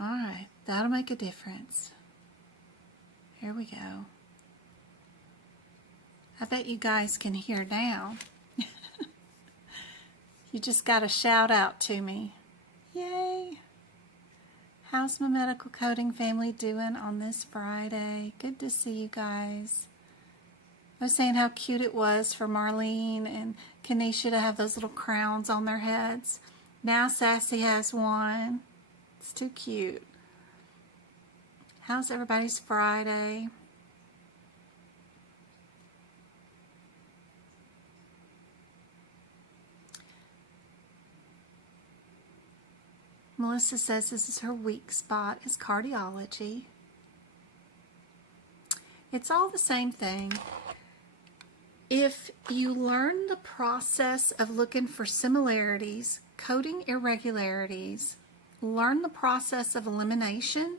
All right, that'll make a difference. Here we go. I bet you guys can hear now. You just got to shout out to me. Yay! How's my medical coding family doing on this Friday? Good to see you guys. I was saying how cute it was for Marlene and Kanisha to have those little crowns on their heads. Now Sassy has one. It's too cute. How's everybody's Friday? Melissa says this is her weak spot is cardiology. It's all the same thing. If you learn the process of looking for similarities, coding irregularities, learn the process of elimination,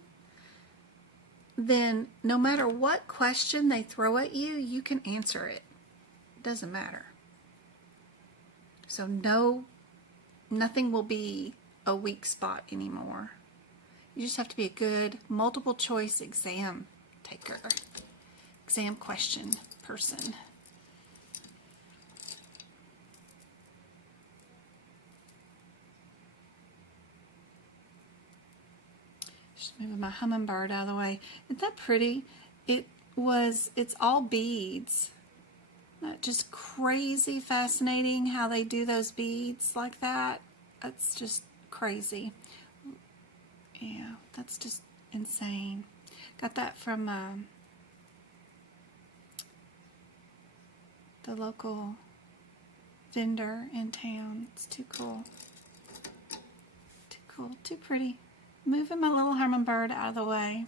then no matter what question they throw at you, you can answer it. It doesn't matter. So nothing will be a weak spot anymore. You just have to be a good multiple choice exam taker, exam question person. Just moving my hummingbird out of the way. Isn't that pretty? It's all beads. Not just crazy fascinating how they do those beads like that. That's just crazy. Yeah, that's just insane. Got that from the local vendor in town. It's too cool. Too cool, too pretty. Moving my little hummingbird out of the way.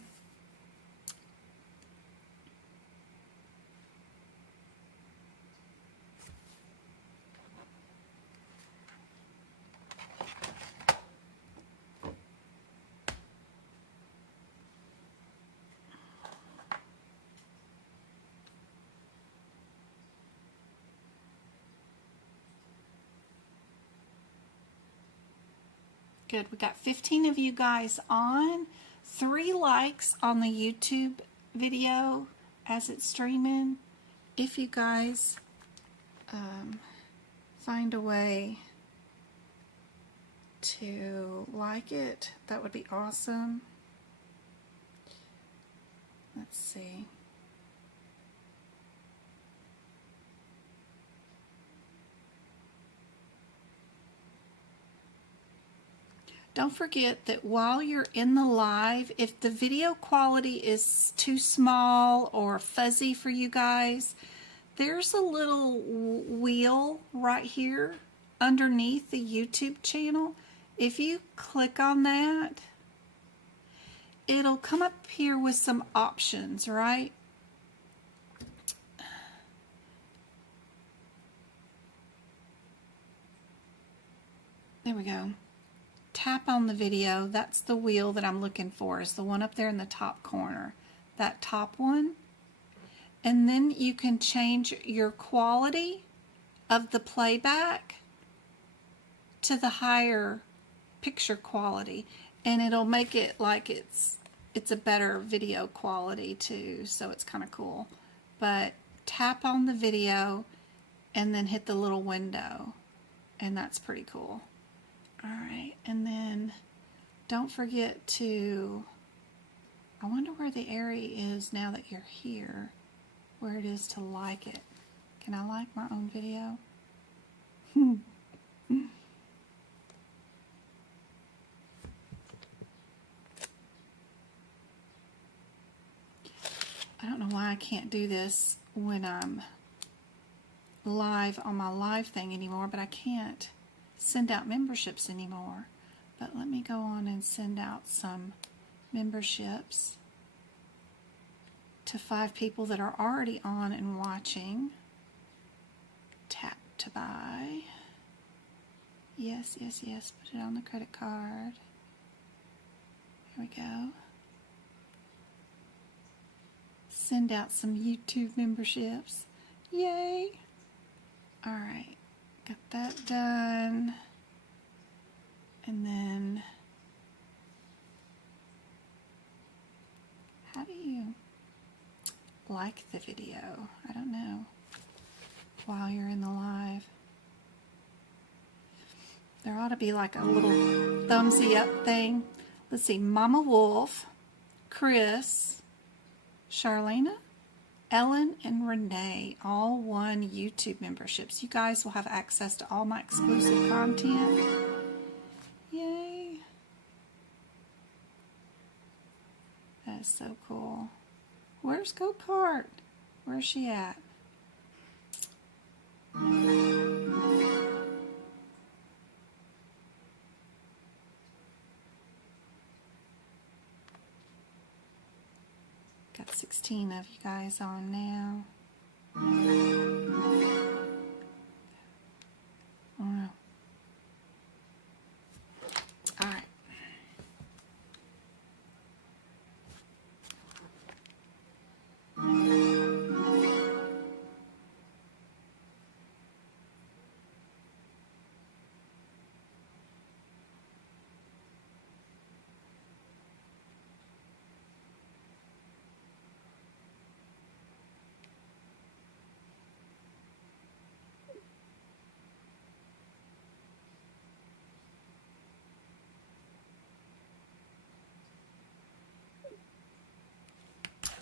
Good, we got 15 of you guys on, 3 likes on the YouTube video as it's streaming. If you guys find a way to like it, that would be awesome. Let's see. Don't forget that while you're in the live, if the video quality is too small or fuzzy for you guys, there's a little wheel right here underneath the YouTube channel. If you click on that, it'll come up here with some options, right? There we go. Tap on the video. That's the wheel that I'm looking for, is the one up there in the top corner. That top one. And then you can change your quality of the playback to the higher picture quality, and it'll make it like it's a better video quality too, so it's kind of cool. But tap on the video and then hit the little window, and that's pretty cool. Alright, and then don't forget to, I wonder where the area is now that you're here, where it is to like it. Can I like my own video? I don't know why I can't do this when I'm live on my live thing anymore, but I can't send out memberships anymore. But let me go on and send out some memberships to 5 people that are already on and watching. Tap to buy. Yes, yes, yes. Put it on the credit card. Here we go. Send out some YouTube memberships. Yay! Alright, got that done. And then How do you like the video? I don't know. While you're in the live. There ought to be like a little thumbsy up thing. Let's see, Mama Wolf, Chris, Charlena, Ellen, and Renee all won YouTube memberships. You guys will have access to all my exclusive content. Yay. That is so cool. Where's Go-Kart? Where's she at? Got 16 of you guys on now. Oh no. All right.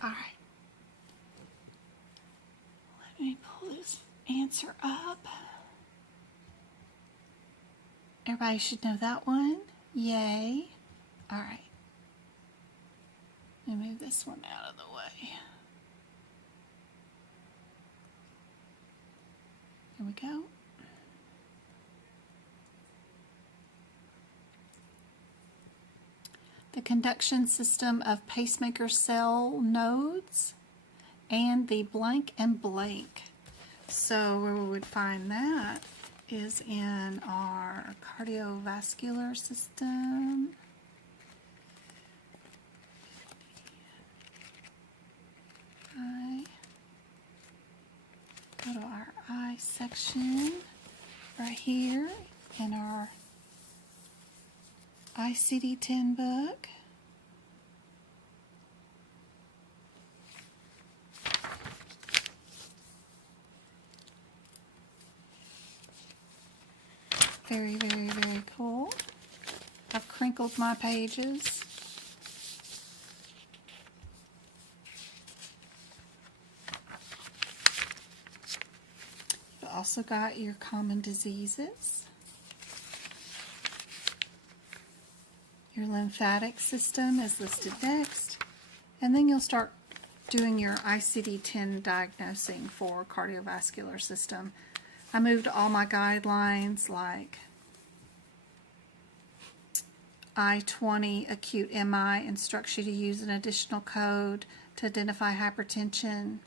All right. Let me pull this answer up. Everybody should know that one. Yay. All right. Let me move this one out of the way. Here we go. The conduction system of pacemaker cell nodes and the blank and blank. So where we would find that is in our cardiovascular system. Go to our I section right here in our ICD-10 book. Very, very, very cool. I've crinkled my pages. You've also got your common diseases. Your lymphatic system is listed next, and then you'll start doing your ICD-10 diagnosing for cardiovascular system. I moved all my guidelines like I-20 acute MI instructs you to use an additional code to identify hypertension.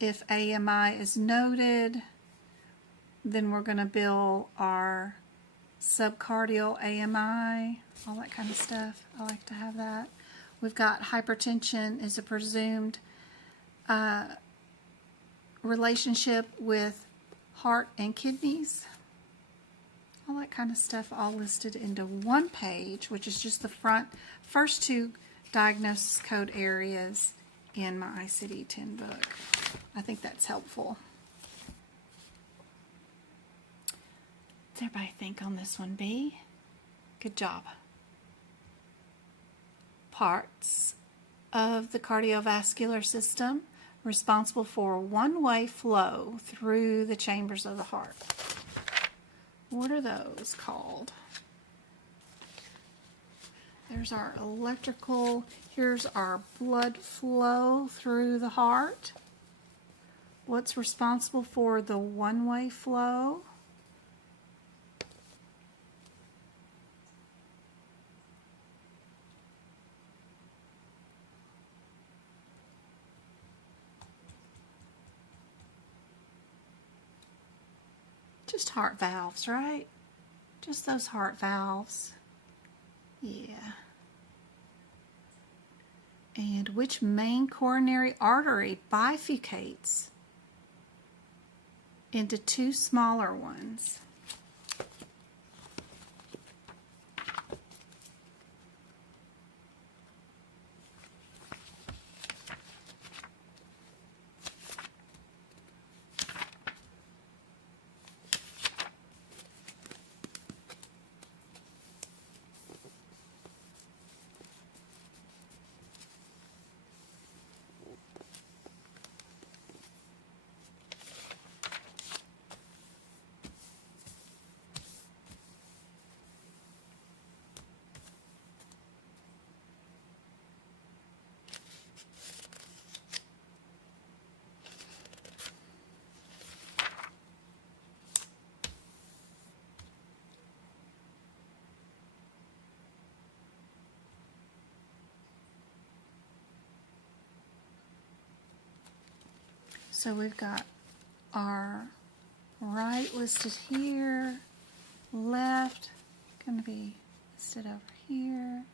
If AMI is noted, then we're going to bill our subcardial AMI, all that kind of stuff. I like to have that. We've got hypertension is a presumed relationship with heart and kidneys. All that kind of stuff all listed into one page, which is just the first two diagnosis code areas in my ICD-10 book. I think that's helpful. Does everybody think on this one, B? Good job. Parts of the cardiovascular system responsible for one-way flow through the chambers of the heart. What are those called? There's our electrical. Here's our blood flow through the heart. What's responsible for the one-way flow? Just heart valves, right? Just those heart valves. Yeah. And which main coronary artery bifurcates into two smaller ones? So we've got our right listed here, left going to be listed over here.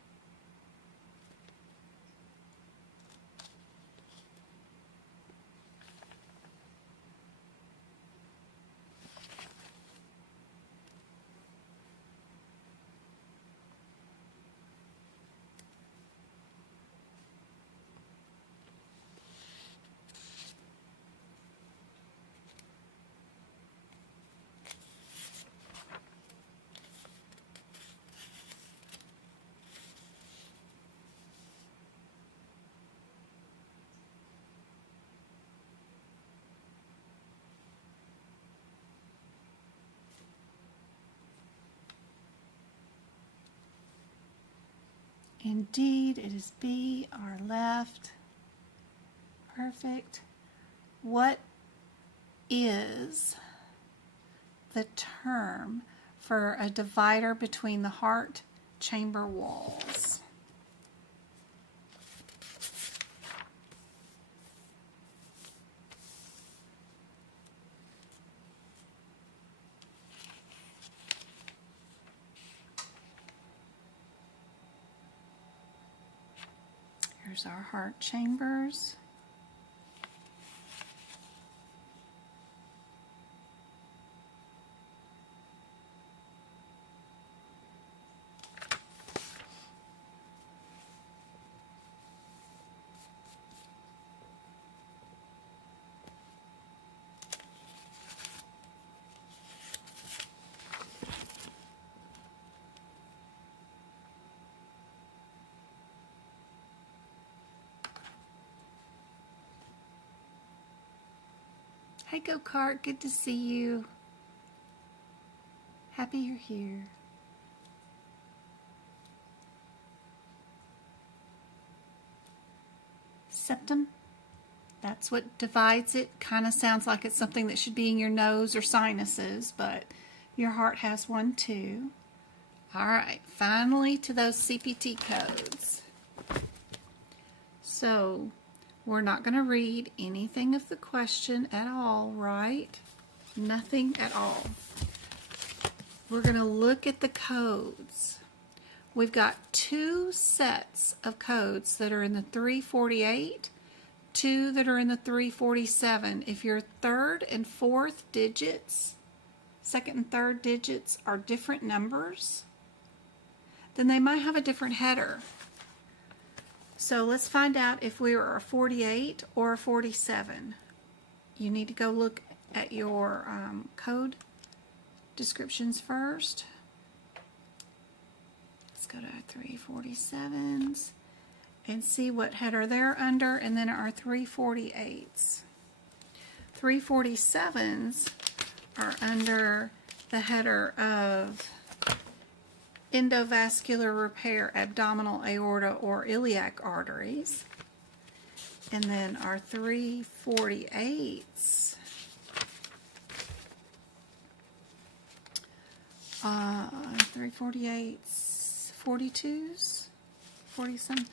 Indeed, it is B, our left. Perfect. What is the term for a divider between the heart chamber walls? Here's our heart chambers. Hey, Go-Kart, good to see you. Happy you're here. Septum, that's what divides it. Kind of sounds like it's something that should be in your nose or sinuses, but your heart has one too. All right, finally to those CPT codes. So, we're not going to read anything of the question at all, right? Nothing at all. We're going to look at the codes. We've got two sets of codes that are in the 348, two that are in the 347. If your third and fourth digits, second and third digits are different numbers, then they might have a different header. So let's find out if we are a 48 or a 47. You need to go look at your code descriptions first. Let's go to our 347s and see what header they're under, and then our 348s. 347s are under the header of endovascular repair, abdominal aorta or iliac arteries. And then our 348s, 348s, 42s, 40-some,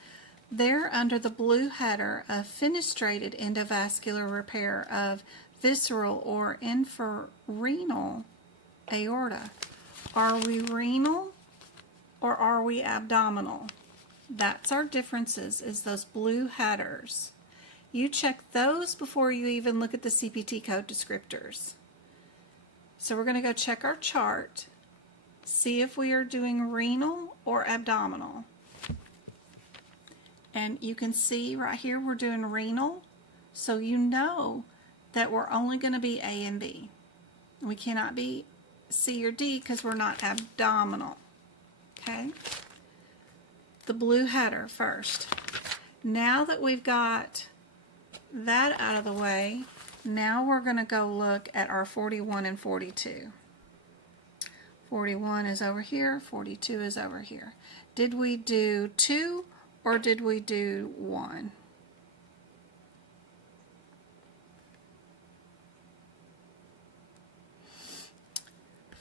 they're under the blue header of fenestrated endovascular repair of visceral or infrarenal aorta. Are we renal or are we abdominal? That's our differences, is those blue headers. You check those before you even look at the CPT code descriptors. So we're going to go check our chart, see if we are doing renal or abdominal. And you can see right here we're doing renal, so you know that we're only going to be A and B. We cannot be C or D because we're not abdominal. Okay? The blue header first. Now that we've got that out of the way, now we're going to go look at our 41 and 42. 41 is over here, 42 is over here. Did we do 2 or did we do 1?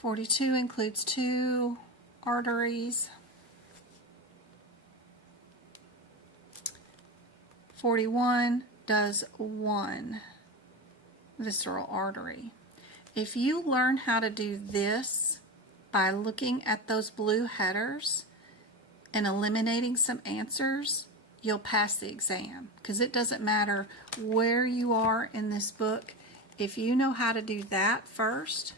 (42) includes 2 arteries. 41 does 1. visceral artery. If you learn how to do this by looking at those blue headers and eliminating some answers, you'll pass the exam, because it doesn't matter where you are in this book. If you know how to do that first,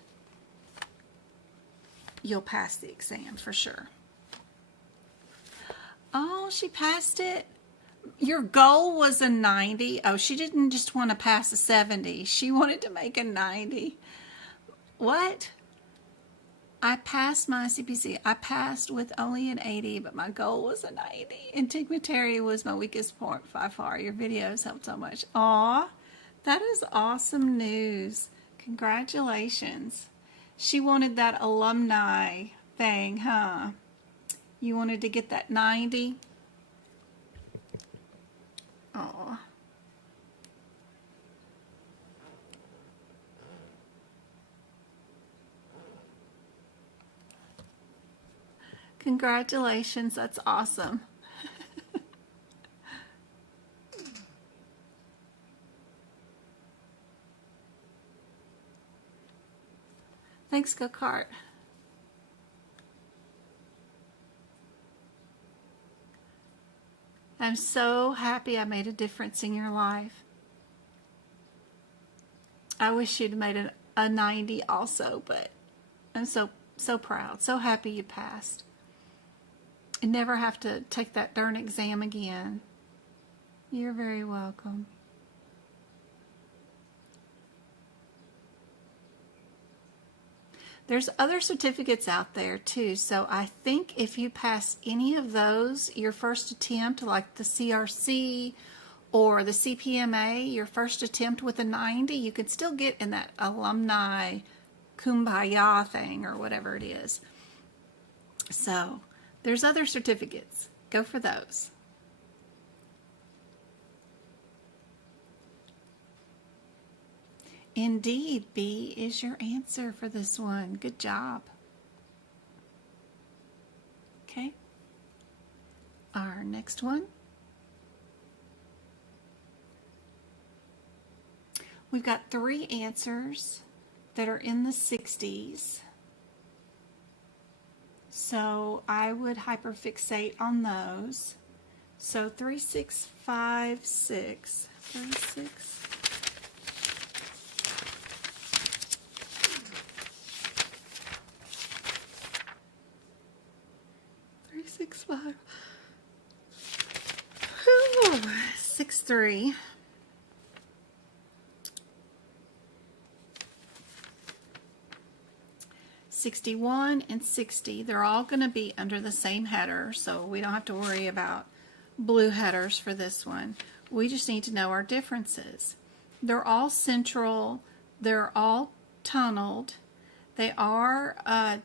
you'll pass the exam for sure. Oh, she passed it. Your goal was a 90. Oh, she didn't just want to pass a 70. She wanted to make a 90. What? I passed my CPC. I passed with only an 80, but my goal was a 90. And Tigmatary was my weakest point by far. Your videos helped so much. Aw, that is awesome news. Congratulations. She wanted that alumni thing, huh? You wanted to get that 90? Aw. Congratulations, that's awesome. Thanks, Go-Kart. I'm so happy I made a difference in your life. I wish you'd made a 90 also, but I'm so proud, so happy you passed. And never have to take that darn exam again. You're very welcome. There's other certificates out there too, so I think if you pass any of those, your first attempt, like the CRC or the CPMA, your first attempt with a 90, you could still get in that alumni kumbaya thing or whatever it is. So there's other certificates. Go for those. Indeed, B is your answer for this one. Good job. Okay. Our next one. We've got 3 answers that are in the 60s. So I would hyperfixate on those. So 3, 6, 5, 6. 36. 6, 5. 6, 3. 61 and 60, they're all going to be under the same header, so we don't have to worry about blue headers for this one. We just need to know our differences. They're all central, they're all tunneled, they are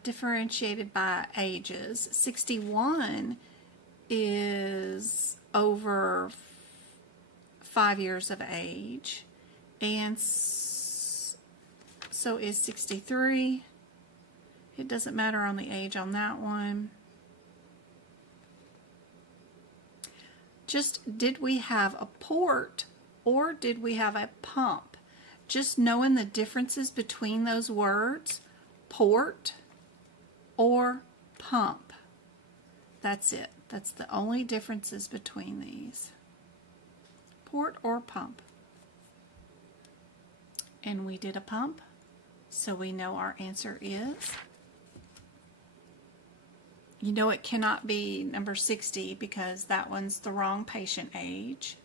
differentiated by ages. 61 is over 5 years of age, and so is 63. It doesn't matter on the age on that one. Just, did we have a port or did we have a pump? Just knowing the differences between those words, port or pump. That's it. That's the only differences between these. Port or pump. And we did a pump, so we know our answer is. You know it cannot be number 60 because that one's the wrong patient age.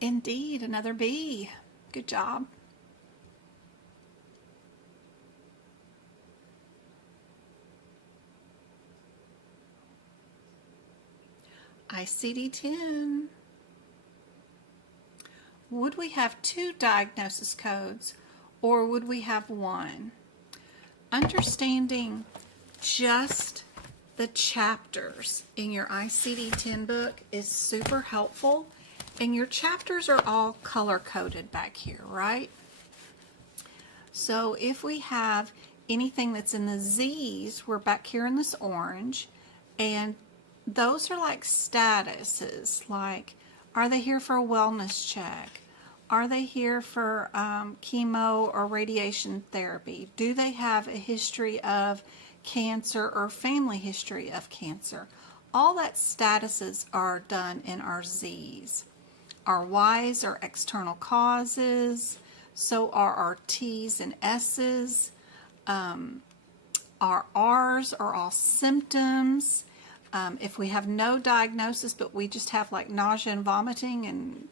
Indeed, another B. Good job. ICD-10. Would we have 2 diagnosis codes or would we have 1? Understanding just the chapters in your ICD-10 book is super helpful, and your chapters are all color-coded back here, right? So if we have anything that's in the Z's, we're back here in this orange, and those are like statuses, like are they here for a wellness check? Are they here for chemo or radiation therapy? Do they have a history of cancer or family history of cancer? All that statuses are done in our Z's. Our Y's are external causes, so are our T's and S's. Our R's are all symptoms. If we have no diagnosis, but we just have like nausea and vomiting and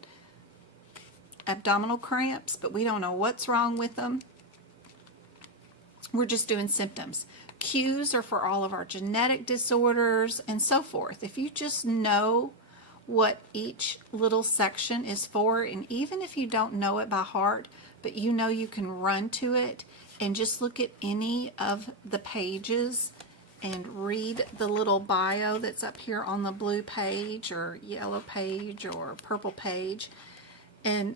abdominal cramps, but we don't know what's wrong with them, we're just doing symptoms. Q's are for all of our genetic disorders and so forth. If you just know what each little section is for, and even if you don't know it by heart, but you know you can run to it and just look at any of the pages and read the little bio that's up here on the blue page or yellow page or purple page and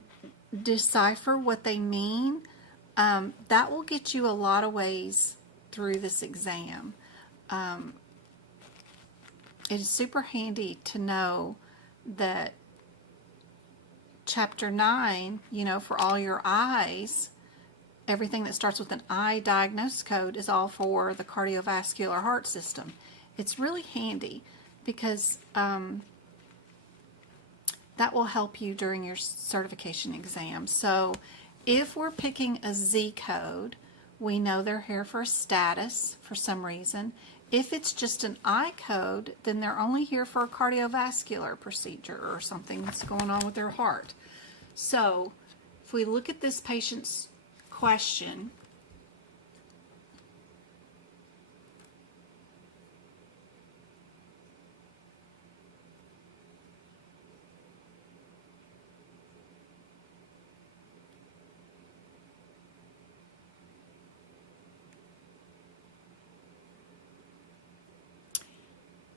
decipher what they mean, that will get you a lot of ways through this exam. It is super handy to know that chapter 9, you know, for all your eyes, everything that starts with an I diagnosis code is all for the cardiovascular heart system. It's really handy because that will help you during your certification exam. So if we're picking a Z code, we know they're here for a status for some reason. If it's just an I code, then they're only here for a cardiovascular procedure or something that's going on with their heart. So if we look at this patient's question,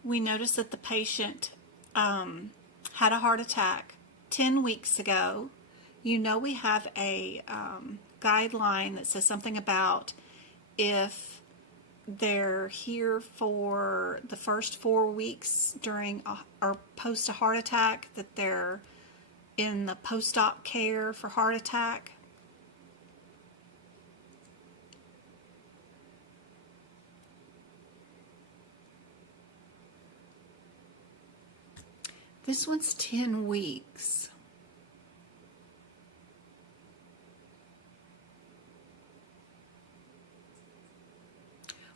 we notice that the patient had a heart attack 10 weeks ago. You know, we have a guideline that says something about if they're here for the first 4 weeks during or post a heart attack, that they're in the post-op care for heart attack. This one's 10 weeks.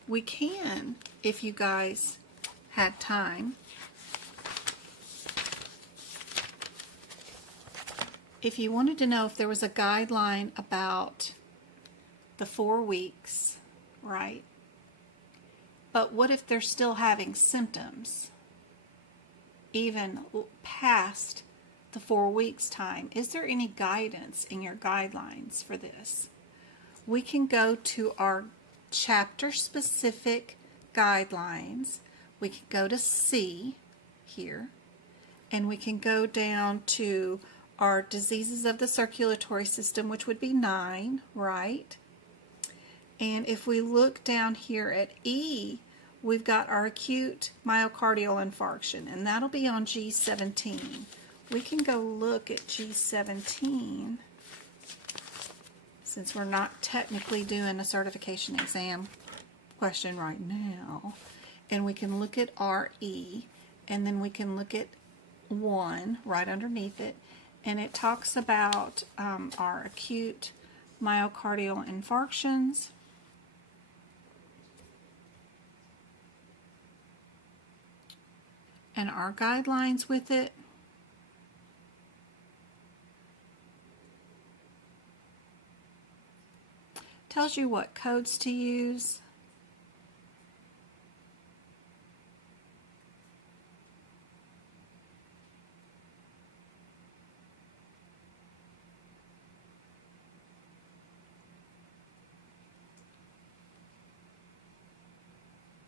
We can, if you guys had time, if you wanted to know if there was a guideline about the 4 weeks, right? But what if they're still having symptoms? Even past the 4 weeks time, is there any guidance in your guidelines for this? We can go to our chapter specific guidelines. We can go to C here, and we can go down to our diseases of the circulatory system, which would be 9, right? And if we look down here at E, we've got our acute myocardial infarction, and that'll be on G17. We can go look at G17 since we're not technically doing a certification exam question right now. And we can look at RE, and then we can look at 1 right underneath it, and it talks about our acute myocardial infarctions. And our guidelines with it. Tells you what codes to use.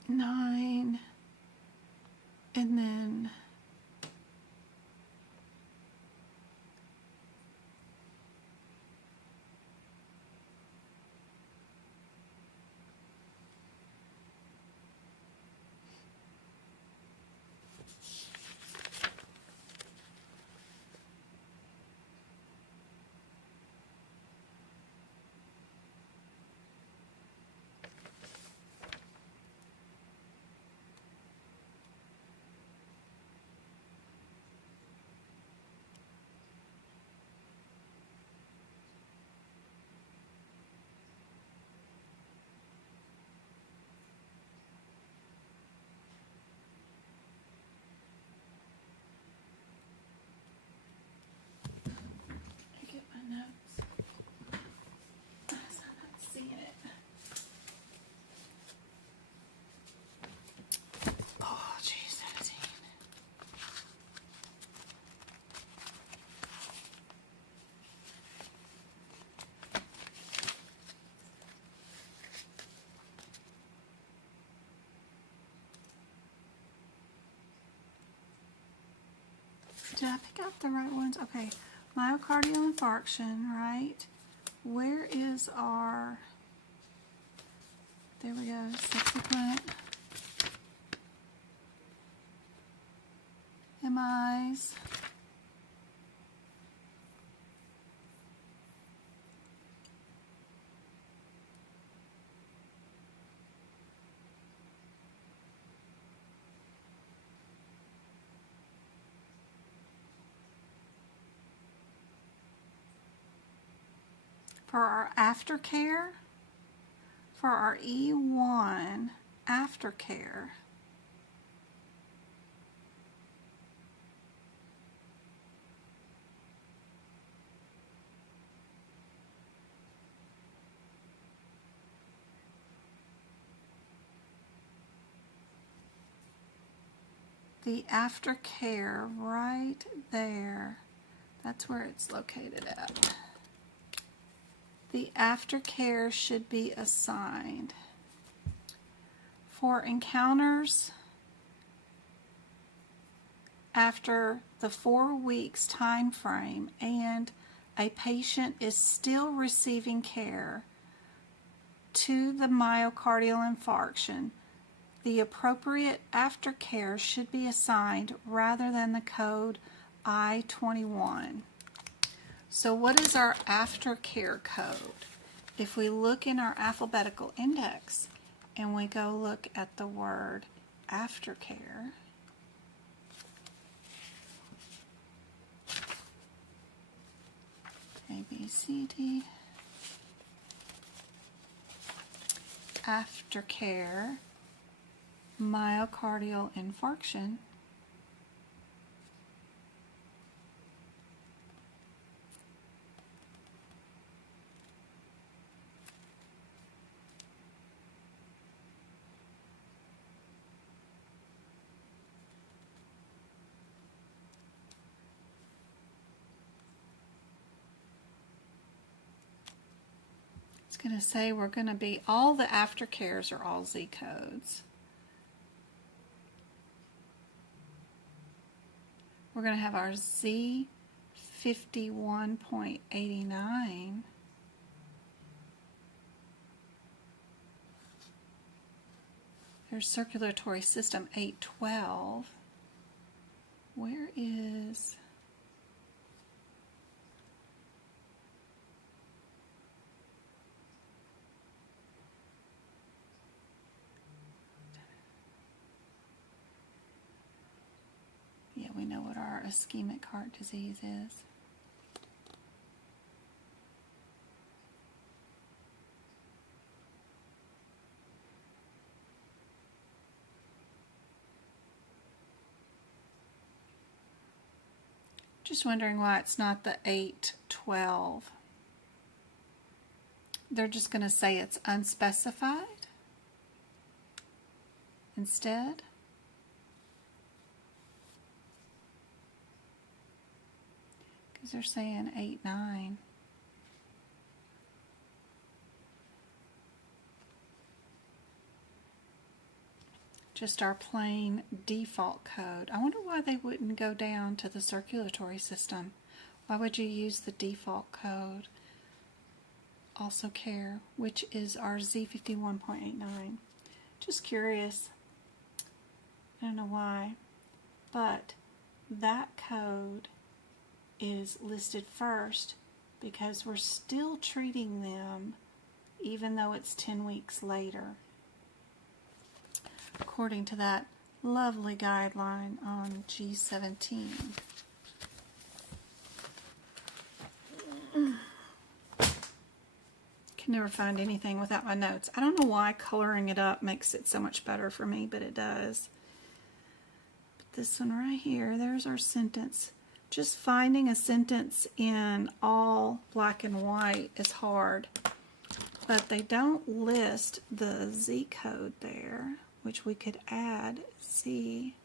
Nine. And then got the right ones. Okay, myocardial infarction, right? Where is our, there we go, subsequent MIs. For our aftercare, for our E1 aftercare, the aftercare right there, that's where it's located at. The aftercare should be assigned. For encounters after the 4 weeks time frame and a patient is still receiving care to the myocardial infarction, the appropriate aftercare should be assigned rather than the code I-21. So what is our aftercare code? If we look in our alphabetical index and we go look at the word aftercare, A, B, C, D, aftercare, myocardial infarction, going to say we're going to be, all the aftercares are all Z codes. We're going to have our Z 51.89. There's circulatory system 812. Where is... Yeah, we know what our ischemic heart disease is. Just wondering why it's not the 812. They're just going to say it's unspecified instead. Because they're saying 8-9. Just our plain default code. I wonder why they wouldn't go down to the circulatory system. Why would you use the default code? Also care, which is our Z51.89. Just curious. I don't know why, but that code is listed first because we're still treating them even though it's 10 weeks later, according to that lovely guideline on G17. Can never find anything without my notes. I don't know why coloring it up makes it so much better for me, but it does. But this one right here, there's our sentence. Just finding a sentence in all black and white is hard, but they don't list the Z code there, which we could add Z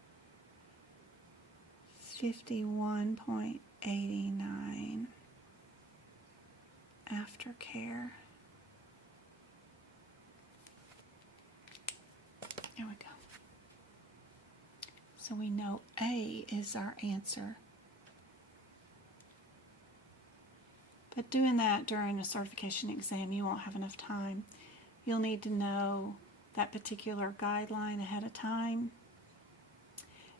51.89 aftercare. There we go. So we know A is our answer. But doing that during a certification exam, you won't have enough time. You'll need to know that particular guideline ahead of time.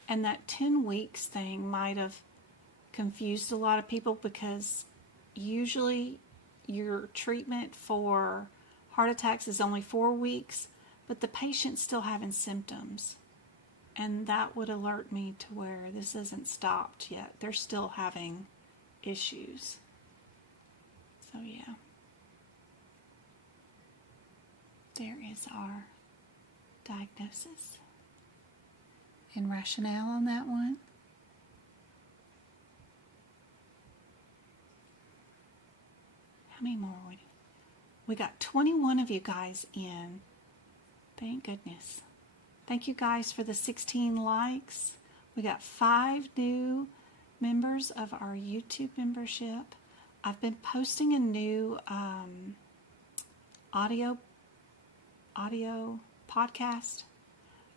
And that 10 weeks thing might have confused a lot of people, because usually your treatment for heart attacks is only 4 weeks, but the patient's still having symptoms. And that would alert me to where this isn't stopped yet. They're still having issues. So yeah. There is our diagnosis and rationale on that one. How many more? We got 21 of you guys in. Thank goodness. Thank you guys for the 16 likes. We got 5 new members of our YouTube membership. I've been posting a new audio podcast.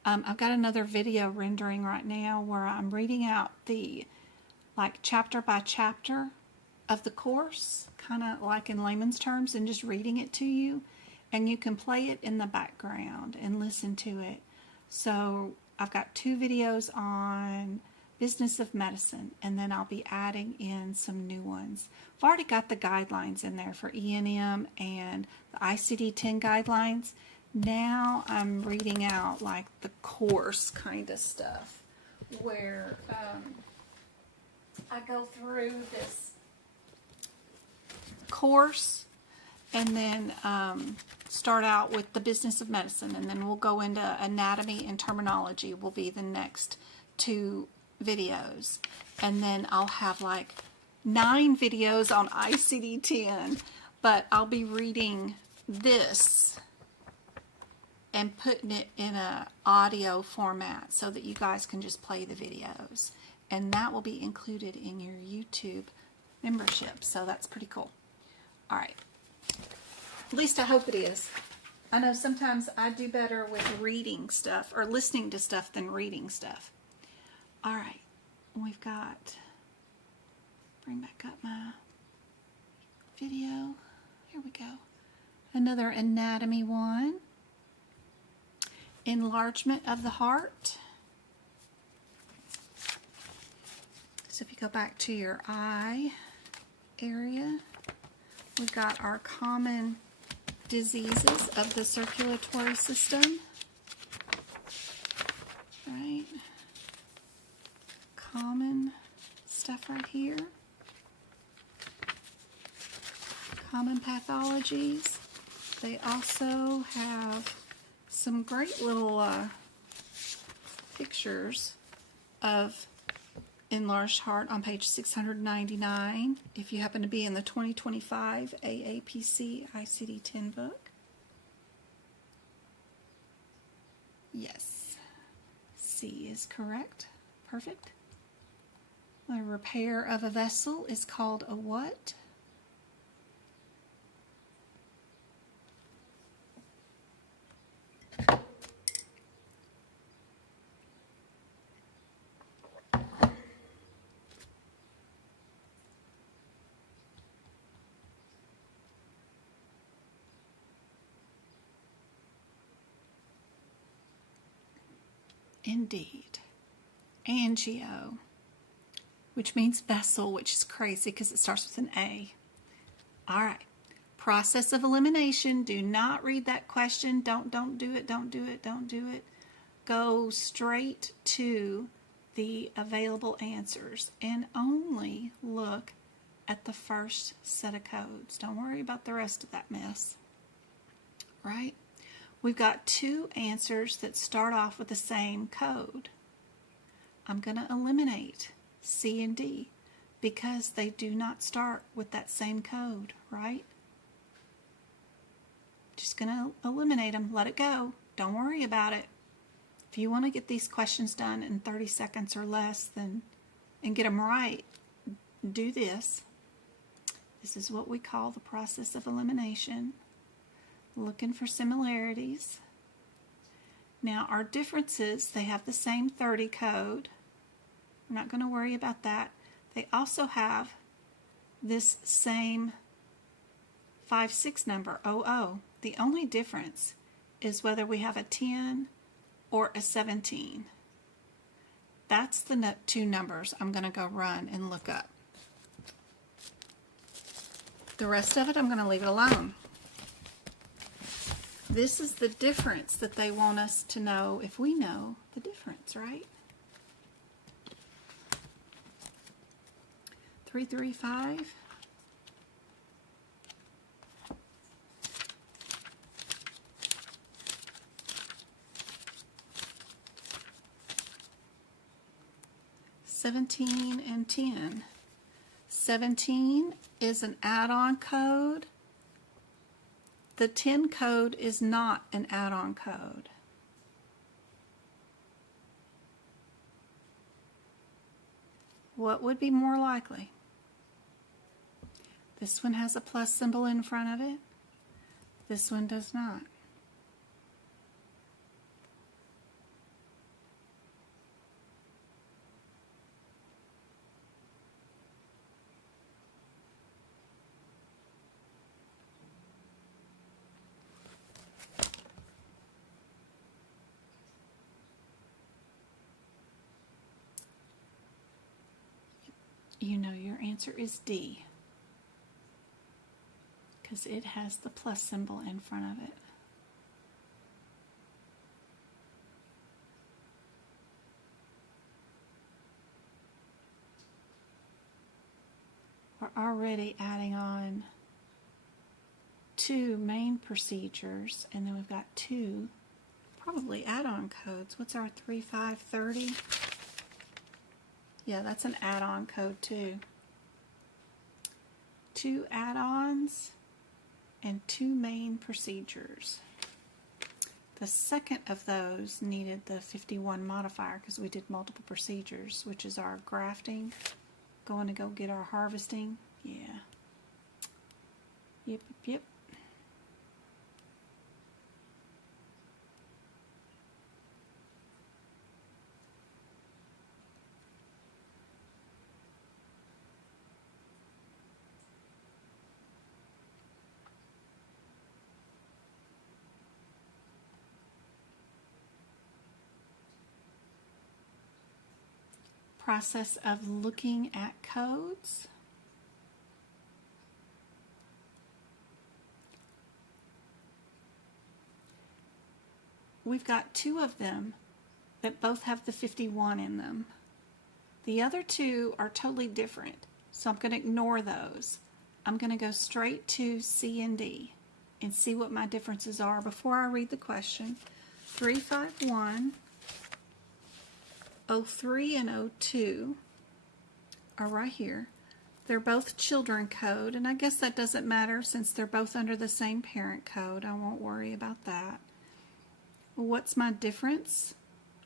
I've got another video rendering right now where I'm reading out the chapter by chapter of the course, kind of like in layman's terms, and just reading it to you, and you can play it in the background and listen to it. So I've got 2 videos on business of medicine, and then I'll be adding in some new ones. I've already got the guidelines in there for E&M and the ICD-10 guidelines. Now I'm reading out like the course kind of stuff, where I go through this course and then start out with the business of medicine, and then we'll go into anatomy and terminology will be the next 2 videos, and then I'll have like 9 videos on ICD-10, but I'll be reading this and putting it in a audio format so that you guys can just play the videos, and that will be included in your YouTube membership. So that's pretty cool. All right, at least I hope it is. I know sometimes I do better with reading stuff or listening to stuff than reading stuff. All right, we've got, bring back up my video. Here we go. Another anatomy one. Enlargement of the heart. So if you go back to your eye area, we've got our common diseases of the circulatory system. Right? Common stuff right here. Common pathologies. They also have some great little pictures of enlarged heart on page 699 if you happen to be in the 2025 AAPC ICD-10 book. Yes, C is correct. Perfect. The repair of a vessel is called a what? Indeed. Angio, which means vessel, which is crazy because it starts with an A. All right. Process of elimination. Do not read that question. Don't do it. Don't do it. Don't do it. Go straight to the available answers and only look at the first set of codes. Don't worry about the rest of that mess. Right? We've got 2 answers that start off with the same code. I'm going to eliminate C and D because they do not start with that same code, right? Just going to eliminate them. Let it go. Don't worry about it. If you want to get these questions done in 30 seconds or less and get them right, do this. This is what we call the process of elimination. Looking for similarities. Now our differences, they have the same 30 code. We're not going to worry about that. They also have this same 5-6 number, 00. The only difference is whether we have a 10 or a 17. That's the two numbers I'm going to go run and look up. The rest of it, I'm going to leave it alone. This is the difference that they want us to know if we know the difference, right? 335. (17) and 10. 17 is an add-on code. The 10 code is not an add-on code. What would be more likely? This one has a plus symbol in front of it. This one does not. You know your answer is D, because it has the plus symbol in front of it. We're already adding on 2 main procedures, and then we've got 2 probably add-on codes. What's our 3530? Yeah, that's an add-on code too. 2 add-ons and 2 main procedures. The second of those needed the 51 modifier because we did multiple procedures, which is our grafting. Going to go get our harvesting. Yeah. Yep. Process of looking at codes. We've got 2 of them that both have the 51 in them. The other 2 are totally different, so I'm going to ignore those. I'm going to go straight to C and D and see what my differences are before I read the question. 351. 03 and 02 are right here. They're both children code, and I guess that doesn't matter since they're both under the same parent code. I won't worry about that. What's my difference?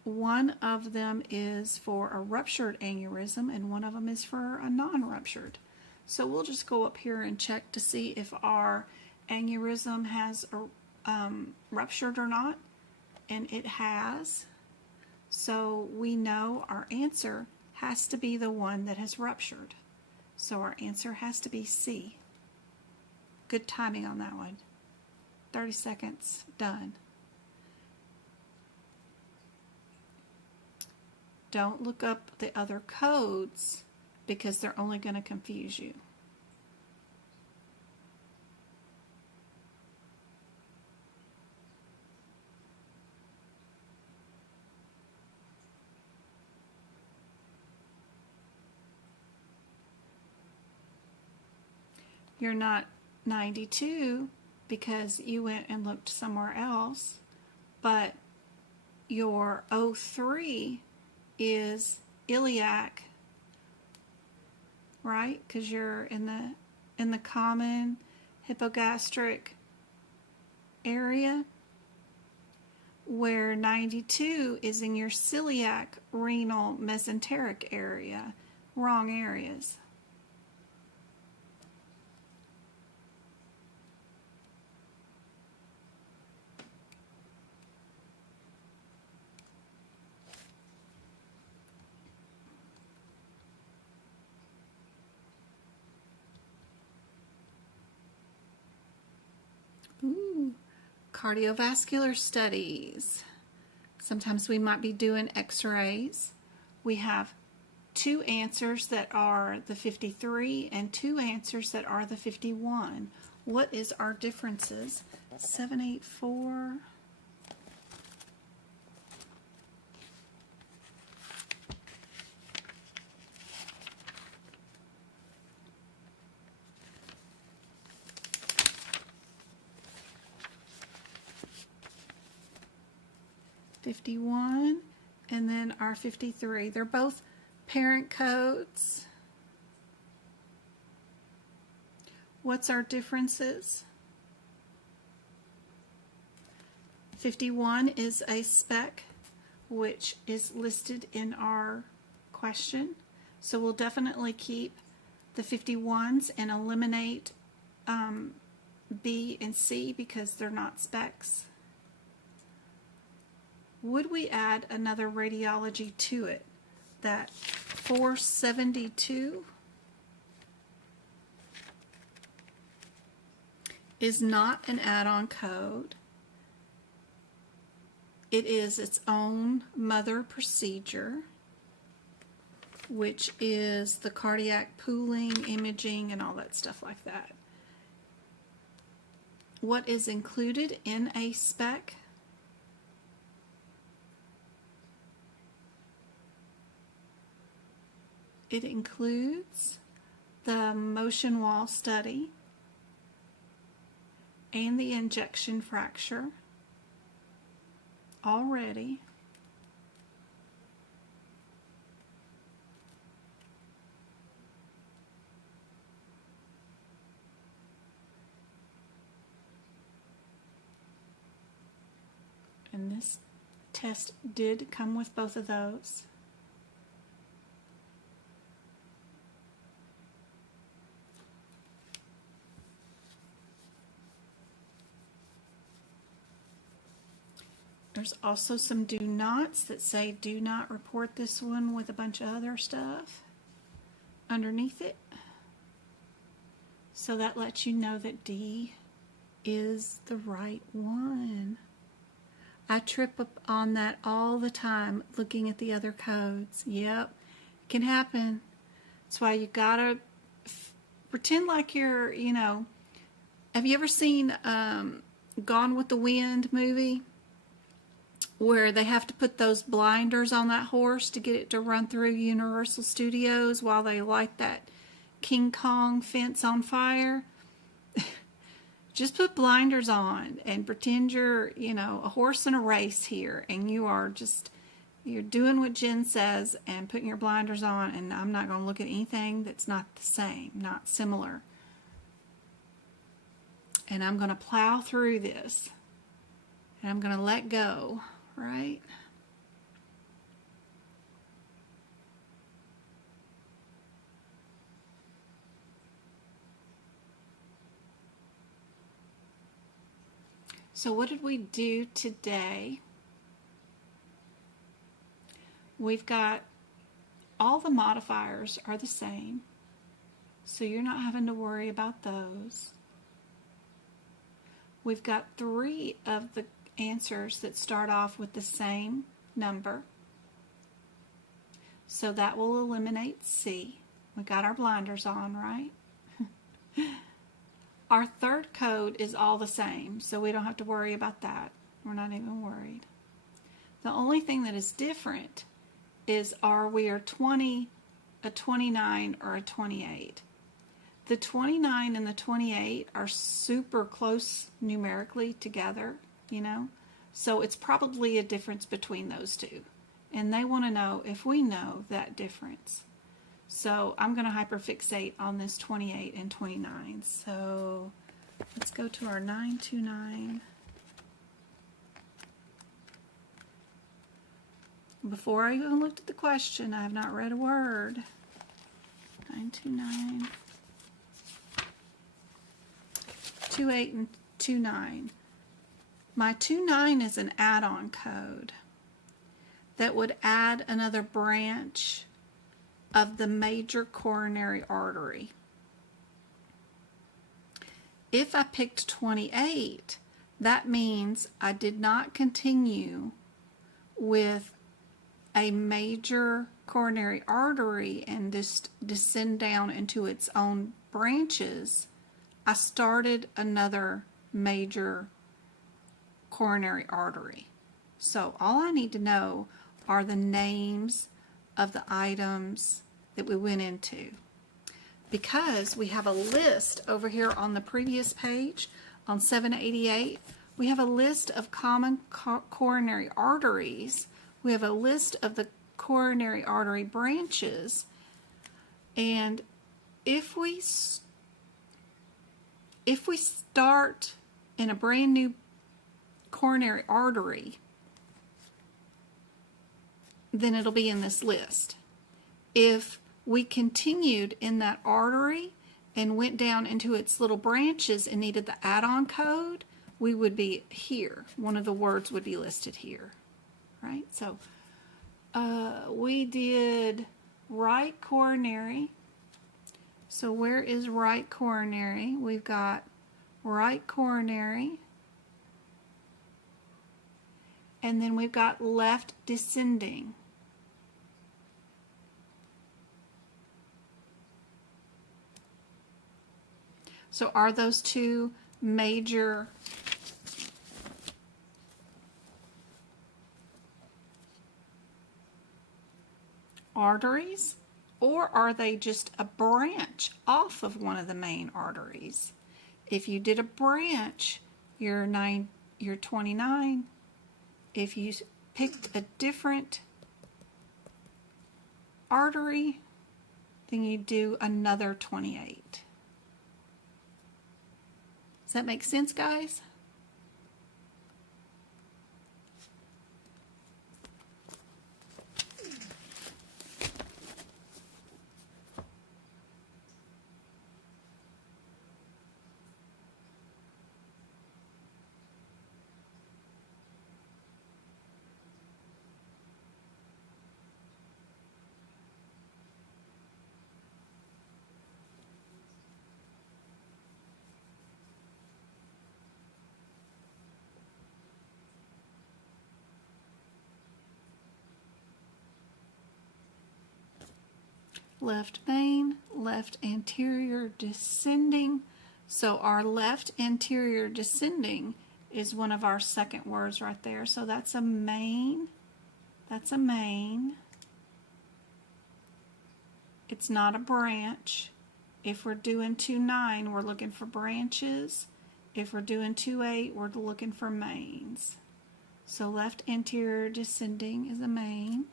One of them is for a ruptured aneurysm, and one of them is for a non-ruptured. So we'll just go up here and check to see if our aneurysm has ruptured or not, and it has. So we know our answer has to be the one that has ruptured. So our answer has to be C. Good timing on that one. 30 seconds, done. Don't look up the other codes because they're only going to confuse you. You're not 92 because you went and looked somewhere else, but your 03 is iliac, right? Because you're in the common hypogastric area, where 92 is in your celiac renal mesenteric area. Wrong areas. Cardiovascular studies. Sometimes we might be doing x-rays. We have 2 answers that are the 53 and 2 answers that are the 51. What is our differences? 784. $51 and then our 53. They're both parent codes. What's our differences? 51 is a spec, which is listed in our question. So we'll definitely keep the 51s and eliminate B and C because they're not specs. Would we add another radiology to it? That 472 is not an add-on code. It is its own mother procedure, which is the cardiac pooling, imaging, and all that stuff like that. What is included in a spec? It includes the motion wall study and the injection fracture already. And this test did come with both of those. There's also some do nots that say do not report this one with a bunch of other stuff underneath it. So that lets you know that D is the right one. I trip up on that all the time looking at the other codes. Yep, it can happen. That's why you gotta pretend like you're, you know, have you ever seen Gone with the Wind movie? Where they have to put those blinders on that horse to get it to run through Universal Studios while they light that King Kong fence on fire. Just put blinders on and pretend you're, you know, a horse in a race here, and you are just, you're doing what Jen says and putting your blinders on, and I'm not going to look at anything that's not the same, not similar. And I'm going to plow through this, and I'm going to let go. Right? So what did we do today? We've got all the modifiers are the same, so you're not having to worry about those. We've got 3 of the answers that start off with the same number, so that will eliminate C. We got our blinders on, right? Our third code is all the same, so we don't have to worry about that. We're not even worried. The only thing that is different is are we a 20, a 29, or a 28. The 29 and the 28 are super close numerically together, you know, so it's probably a difference between those two, and they want to know if we know that difference. So I'm going to hyperfixate on this 28 and 29. So let's go to our 929. Before I even looked at the question, I have not read a word. 929, 28 and 29. My 29 is an add-on code that would add another branch of the major coronary artery. If I picked 28, that means I did not continue with a major coronary artery and just descend down into its own branches. I started another major coronary artery. So all I need to know are the names of the items that we went into. Because we have a list over here on the previous page, on 788, we have a list of common coronary arteries. We have a list of the coronary artery branches. And if we start in a brand new coronary artery, then it'll be in this list. If we continued in that artery and went down into its little branches and needed the add-on code, we would be here. One of the words would be listed here, right? So we did right coronary. So where is right coronary? We've got right coronary, and then we've got left descending. So are those two major arteries, or are they just a branch off of one of the main arteries? If you did a branch, you're 29. If you picked a different artery, then you do another 28. Does that make sense, guys? Left main, left anterior descending. So our left anterior descending is one of our second words right there. So that's a main. That's a main. It's not a branch. If we're doing 2-9, we're looking for branches. If we're doing 2-8, we're looking for mains. So left anterior descending is a main.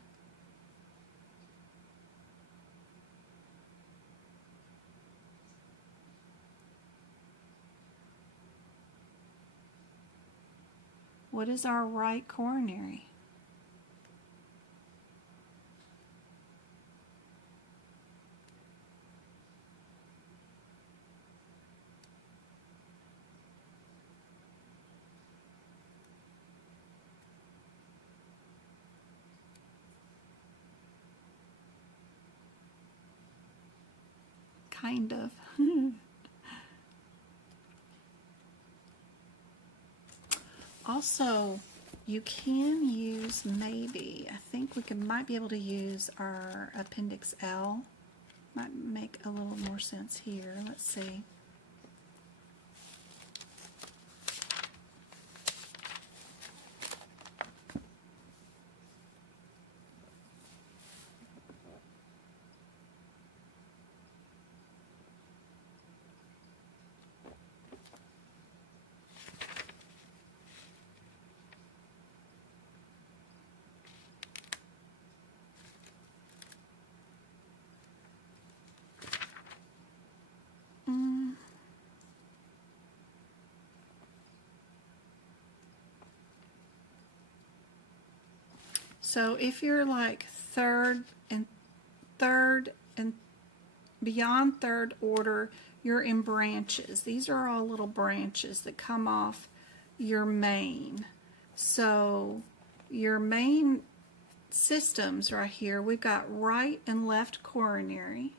What is our right coronary? Kind of. Also, you can use maybe, I think we might be able to use our Appendix L. Might make a little more sense here. Let's see. So if you're like third and beyond third order, you're in branches. These are all little branches that come off your main. So your main systems right here, we've got right and left coronary.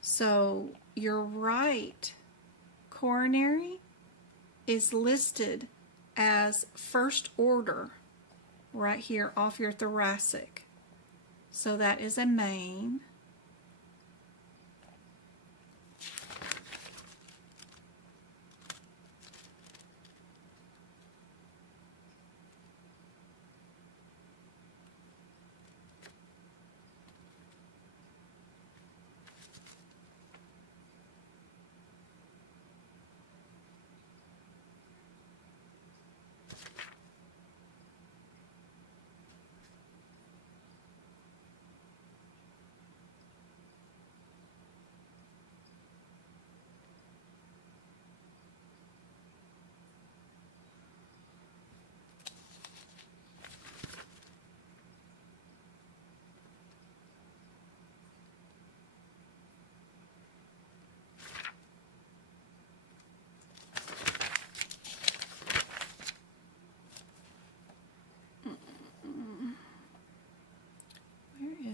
So your right coronary is listed as first order right here off your thoracic. So that is a main.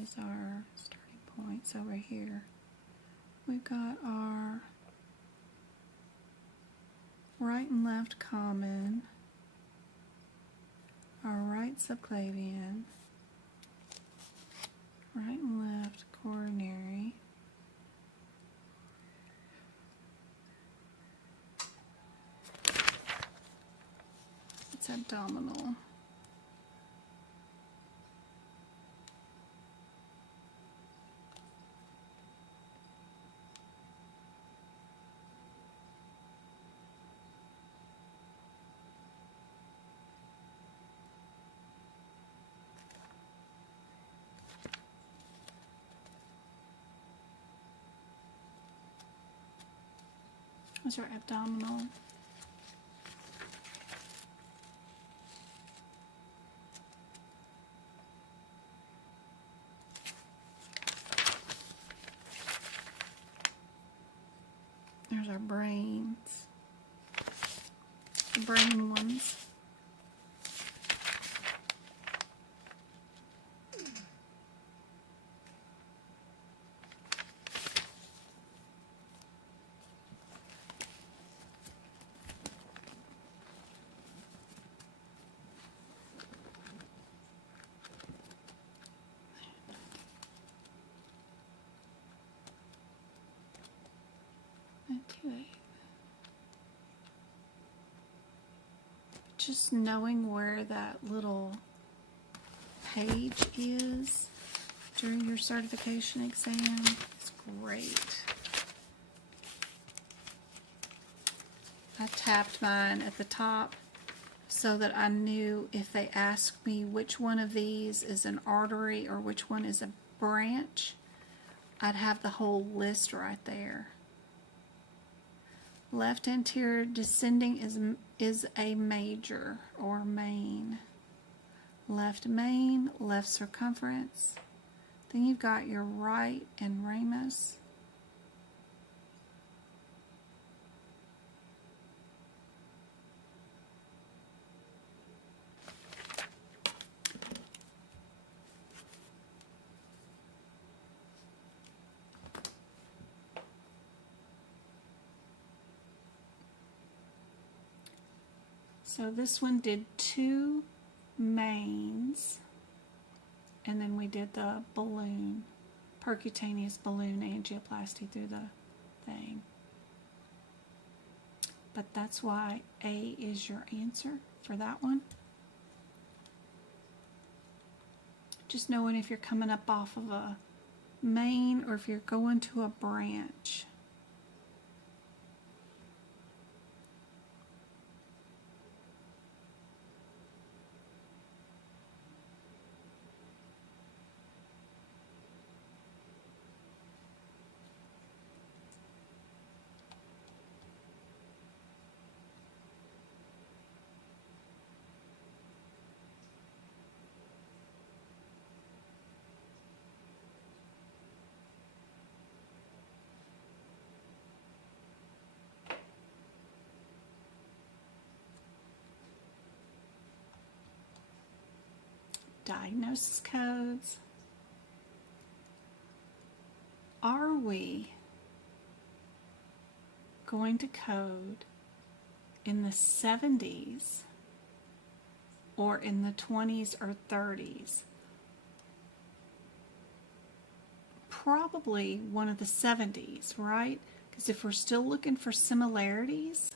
Is our starting points over here. We've got our right and left common, our right subclavian, right and left coronary, it's abdominal. Those are abdominal. There's our brains. The brain ones. Just knowing where that little page is during your certification exam is great. I tapped mine at the top so that I knew if they asked me which one of these is an artery or which one is a branch, I'd have the whole list right there. Left anterior descending is a major or main. Left main, left circumference. Then you've got your right and ramus. So this one did 2 mains, and then we did the balloon, percutaneous balloon angioplasty through the thing. But that's why A is your answer for that one. Just knowing if you're coming up off of a main or if you're going to a branch. Diagnosis codes. Are we going to code in the 70s or in the 20s or 30s? Probably one of the 70s, right? Because if we're still looking for similarities,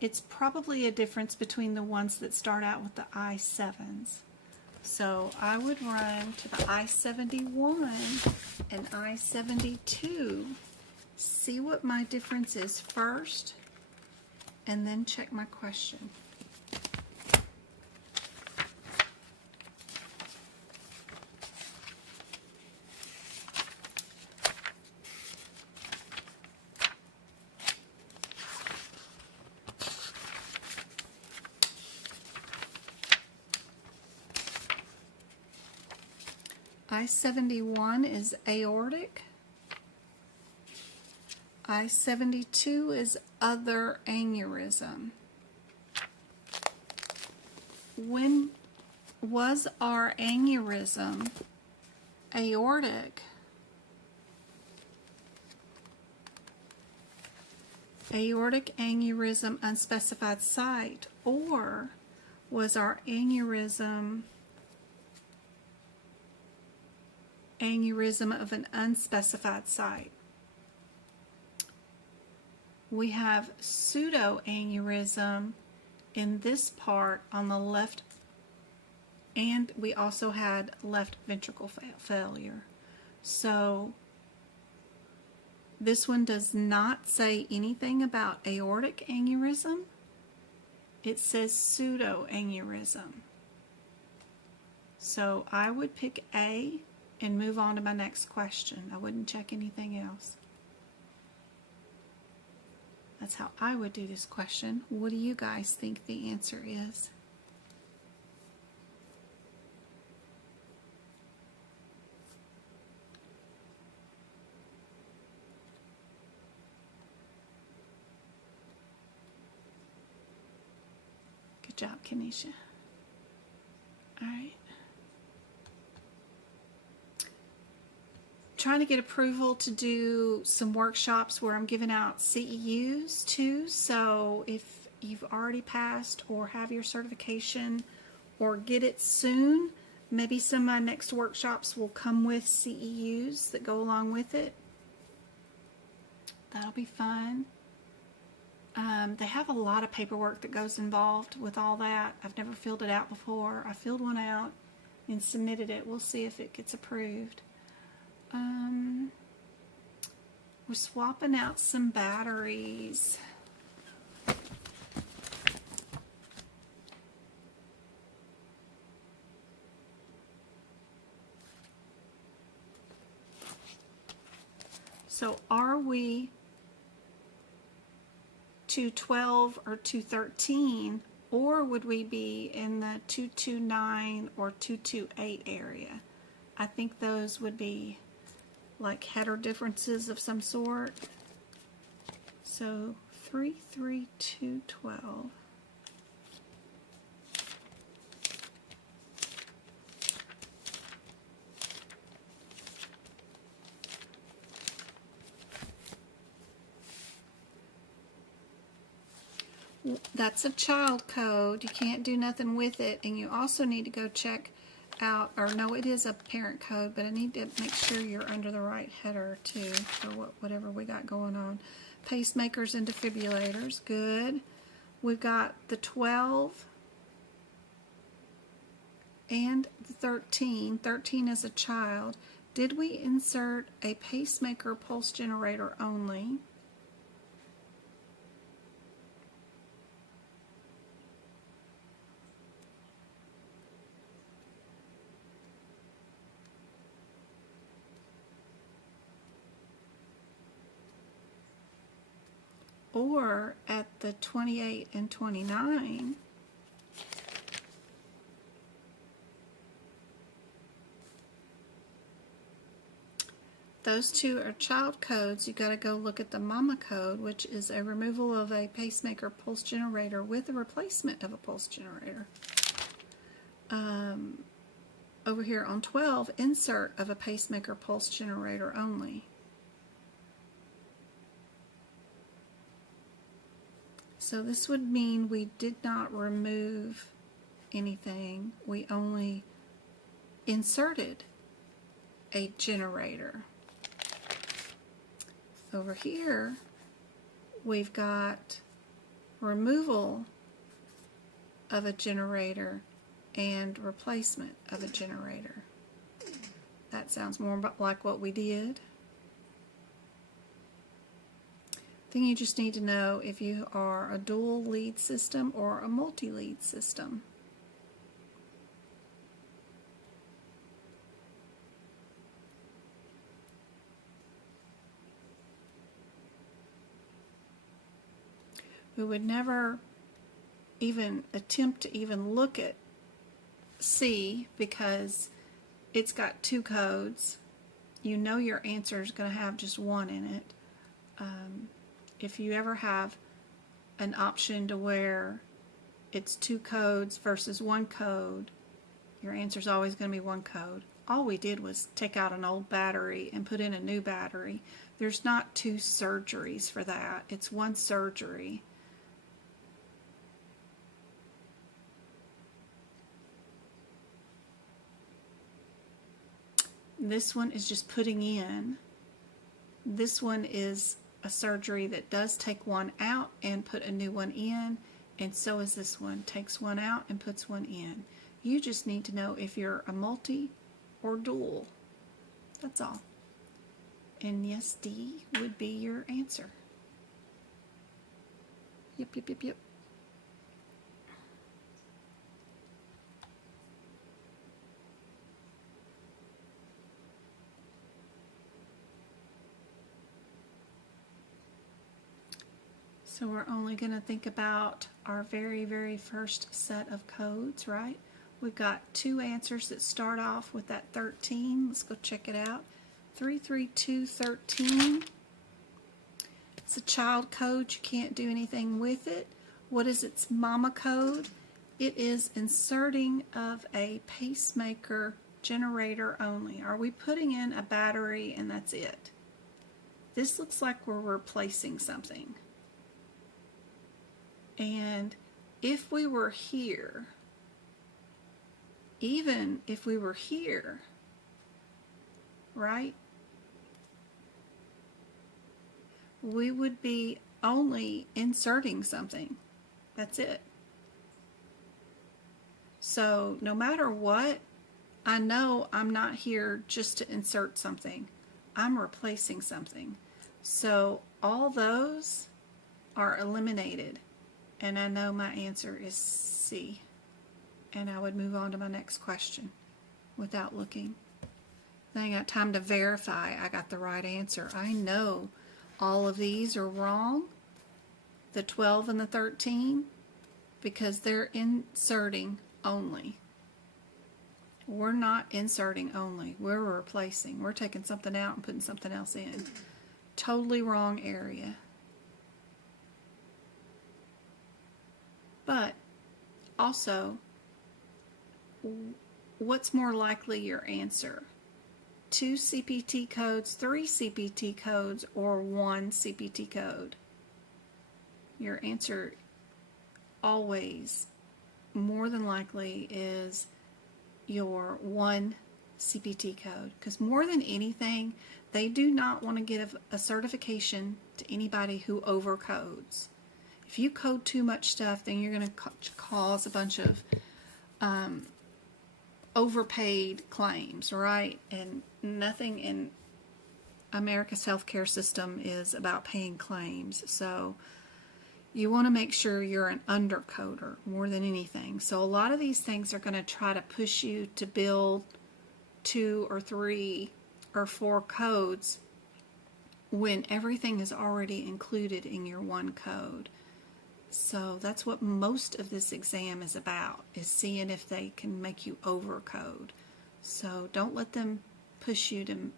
it's probably a difference between the ones that start out with the I7s. So I would run to the I-71 and I-72, see what my difference is first, and then check my question. I-71 is aortic. I-72 is other aneurysm. When was our aneurysm aortic? Aortic aneurysm unspecified site, or was our aneurysm of an unspecified site? We have pseudoaneurysm in this part on the left, and we also had left ventricle failure. So this one does not say anything about aortic aneurysm. It says pseudoaneurysm. So I would pick A and move on to my next question. I wouldn't check anything else. That's how I would do this question. What do you guys think the answer is? Good job, Kenesha. All right. Trying to get approval to do some workshops where I'm giving out CEUs too. So if you've already passed or have your certification or get it soon, maybe some of my next workshops will come with CEUs that go along with it. That'll be fun. They have a lot of paperwork that goes involved with all that. I've never filled it out before. I filled one out and submitted it. We'll see if it gets approved. We're swapping out some batteries. So are we 212 or 213, or would we be in the 229 or 228 area? I think those would be like header differences of some sort. So 33212. That's a child code. You can't do nothing with it, and you also need to go check out, or no, it is a parent code, but I need to make sure you're under the right header too for whatever we got going on. Pacemakers and defibrillators, good. We've got the 12 and the 13. 13 is a child. Did we insert a pacemaker pulse generator only? Or at the 28 and 29, those two are child codes. You got to go look at the mama code, which is a removal of a pacemaker pulse generator with a replacement of a pulse generator. Over here on 12, insert of a pacemaker pulse generator only. So this would mean we did not remove anything. We only inserted a generator. Over here, we've got removal of a generator and replacement of a generator. That sounds more like what we did. Then you just need to know if you are a dual lead system or a multi-lead system. We would never even attempt to even look at C because it's got two codes. You know your answer is going to have just one in it. If you ever have an option to where it's two codes versus one code, your answer is always going to be one code. All we did was take out an old battery and put in a new battery. There's not two surgeries for that. It's one surgery. This one is just putting in. This one is a surgery that does take one out and put a new one in, and so is this one. Takes one out and puts one in. You just need to know if you're a multi or dual. That's all. And yes, D would be your answer. Yep, yep, yep, yep. So we're only going to think about our very, very first set of codes, right? We've got two answers that start off with that 13. Let's go check it out. 33213. It's a child code. You can't do anything with it. What is its mama code? It is inserting of a pacemaker generator only. Are we putting in a battery and that's it? This looks like we're replacing something. And if we were here, even if we were here, right, we would be only inserting something. That's it. So no matter what, I know I'm not here just to insert something. I'm replacing something. So all those are eliminated. And I know my answer is C. And I would move on to my next question without looking. Then I got time to verify I got the right answer. I know all of these are wrong, the 12 and the 13, because they're inserting only. We're not inserting only. We're replacing. We're taking something out and putting something else in. Totally wrong area. But also, what's more likely your answer? 2 CPT codes, 3 CPT codes, or 1 CPT code? Your answer always, more than likely, is your 1 CPT code. Because more than anything, they do not want to give a certification to anybody who overcodes. If you code too much stuff, then you're going to cause a bunch of overpaid claims, right? And nothing in America's healthcare system is about paying claims. So you want to make sure you're an undercoder more than anything. So a lot of these things are going to try to push you to build 2 or 3 or 4 codes when everything is already included in your one code. So that's what most of this exam is about, is seeing if they can make you overcode. So don't let them push you to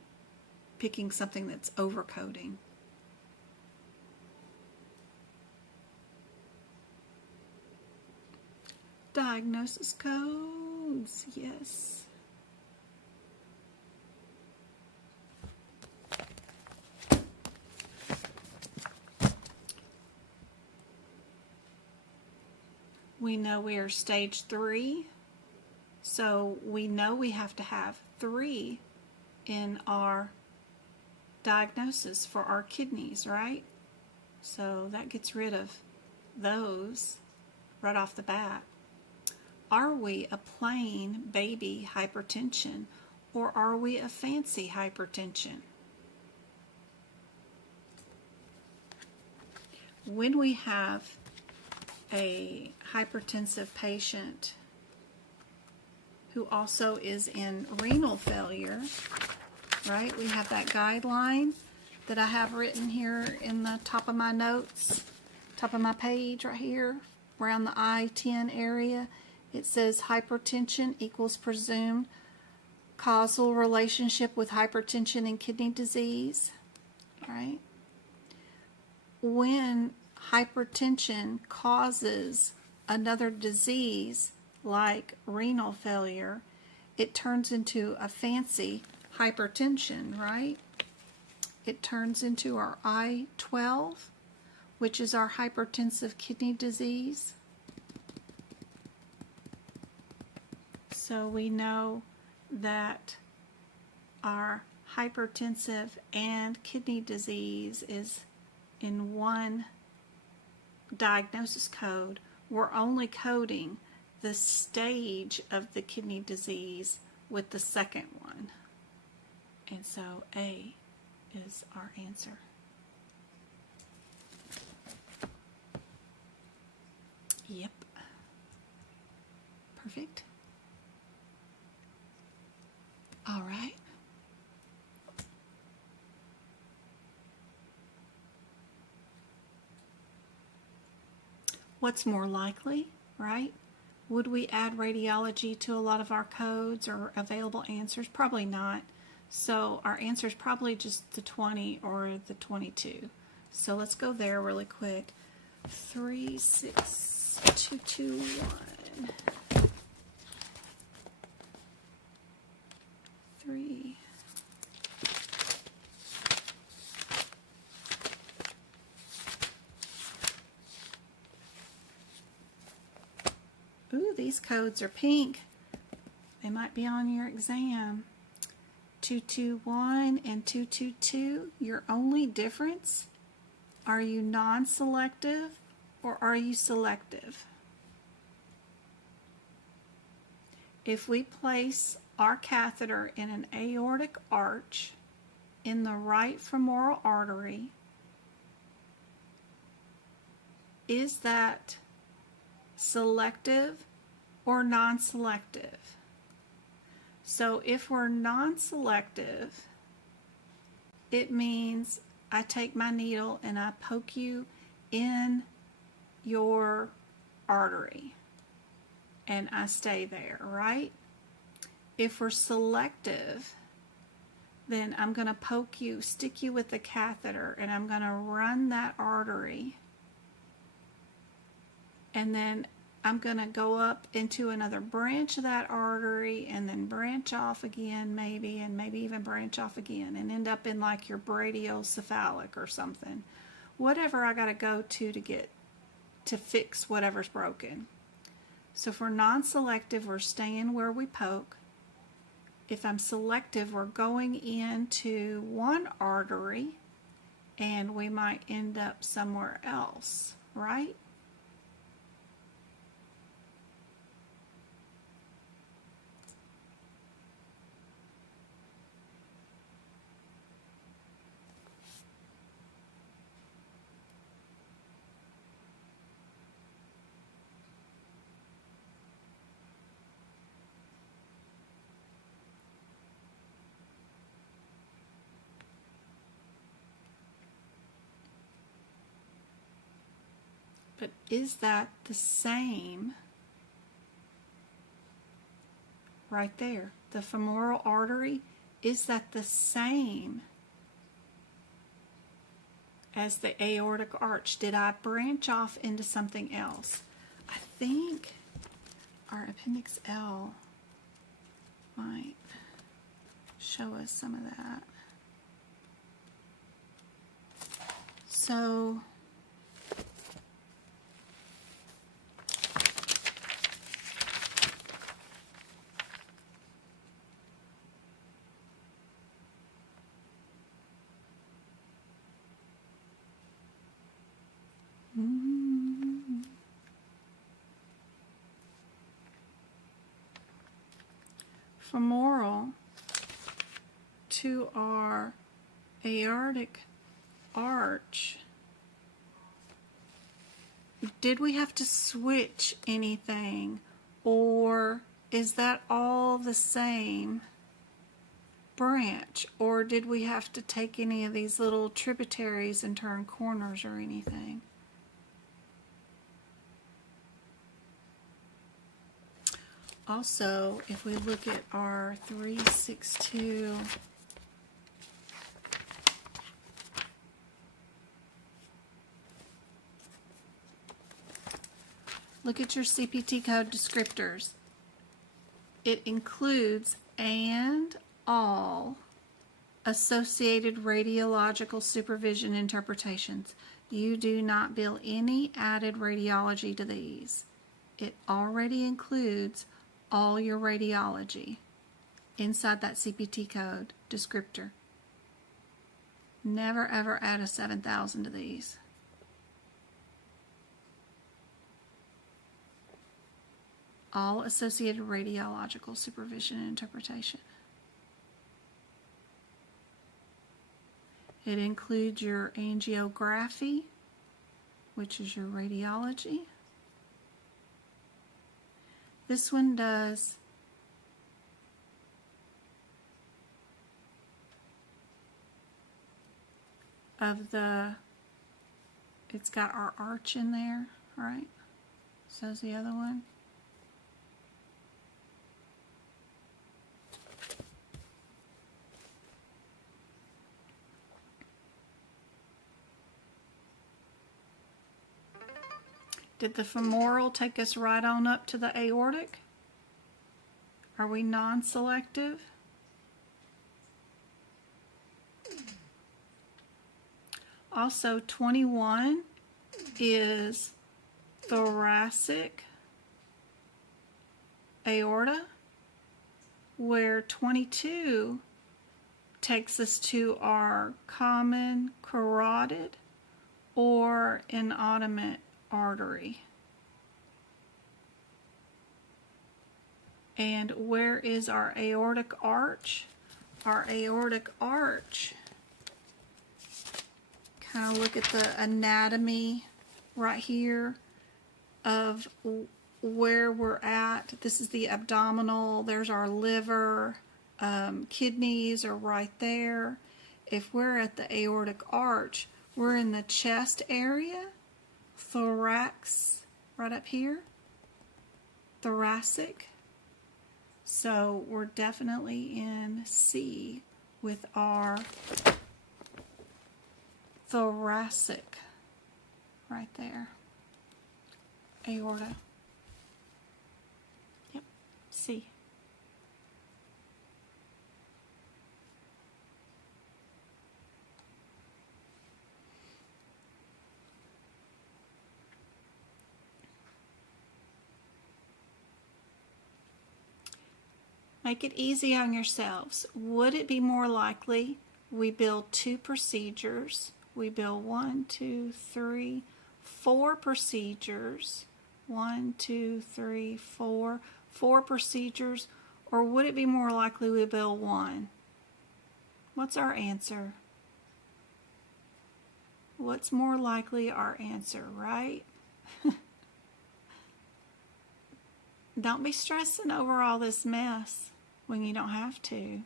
picking something that's overcoding. Diagnosis codes, yes. We know we are stage 3, so we know we have to have 3 in our diagnosis for our kidneys, right? So that gets rid of those right off the bat. Are we a plain baby hypertension, or are we a fancy hypertension? When we have a hypertensive patient who also is in renal failure, right? We have that guideline that I have written here in the top of my notes, top of my page right here, around the I-10 area. It says hypertension equals presumed causal relationship with hypertension and kidney disease, right? When hypertension causes another disease like renal failure, it turns into a fancy hypertension, right? It turns into our I-12, which is our hypertensive kidney disease. So we know that our hypertensive and kidney disease is in one diagnosis code. We're only coding the stage of the kidney disease with the second one. And so A is our answer. Yep. Perfect. All right. What's more likely, right? Would we add radiology to a lot of our codes or available answers? Probably not. So our answer is probably just the 20 or the 22. So let's go there really quick. 3, 6, 2, 2, 1. 3. Ooh, these codes are pink. They might be on your exam. 221 and 222. Your only difference, are you non-selective or are you selective? If we place our catheter in an aortic arch in the right femoral artery, is that selective or non-selective? So if we're non-selective, it means I take my needle and I poke you in your artery and I stay there, right? If we're selective, then I'm going to poke you, stick you with the catheter, and I'm going to run that artery, and then I'm going to go up into another branch of that artery and then branch off again maybe, and maybe even branch off again and end up in like your brachiocephalic or something. Whatever I got to go to get to fix whatever's broken. So if we're non-selective, we're staying where we poke. If I'm selective, we're going into one artery and we might end up somewhere else, right? But is that the same right there? The femoral artery, is that the same as the aortic arch? Did I branch off into something else? I think our appendix L might show us some of that. So femoral to our aortic arch, did we have to switch anything, or is that all the same branch, or did we have to take any of these little tributaries and turn corners or anything? Also, if we look at our 362, look at your CPT code descriptors. It includes and all associated radiological supervision interpretations. You do not bill any added radiology to these. It already includes all your radiology inside that CPT code descriptor. Never ever add a 7,000 to these. All associated radiological supervision and interpretation. It includes your angiography, which is your radiology. This one does it's got our arch in there, right? So's the other one. Did the femoral take us right on up to the aortic? Are we non-selective? Also, 21 is thoracic aorta, where 22 takes us to our common carotid or inottimate artery. And where is our aortic arch? Our aortic arch, kind of look at the anatomy right here of where we're at. This is the abdominal, there's our liver, kidneys are right there. If we're at the aortic arch, we're in the chest area, thorax right up here, thoracic. So we're definitely in C with our thoracic right there, aorta. Yep, C. Make it easy on yourselves. Would it be more likely we bill 2 procedures? We bill 1, 2, 3, 4 procedures. 1, 2, 3, 4. 4 procedures. Or would it be more likely we bill 1? What's our answer? What's more likely our answer, right? Don't be stressing over all this mess when you don't have to.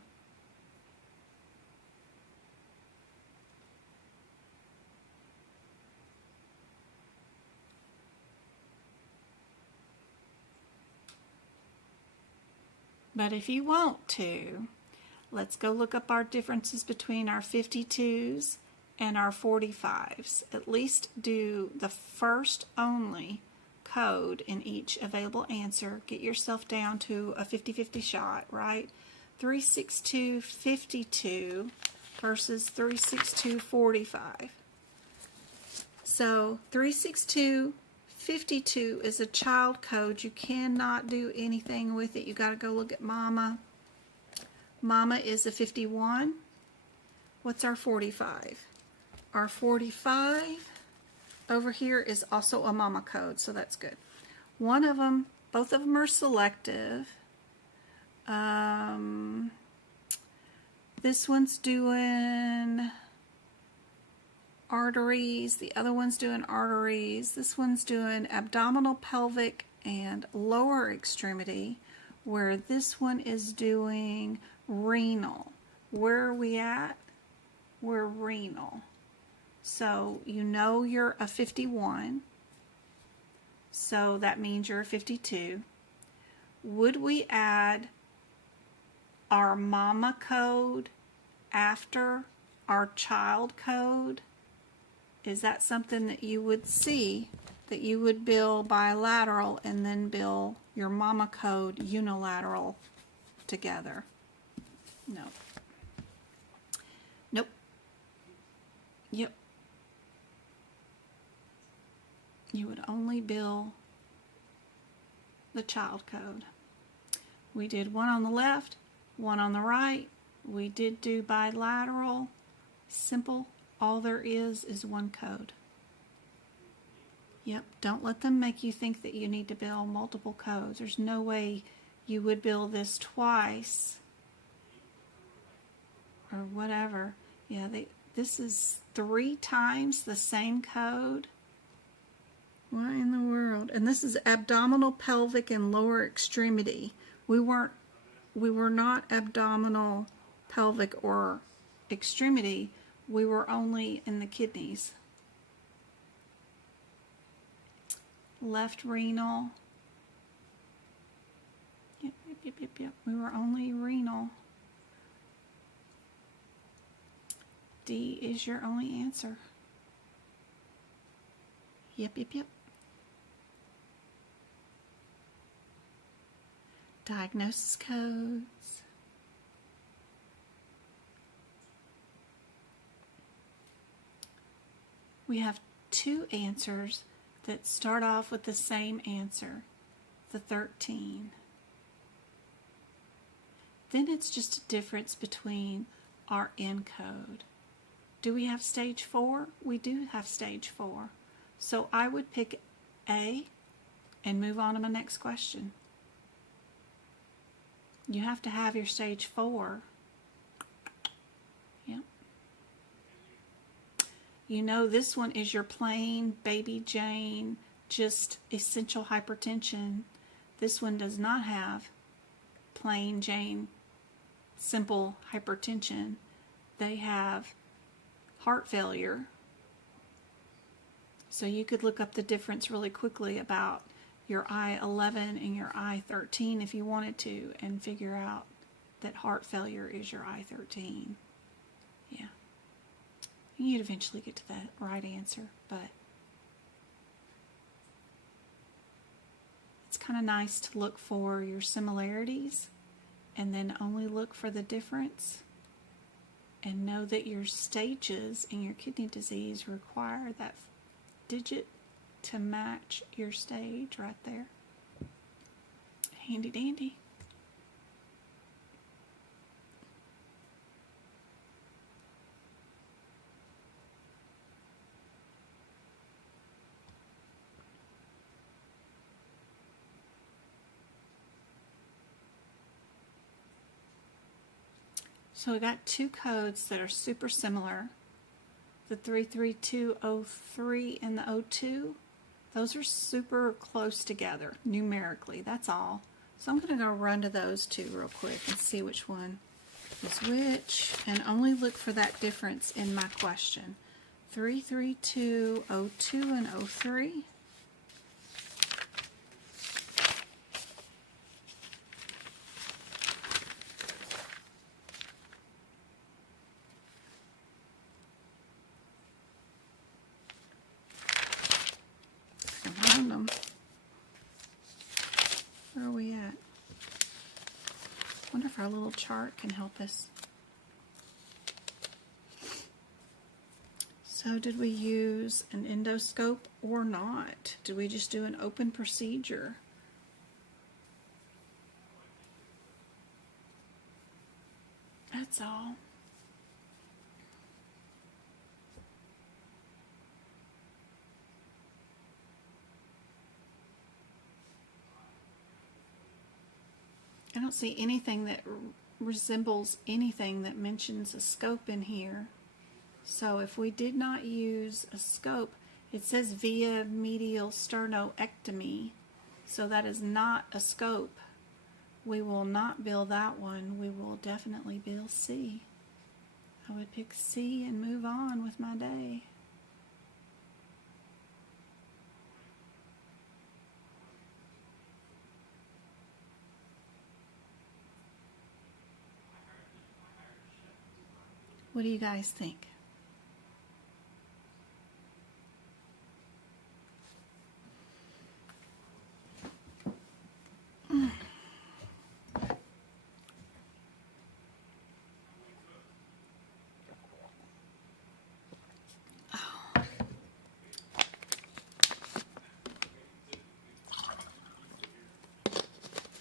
But if you want to, let's go look up our differences between our 52s and our 45s. At least do the first only code in each available answer. Get yourself down to a 50-50 shot, right? 362.52 versus 362.45. So 362.52 is a child code. You cannot do anything with it. You got to go look at Mama. Mama is a 51. What's our 45? Our 45 over here is also a Mama code, so that's good. One of them, both of them are selective. This one's doing arteries. The other one's doing arteries. This one's doing abdominal, pelvic, and lower extremity, where this one is doing renal. Where are we at? We're renal. So you know you're a 51. So that means you're a 52. Would we add our mama code after our child code? Is that something that you would see, that you would bill bilateral and then bill your mama code unilateral together? No. Nope. Yep. You would only bill the child code. We did one on the left, one on the right. We did do bilateral. Simple. All there is one code. Yep. Don't let them make you think that you need to bill multiple codes. There's no way you would bill this twice or whatever. Yeah, this is 3 times the same code. What in the world? And this is abdominal, pelvic, and lower extremity. We were not abdominal, pelvic, or extremity. We were only in the kidneys. Left renal. Yep. We were only renal. D is your only answer. Yep. Diagnosis codes. We have 2 answers that start off with the same answer, the 13. Then it's just a difference between our encode. Do we have stage 4? We do have stage 4. So I would pick A and move on to my next question. You have to have your stage 4. Yep. You know this one is your plain baby Jane, just essential hypertension. This one does not have plain Jane, simple hypertension. They have heart failure. So you could look up the difference really quickly about your I-11 and your I-13 if you wanted to, and figure out that heart failure is your I-13. Yeah. You'd eventually get to that right answer, but it's kind of nice to look for your similarities and then only look for the difference, and know that your stages in your kidney disease require that digit to match your stage right there. Handy dandy. So we got 2 codes that are super similar. The 33203 and the 02. Those are super close together numerically, that's all. So I'm going to go run to those 2 real quick and see which one is which, and only look for that difference in my question. 33202 and 03. Where are we at? I wonder if our little chart can help us. So did we use an endoscope or not? Did we just do an open procedure? That's all. And don't see anything that resembles anything that mentions a scope in here. So if we did not use a scope, it says via medial sternoectomy. So that is not a scope. We will not bill that one. We will definitely bill C. I would pick C and move on with my day. What do you guys think?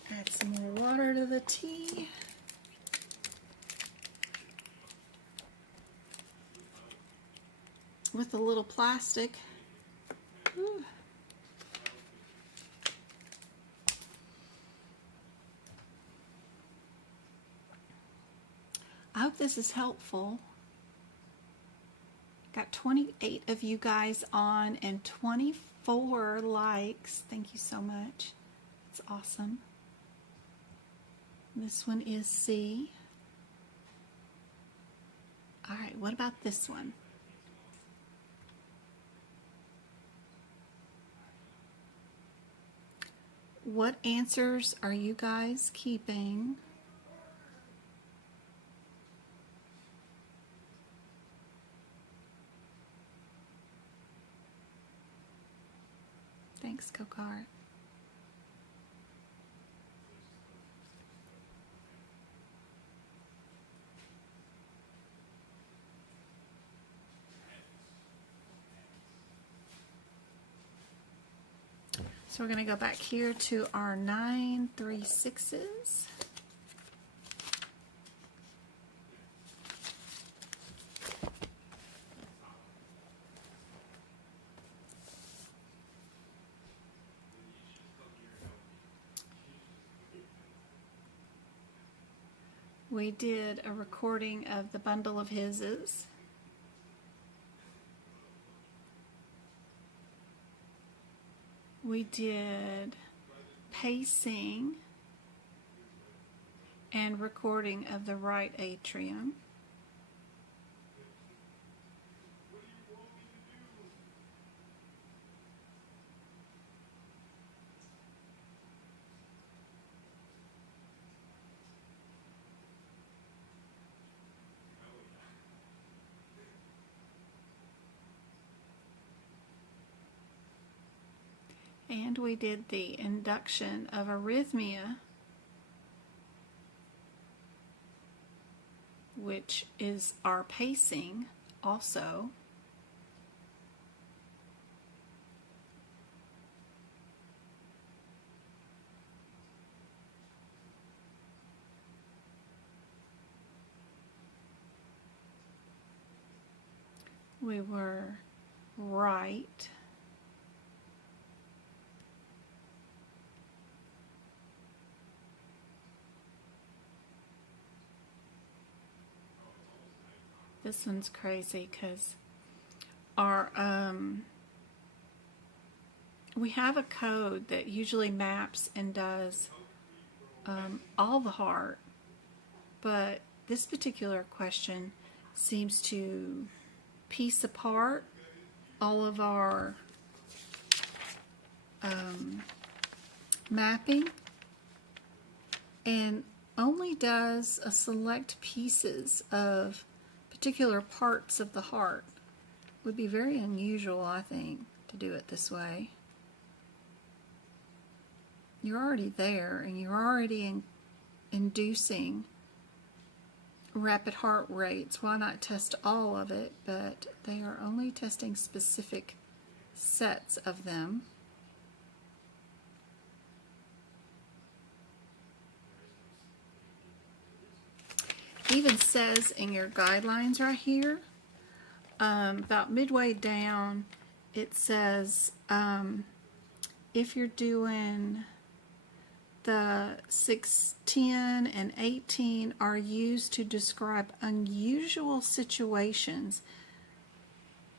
Add some more water to the tea. With a little plastic. Ooh. I hope this is helpful. Got 28 of you guys on and 24 likes. Thank you so much. It's awesome. This one is C. All right, what about this one? What answers are you guys keeping? Thanks, Kokar. So we're going to go back here to our 936s. We did a recording of the bundle of hises. We did pacing and recording of the right atrium. And we did the induction of arrhythmia, which is our pacing also. We were right. This one's crazy because our we have a code that usually maps and does all the heart, but this particular question seems to piece apart all of our mapping and only does a select pieces of particular parts of the heart. Would be very unusual, I think, to do it this way. You're already there and you're already inducing rapid heart rates. Why not test all of it? But they are only testing specific sets of them. Even says in your guidelines right here, about midway down, it says if you're doing The 610 and 18 are used to describe unusual situations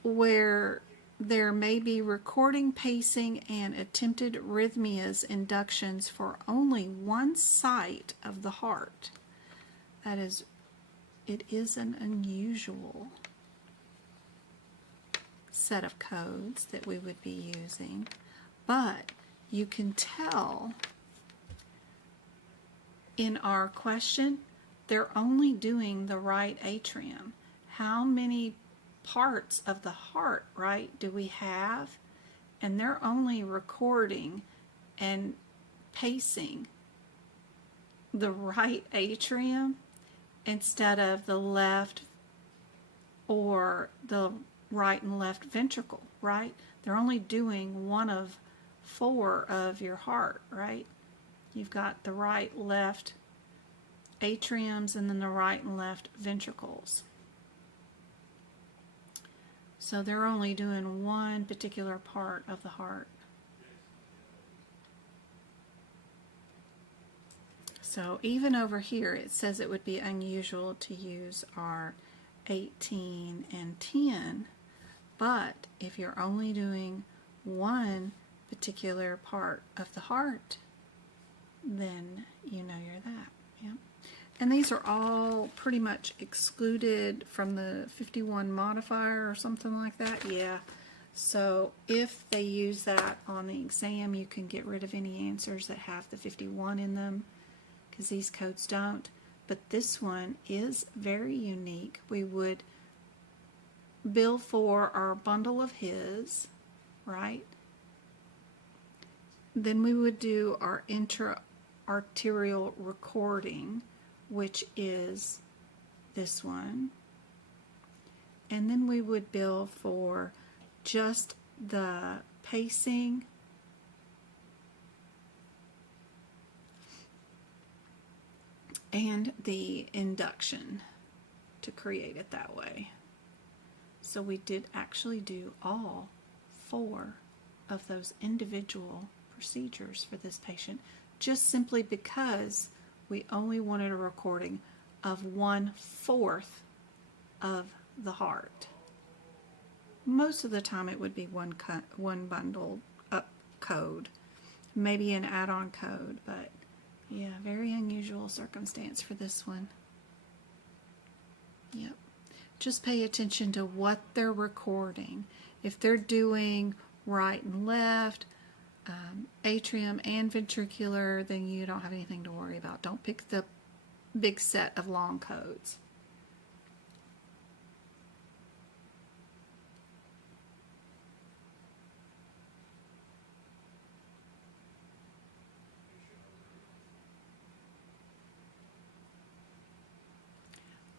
where there may be recording, pacing, and attempted arrhythmias inductions for only one site of the heart. That is, it is an unusual set of codes that we would be using, but you can tell in our question they're only doing the right atrium. How many parts of the heart, right, do we have? And they're only recording and pacing the right atrium instead of the left or the right and left ventricle, right? They're only doing one of 4 of your heart, right? You've got the right, left atriums and then the right and left ventricles. So they're only doing one particular part of the heart. So even over here it says it would be unusual to use our 18 and 10, but if you're only doing one particular part of the heart, then you know you're that. Yeah. And these are all pretty much excluded from the 51 modifier or something like that. Yeah. So if they use that on the exam, you can get rid of any answers that have the 51 in them, because these codes don't. But this one is very unique. We would bill for our bundle of his, right? Then we would do our intra-arterial recording, which is this one. And then we would bill for just the pacing and the induction to create it that way. So we did actually do all 4 of those individual procedures for this patient, just simply because we only wanted a recording of 1/4 of the heart. Most of the time it would be one bundled up code, maybe an add-on code, but yeah, very unusual circumstance for this one. Yep. Just pay attention to what they're recording. If they're doing right and left, atrium and ventricular, then you don't have anything to worry about. Don't pick the big set of long codes.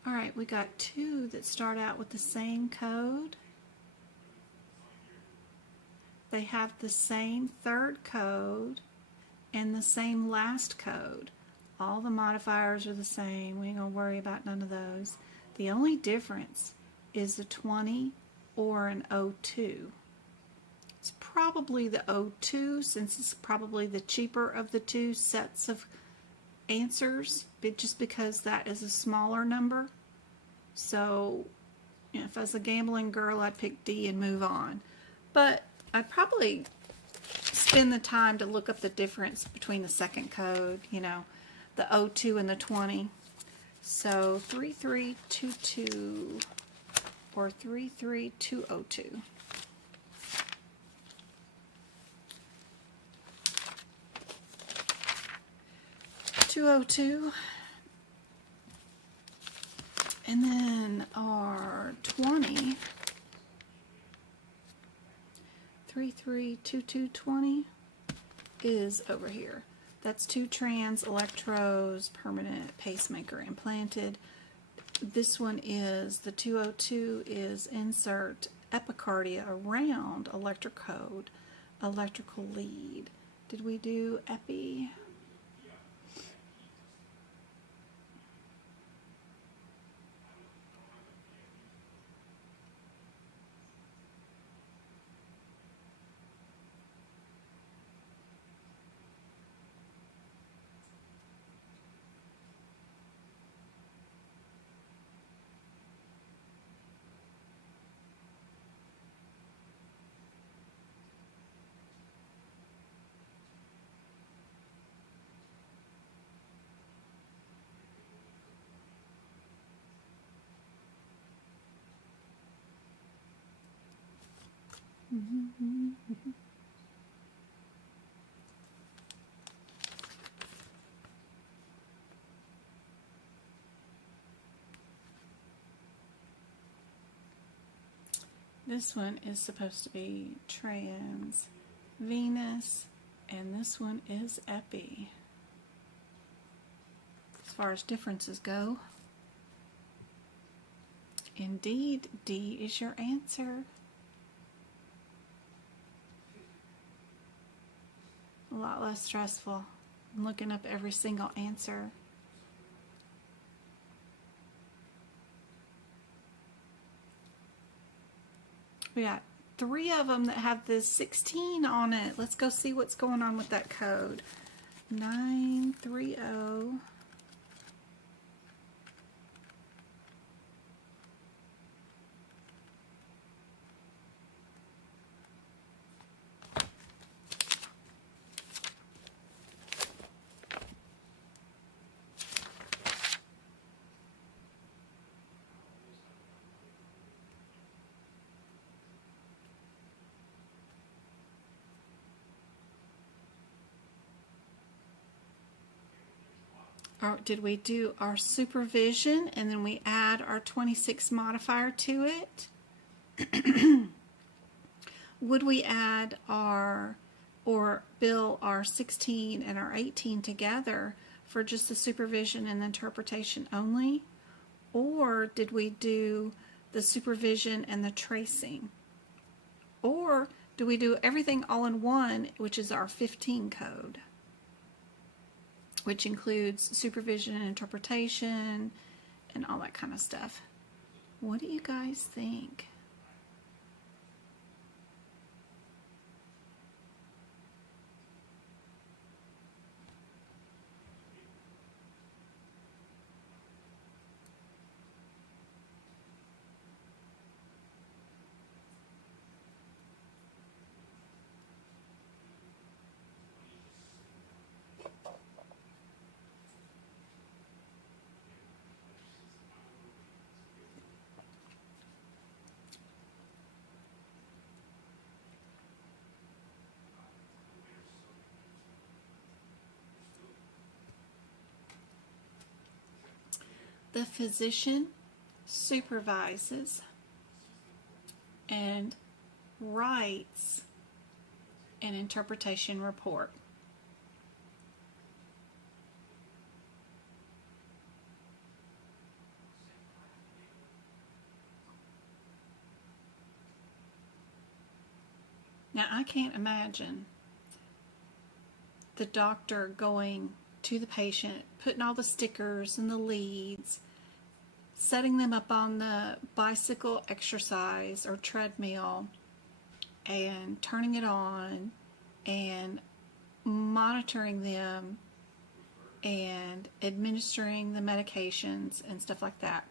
All right, we got 2 that start out with the same code. They have the same third code and the same last code. All the modifiers are the same. We ain't gonna worry about none of those. The only difference is the 20 or an O2. It's probably the O2, since it's probably the cheaper of the 2 sets of answers, but just because that is a smaller number. So, you know, if I was a gambling girl, I'd pick D and move on. But I'd probably spend the time to look up the difference between the second code, you know, the O2 and the 20. So 3322 or 33202. .202, and then our 20, 332220 is over here. That's 2 trans electrodes, permanent pacemaker implanted. This one is, the 202 is insert epicardia around electrocode, electrical lead. Did we do epi? This one is supposed to be transvenous, and this one is epi. As far as differences go, indeed, D is your answer. A lot less stressful. I'm looking up every single answer. We got 3 of them that have the 16 on it. Let's go see what's going on with that code. 930. Did we do our supervision and then we add our 26 modifier to it? Would we add our, or bill our 16 and our 18 together for just the supervision and interpretation only? Or did we do the supervision and the tracing? Or do we do everything all in one, which is our 15 code? Which includes supervision and interpretation and all that kind of stuff. What do you guys think? The physician supervises and writes an interpretation report. Now, I can't imagine the doctor going to the patient, putting all the stickers and the leads, setting them up on the bicycle exercise or treadmill, and turning it on and monitoring them and administering the medications and stuff like that.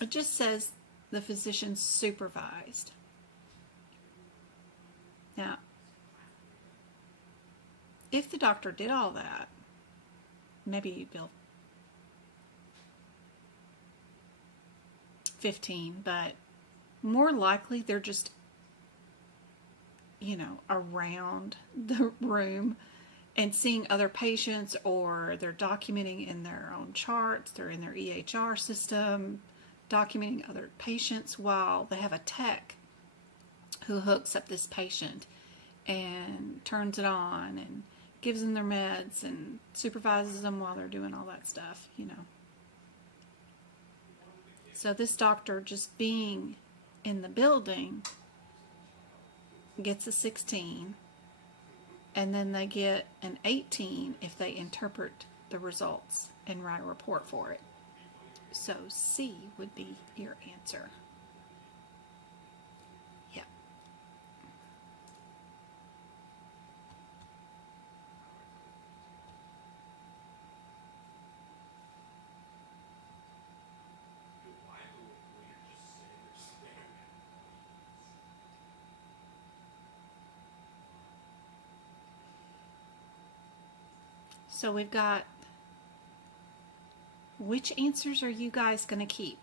It just says the physician supervised. Now, if the doctor did all that, maybe you'd bill 15, but more likely they're just, around the room and seeing other patients, or they're documenting in their own charts, they're in their EHR system, documenting other patients while they have a tech who hooks up this patient and turns it on and gives them their meds and supervises them while they're doing all that stuff, So this doctor just being in the building gets a 16, and then they get an 18 if they interpret the results and write a report for it. So C would be your answer. Yep. So we've got, which answers are you guys going to keep?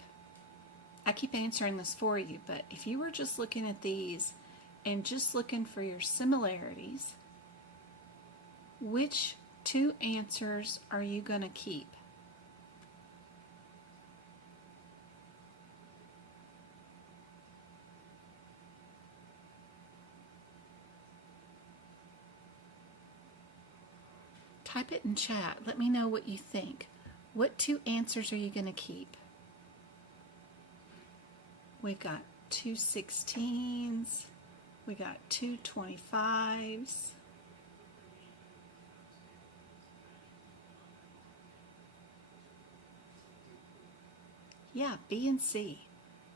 I keep answering this for you, but if you were just looking at these and just looking for your similarities, which two answers are you going to keep? Type it in chat. Let me know what you think. What two answers are you going to keep? We got two 16s. We got two 25s. Yeah, B and C.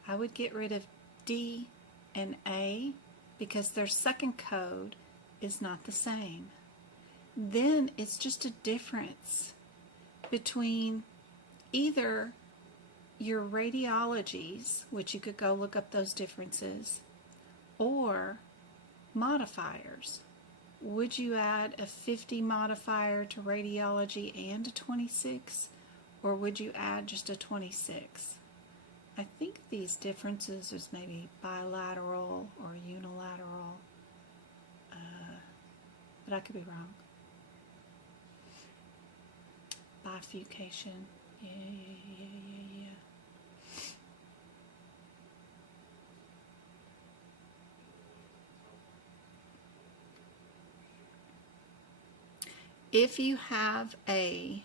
I would get rid of D and A because their second code is not the same. Then it's just a difference between either your radiologies, which you could go look up those differences, or modifiers. Would you add a 50 modifier to radiology and a 26, or would you add just a 26? I think these differences is maybe bilateral or unilateral, but I could be wrong. Bifurcation. Yeah. If you have a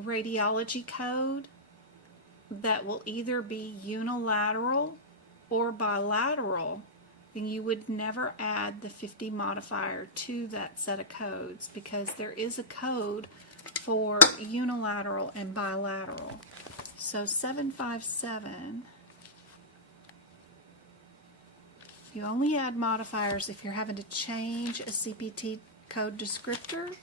radiology code that will either be unilateral or bilateral, then you would never add the 50 modifier to that set of codes because there is a code for unilateral and bilateral. So 757, you only add modifiers if you're having to change a CPT code descriptor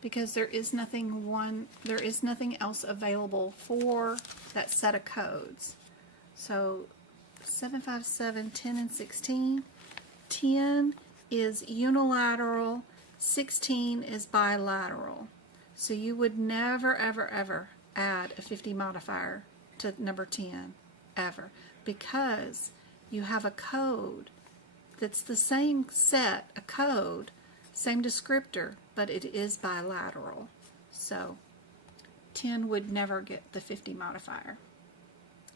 because there is nothing else available for that set of codes. So 757, 10, and 16. 10 is unilateral, 16 is bilateral. So you would never, ever, ever add a 50 modifier to number 10, ever, because you have a code that's the same set, a code, same descriptor, but it is bilateral. So 10 would never get the 50 modifier.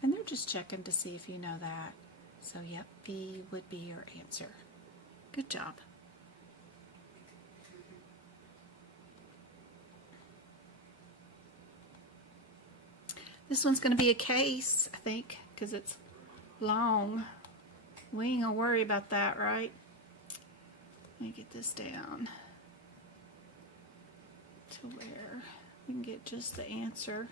And they're just checking to see if you know that. So, yep, B would be your answer. Good job. This one's going to be a case, I think, because it's long. We ain't going to worry about that, right? Let me get this down to where we can get just the answer.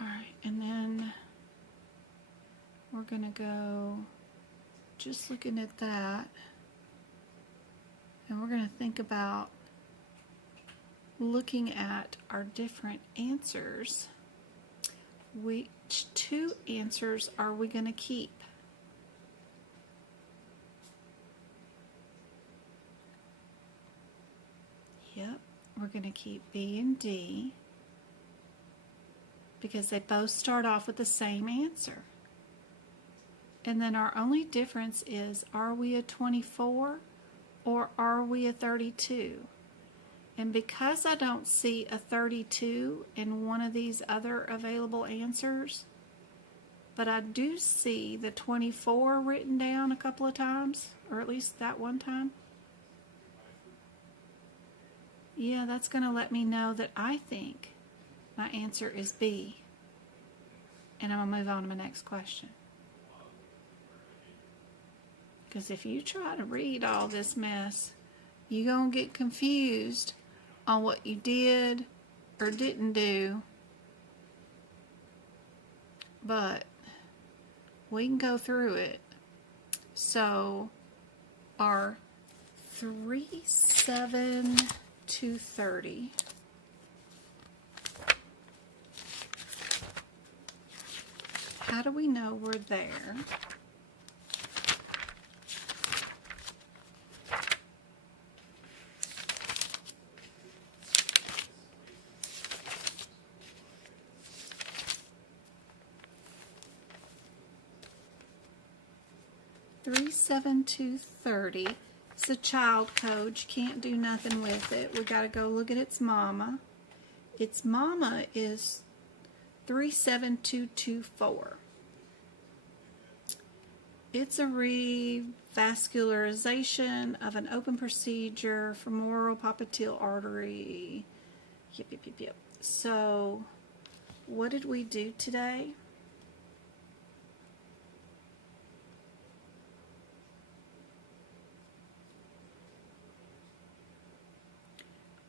Alright, and then we're going to go just looking at that, and we're going to think about looking at our different answers. Which two answers are we going to keep? Yep, we're going to keep B and D, because they both start off with the same answer. And then our only difference is, are we a 24 or are we a 32? And because I don't see a 32 in one of these other available answers, but I do see the 24 written down a couple of times, or at least that one time, yeah, that's going to let me know that I think my answer is B. And I'm going to move on to my next question. Because if you try to read all this mess, you're going to get confused on what you did or didn't do. But we can go through it. So our 3-7-230. How do we know we're there? 37230. It's a child code. You can't do nothing with it. We got to go look at its mama. Its mama is 37224. It's a revascularization of an open procedure, femoral popliteal artery. Yep. So, what did we do today?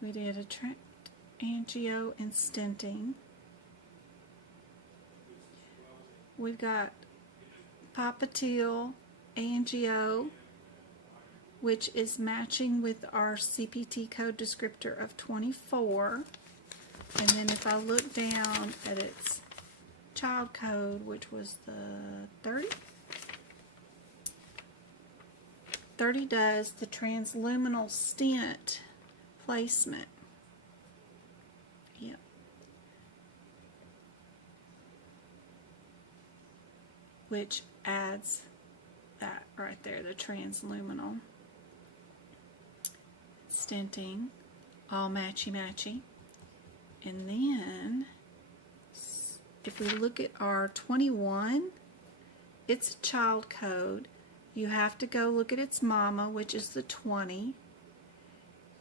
We did a angio and stenting. We've got popliteal angio, which is matching with our CPT code descriptor of 24. And then if I look down at its child code, which was the 30, 30 does the transluminal stent placement. Yep. Which adds that right there, the transluminal stenting, all matchy-matchy. And then, if we look at our 21, it's a child code. You have to go look at its mama, which is the 20.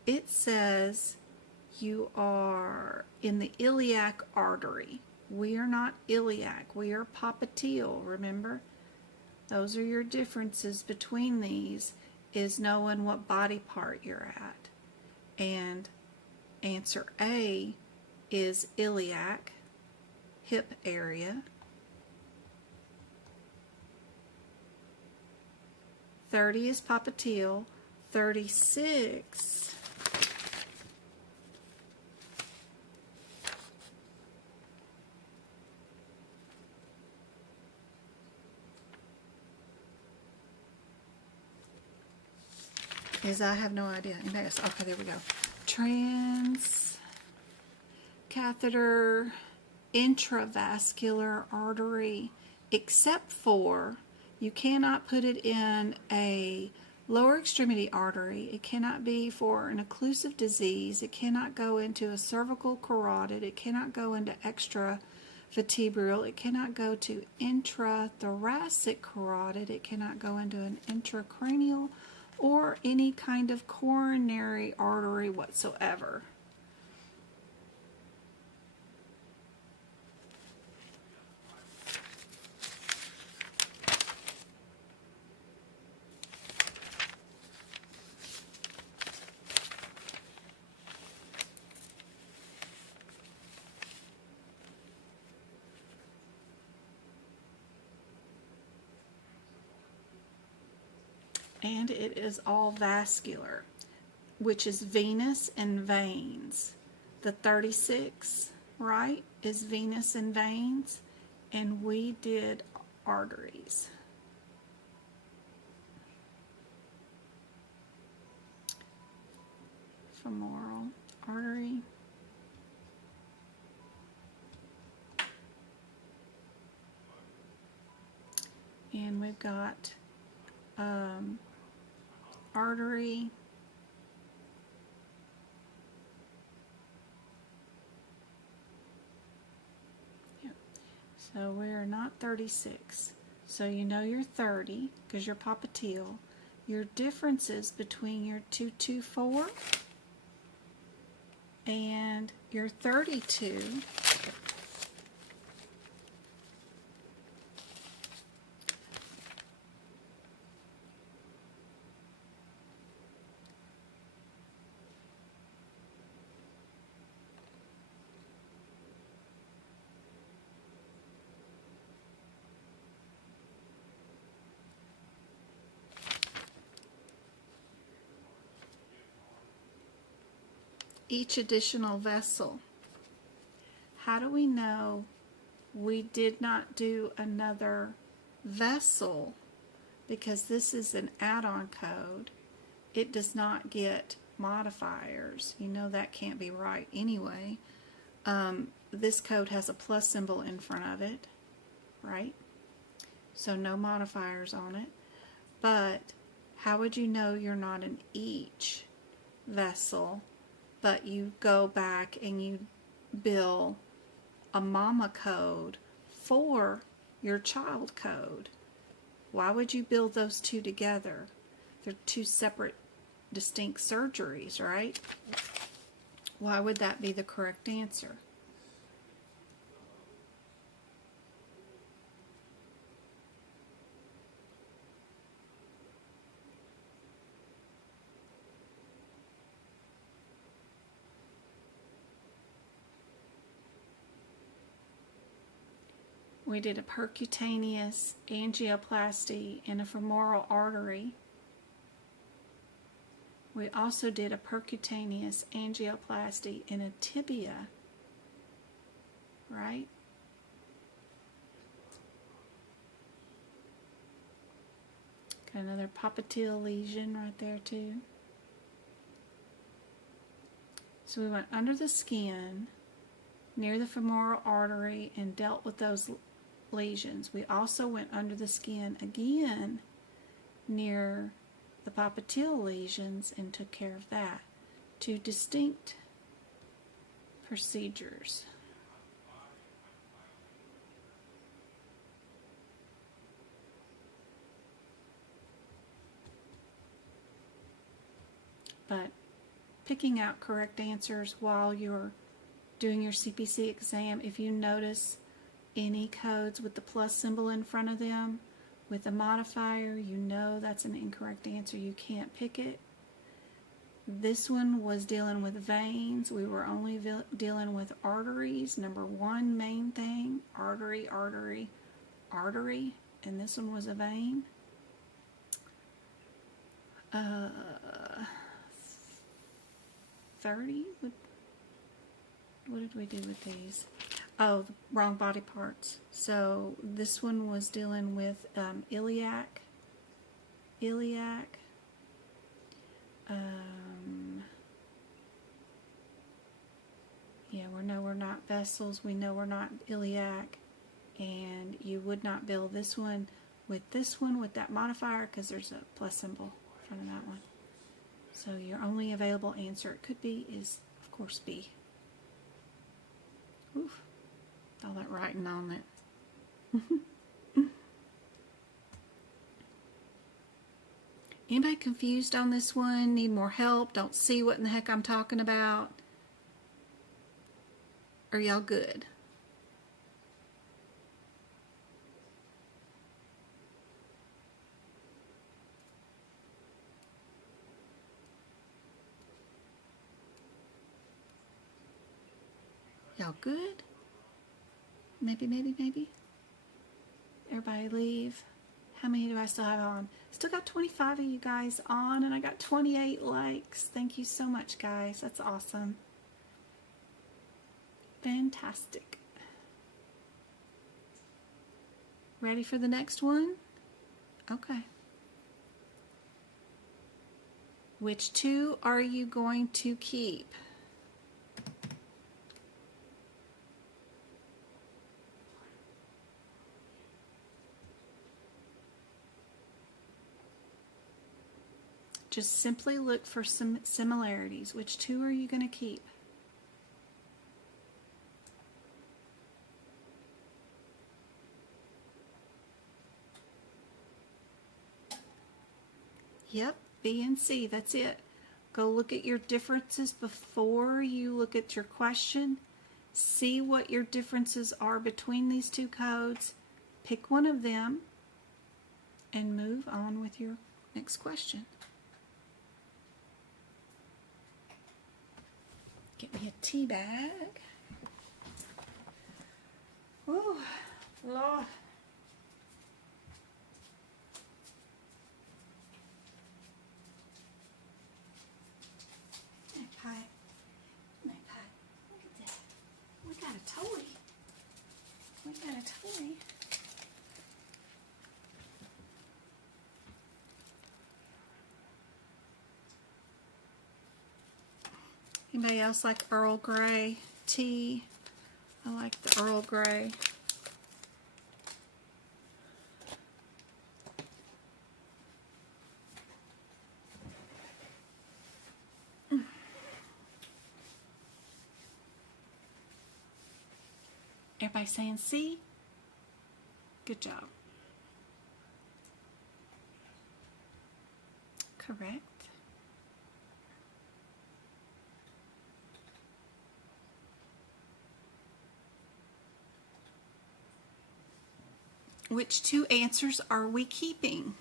It says you are in the iliac artery. We are not iliac, we are popliteal, remember? Those are your differences between these, is knowing what body part you're at. And answer A is iliac, hip area. 30 is popliteal. 36 is, I have no idea. Okay, there we go. Transcatheter intravascular artery, except for you cannot put it in a lower extremity artery. It cannot be for an occlusive disease. It cannot go into a cervical carotid. It cannot go into extravertebral. It cannot go to intrathoracic carotid. It cannot go into an intracranial or any kind of coronary artery whatsoever. And it is all vascular, which is venous and veins. The 36, right, is venous and veins, and we did arteries. Femoral artery. And we've got artery, yep. So we're not 36. So you know you're 30 because you're popliteal. Your differences between your 224 and your 32 each additional vessel. How do we know we did not do another vessel? Because this is an add-on code. It does not get modifiers. You know that can't be right anyway. This code has a plus symbol in front of it, right? So no modifiers on it. But how would you know you're not in each vessel, but you go back and you bill a mama code for your child code? Why would you bill those two together? They're two separate, distinct surgeries, right? Why would that be the correct answer? We did a percutaneous angioplasty in a femoral artery. We also did a percutaneous angioplasty in a tibia, right? Got another popliteal lesion right there too. So we went under the skin near the femoral artery and dealt with those lesions. We also went under the skin again near the popliteal lesions and took care of that. Two distinct procedures. But picking out correct answers while you're doing your CPC exam, if you notice any codes with the plus symbol in front of them with a modifier, you know that's an incorrect answer. You can't pick it. This one was dealing with veins. We were only dealing with arteries. Number one main thing, artery, artery, artery. And this one was a vein. 30? What did we do with these? Oh, the wrong body parts. So this one was dealing with iliac. Yeah, we know we're not vessels. We know we're not iliac. And you would not bill this one with that modifier because there's a plus symbol in front of that one. So your only available answer it could be is, of course, B. Oof. All that writing on it. Anybody confused on this one? Need more help? Don't see what in the heck I'm talking about? Are y'all good? Y'all good? Maybe. Everybody leave. How many do I still have on? Still got 25 of you guys on, and I got 28 likes. Thank you so much, guys. That's awesome. Fantastic. Ready for the next one? Okay. Which two are you going to keep? Just simply look for some similarities. Which two are you going to keep? Yep, B and C, that's it. Go look at your differences before you look at your question. See what your differences are between these two codes. Pick one of them and move on with your next question. Get me a tea bag. Oh, Lord. Magpie. Look at that. We got a toy. Anybody else like Earl Grey tea? I like the Earl Grey. Everybody saying C? Good job. Correct. Which two answers are we keeping?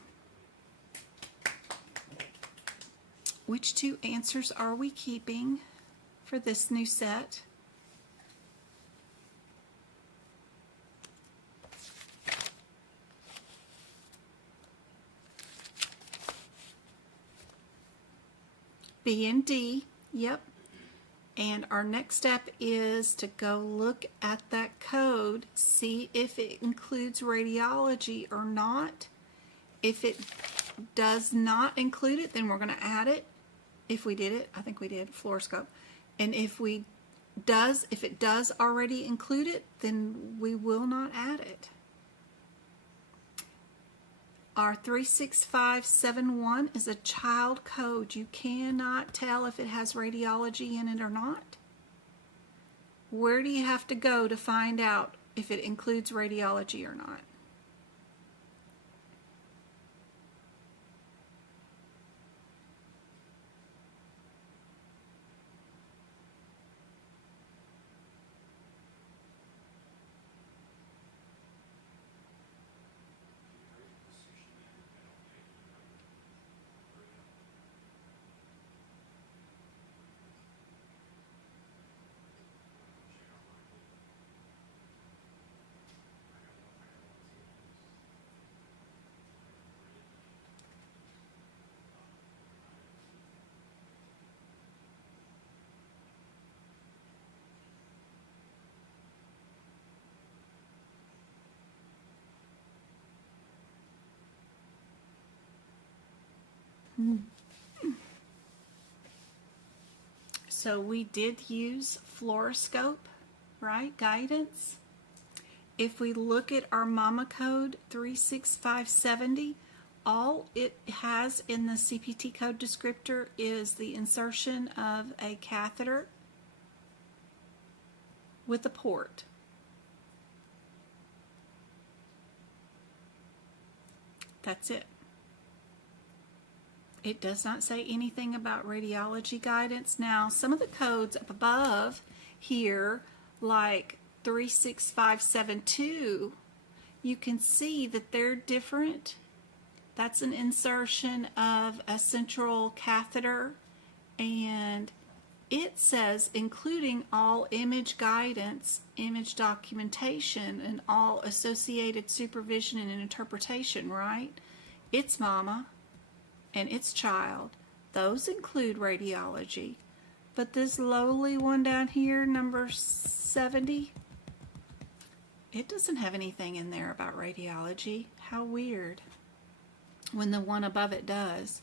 Which two answers are we keeping for this new set? B and D, yep. And our next step is to go look at that code, see if it includes radiology or not. If it does not include it, then we're going to add it. If we did it, I think we did, fluoroscope. And if it does already include it, then we will not add it. Our 36571 is a child code. You cannot tell if it has radiology in it or not. Where do you have to go to find out if it includes radiology or not? So we did use fluoroscope, right? Guidance. If we look at our mama code 36570, all it has in the CPT code descriptor is the insertion of a catheter with a port. That's it. It does not say anything about radiology guidance. Now, some of the codes up above here, like 36572, you can see that they're different. That's an insertion of a central catheter, and it says including all image guidance, image documentation, and all associated supervision and interpretation, right? It's mama and its child. Those include radiology. But this lowly one down here, number 70, it doesn't have anything in there about radiology. How weird. When the one above it does.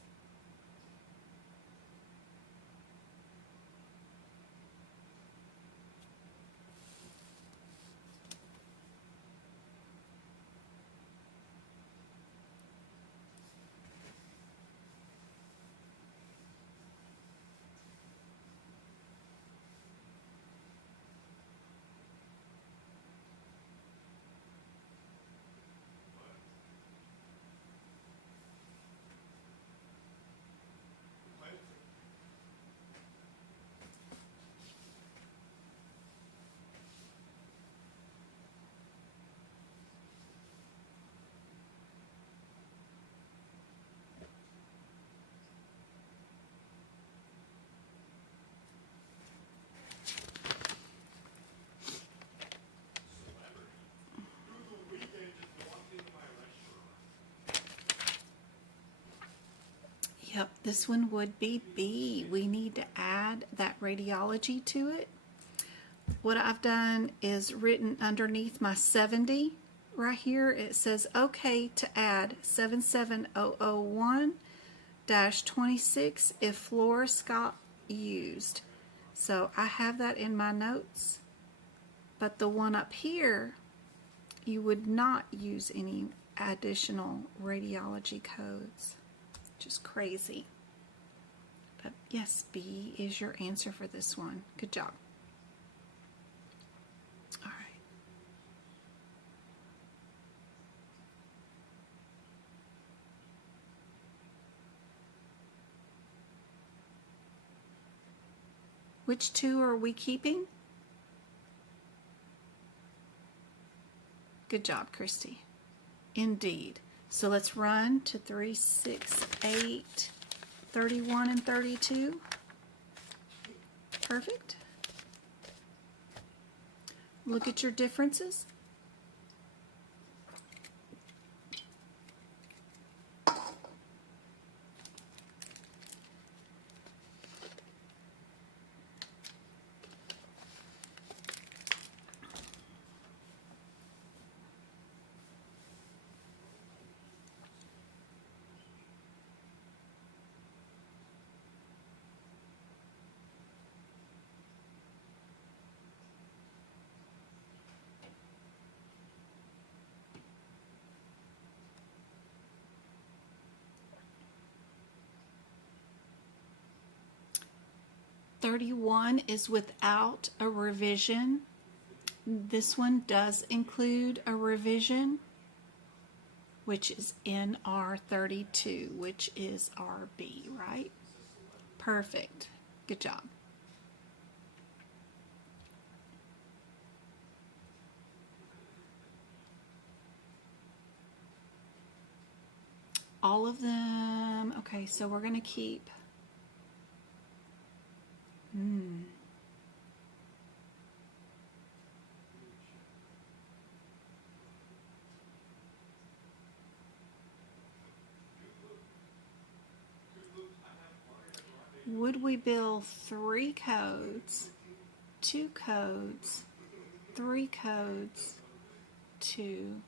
Yep, this one would be B. We need to add that radiology to it. What I've done is written underneath my 70 right here. It says okay to add 77001-26 if fluoroscope used. So I have that in my notes. But the one up here, you would not use any additional radiology codes. Just crazy. But yes, B is your answer for this one. Good job. All right. Which two are we keeping? Good job, Christy. Indeed. So let's run to 3, 6, 8, 31, and 32. Perfect. Look at your differences. (31) is without a revision. This one does include a revision, which is in R32, which is RB, right? Perfect. Good job. All of them. Okay, so we're going to keep would we bill 3 codes, 2 codes, 3 codes, 2?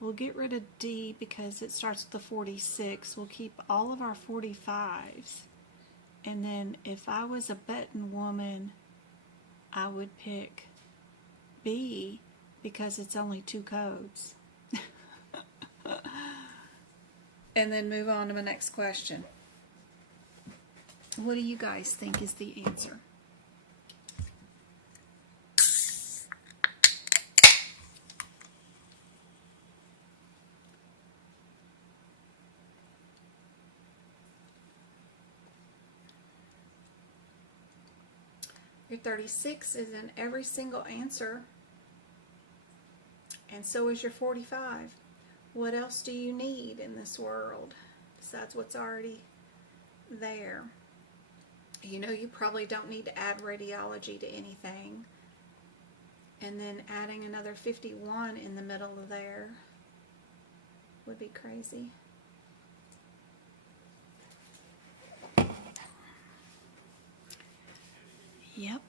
We'll get rid of D because it starts with the 46. We'll keep all of our 45s. And then if I was a betting woman, I would pick B because it's only 2 codes. And then move on to my next question. What do you guys think is the answer? Your 36 is in every single answer, and so is your 45. What else do you need in this world besides what's already there? You know, you probably don't need to add radiology to anything, and then adding another 51 in the middle of there would be crazy. Yep.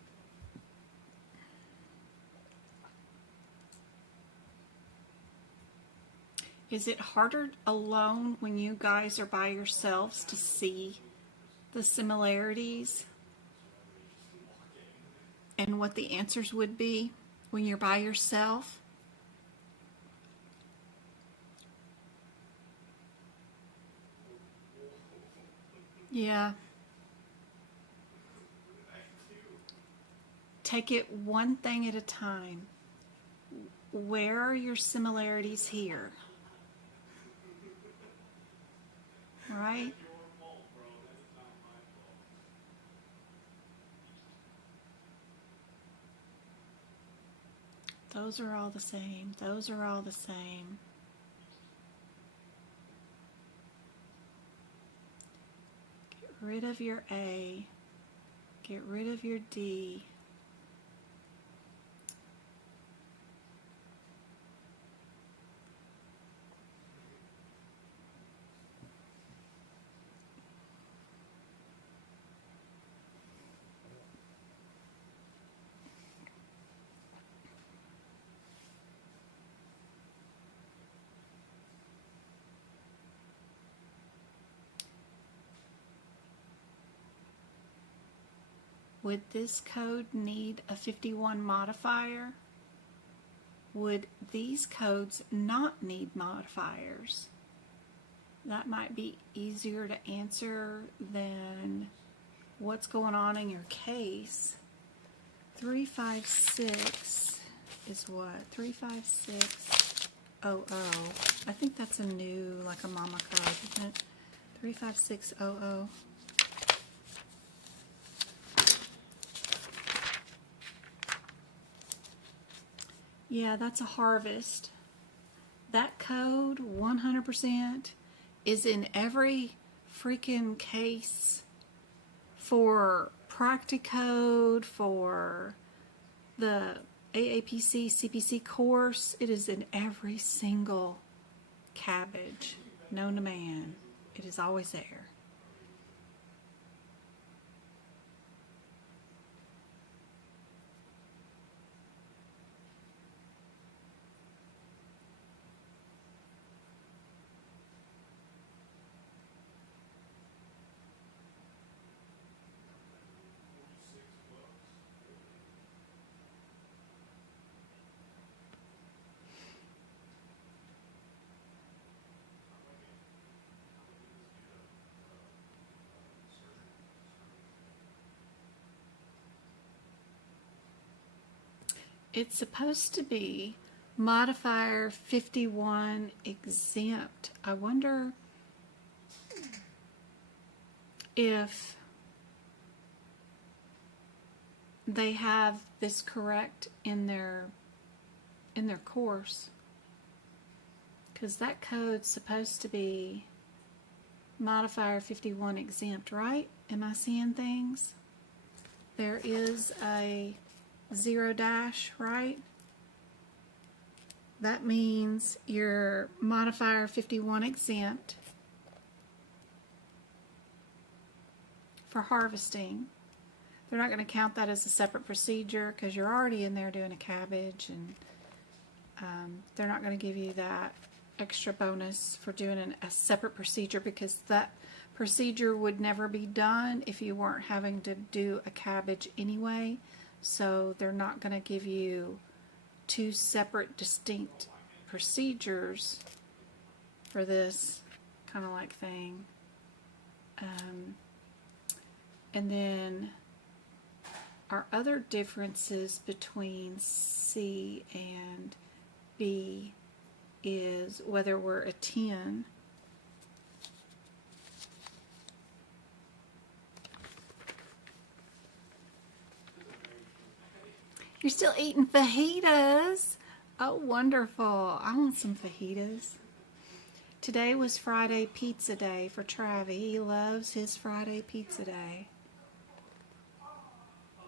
Is it harder alone when you guys are by yourselves to see the similarities and what the answers would be when you're by yourself? Yeah. Take it one thing at a time. Where are your similarities here? Right? Those are all the same. Those are all the same. Get rid of your A. Get rid of your D. Would this code need a 51 modifier? Would these codes not need modifiers? That might be easier to answer than what's going on in your case. 356 is what? 35600. I think that's a new, like a mama code, isn't it? 35600. Yeah, that's a harvest. That code 100% is in every freaking case for Practicode, for the AAPC CPC course. It is in every single cabbage known to man. It is always there. It's supposed to be modifier 51 exempt. I wonder if they have this correct in their course, because that code's supposed to be modifier 51 exempt, right? Am I seeing things? There is a 0 dash, right? That means your modifier 51 exempt for harvesting. They're not going to count that as a separate procedure because you're already in there doing a cabbage, and they're not going to give you that extra bonus for doing a separate procedure, because that procedure would never be done if you weren't having to do a cabbage anyway. So they're not going to give you two separate distinct procedures for this kind of like thing. And then our other differences between C and B is whether we're a 10. You're still eating fajitas? Oh, wonderful. I want some fajitas. Today was Friday pizza day for Travi. He loves his Friday pizza day.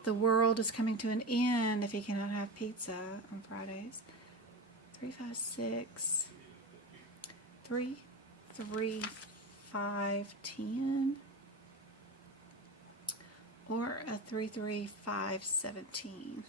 The world is coming to an end if he cannot have pizza on Fridays. 3, 5, 6, 3, 3, 5, 10, or a 3, 3, 5, 17.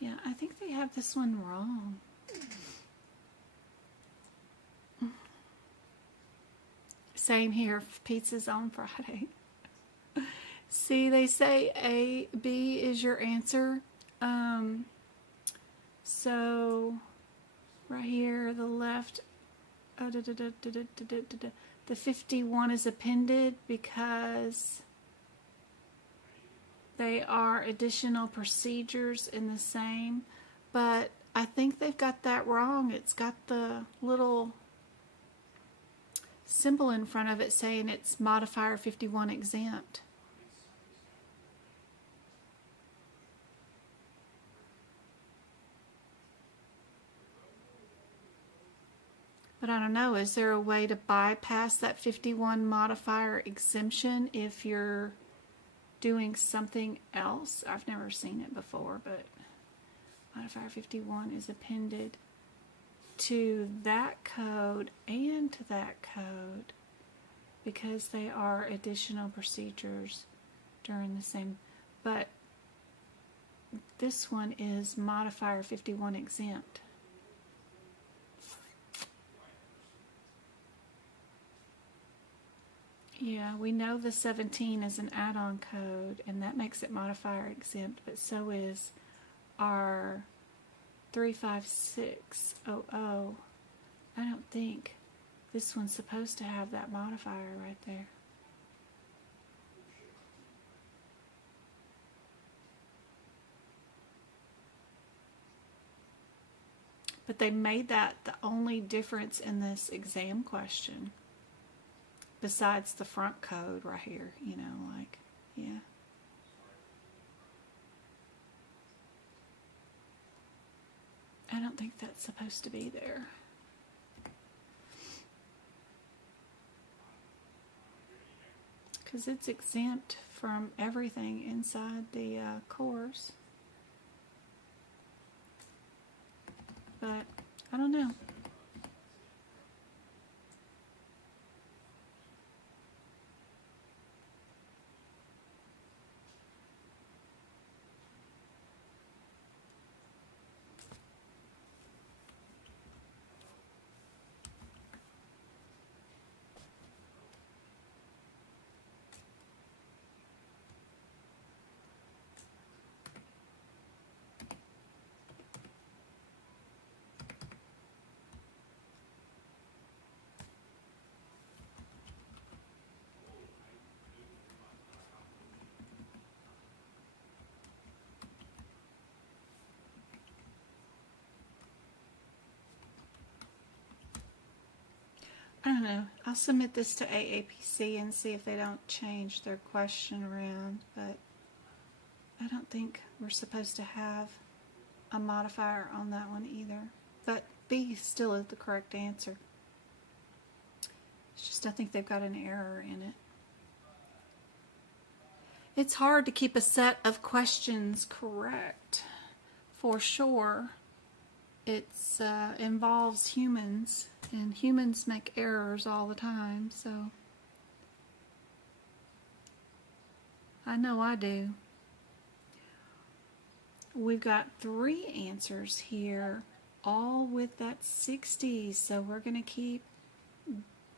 Yeah, I think they have this one wrong. Same here, pizza's on Friday. See, they say A, B is your answer. So, right here, the left, the 51 is appended because they are additional procedures in the same, but I think they've got that wrong. It's got the little symbol in front of it saying it's modifier 51 exempt. But I don't know, is there a way to bypass that 51 modifier exemption if you're doing something else? I've never seen it before, but modifier 51 is appended to that code and to that code because they are additional procedures during the same. But this one is modifier 51 exempt. Yeah, we know the 17 is an add-on code, and that makes it modifier exempt, but so is our 35600. I don't think this one's supposed to have that modifier right there. But they made that the only difference in this exam question, besides the front code right here, you know, like, yeah. I don't think that's supposed to be there. Because it's exempt from everything inside the course. But I don't know. I don't know. I'll submit this to AAPC and see if they don't change their question around, but I don't think we're supposed to have a modifier on that one either. But B still is the correct answer. It's just I think they've got an error in it. It's hard to keep a set of questions correct, for sure. It involves humans, and humans make errors all the time, so I know I do. We've got 3 answers here, all with that 60, so we're going to keep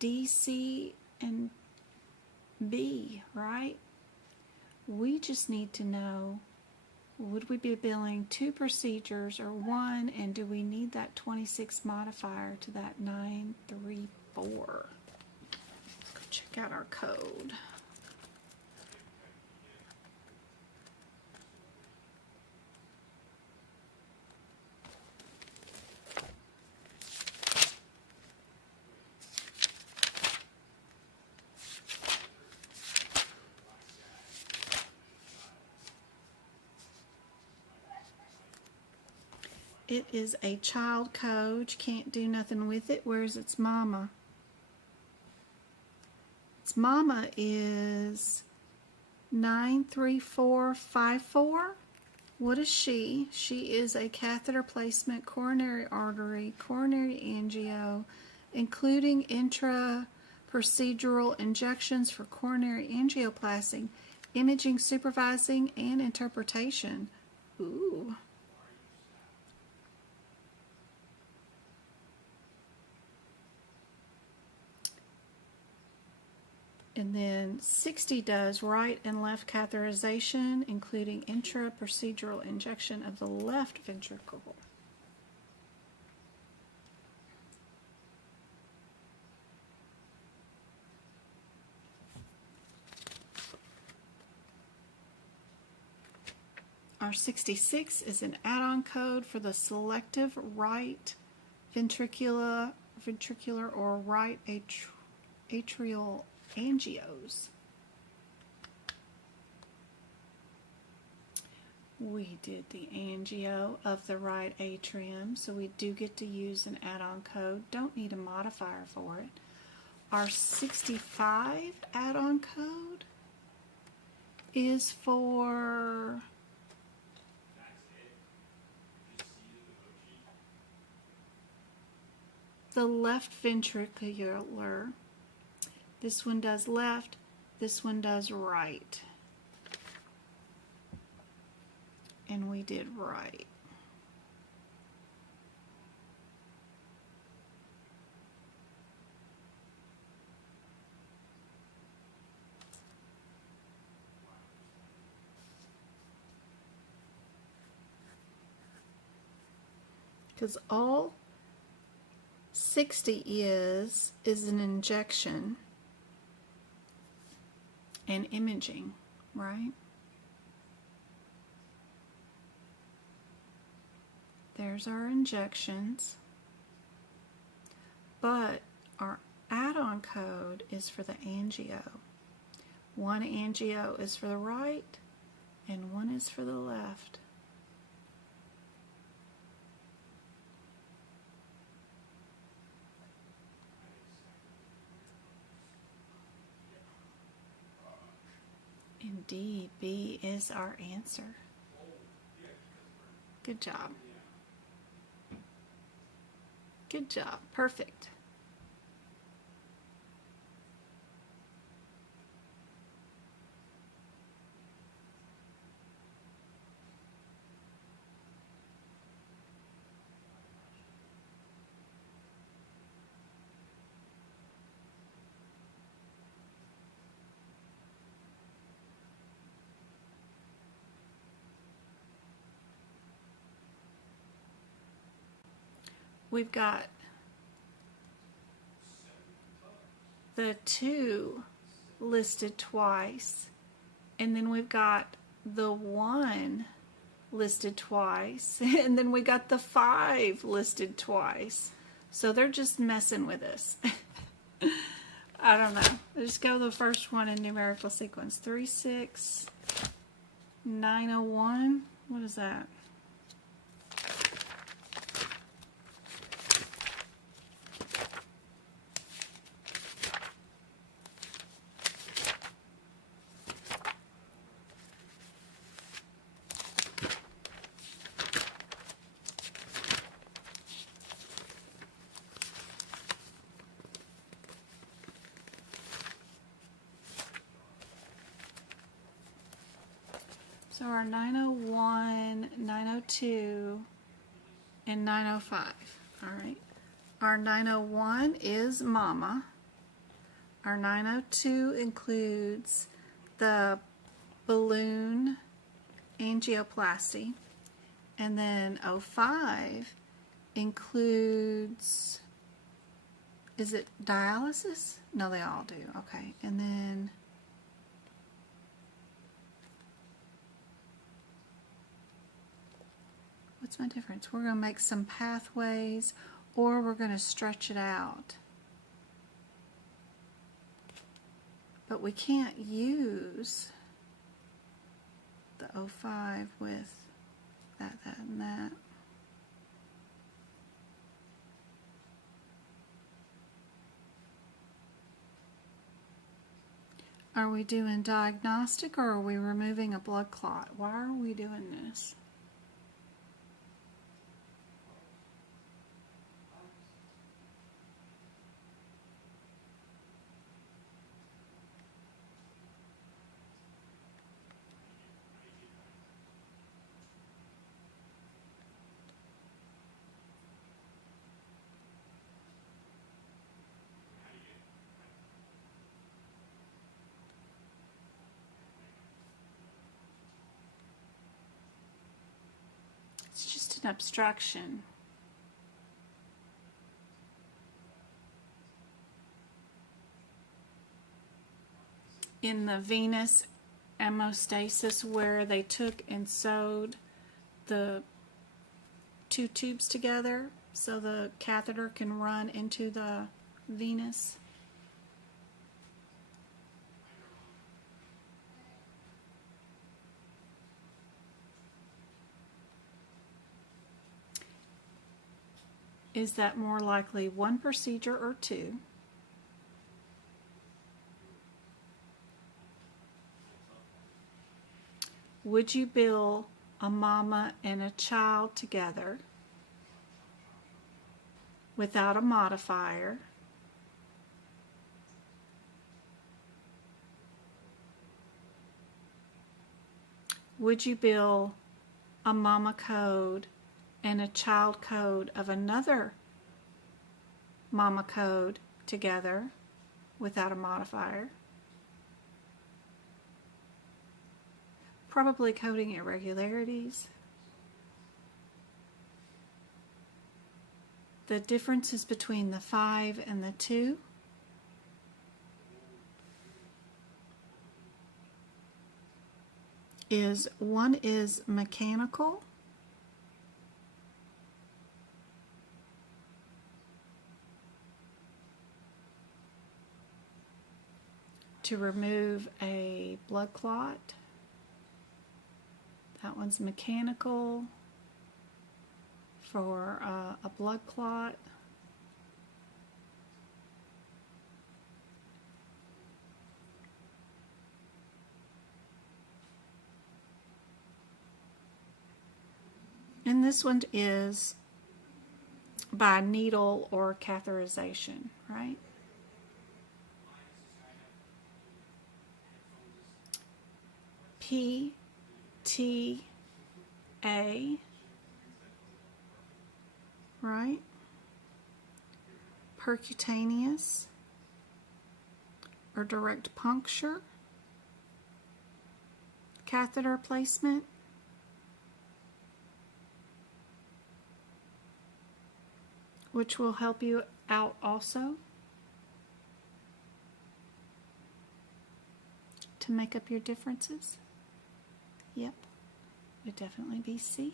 D, C, and B, right? We just need to know, would we be billing 2 procedures or 1, and do we need that 26 modifier to that 934? Let's go check out our code. It is a child code. You can't do nothing with it. Where's its mama? Its mama is 93454. What is she? She is a catheter placement, coronary artery, coronary angio, including intra-procedural injections for coronary angioplasty, imaging, supervising, and interpretation. Ooh. And then 60 does right and left catheterization, including intra-procedural injection of the left ventricle. Our 66 is an add-on code for the selective right ventricular or right atrial angios. We did the angio of the right atrium, so we do get to use an add-on code. Don't need a modifier for it. Our 65 add-on code is for the left ventricular. This one does left, this one does right. And we did right. Because all 60 is an injection and imaging, right? There's our injections. But our add-on code is for the angio. One angio is for the right and one is for the left. Indeed, B is our answer. Good job. Good job. Perfect. We've got the 2 listed twice, and then we've got the 1 listed twice, and then we got the 5 listed twice. So they're just messing with us. I don't know. Let's go the first one in numerical sequence. 36901. What is that? So our 901, 902, and 905. All right. Our 901 is mama. Our 902 includes the balloon angioplasty. And then 05 includes, is it dialysis? No, they all do. Okay. And then what's my difference? We're going to make some pathways, or we're going to stretch it out. But we can't use the 05 with that, and that. Are we doing diagnostic, or are we removing a blood clot? Why are we doing this? It's just an obstruction. In the venous hemostasis, where they took and sewed the 2 tubes together so the catheter can run into the venous. Is that more likely 1 procedure or 2? Would you bill a mama and a child together without a modifier? Would you bill a mama code and a child code of another mama code together without a modifier? Probably coding irregularities. The differences between the 5 and the 2. Is one is mechanical to remove a blood clot. That one's mechanical for a blood clot. And this one is by needle or catheterization, right? PTA, right? Percutaneous or direct puncture, catheter placement, which will help you out also to make up your differences. Yep, would definitely be C.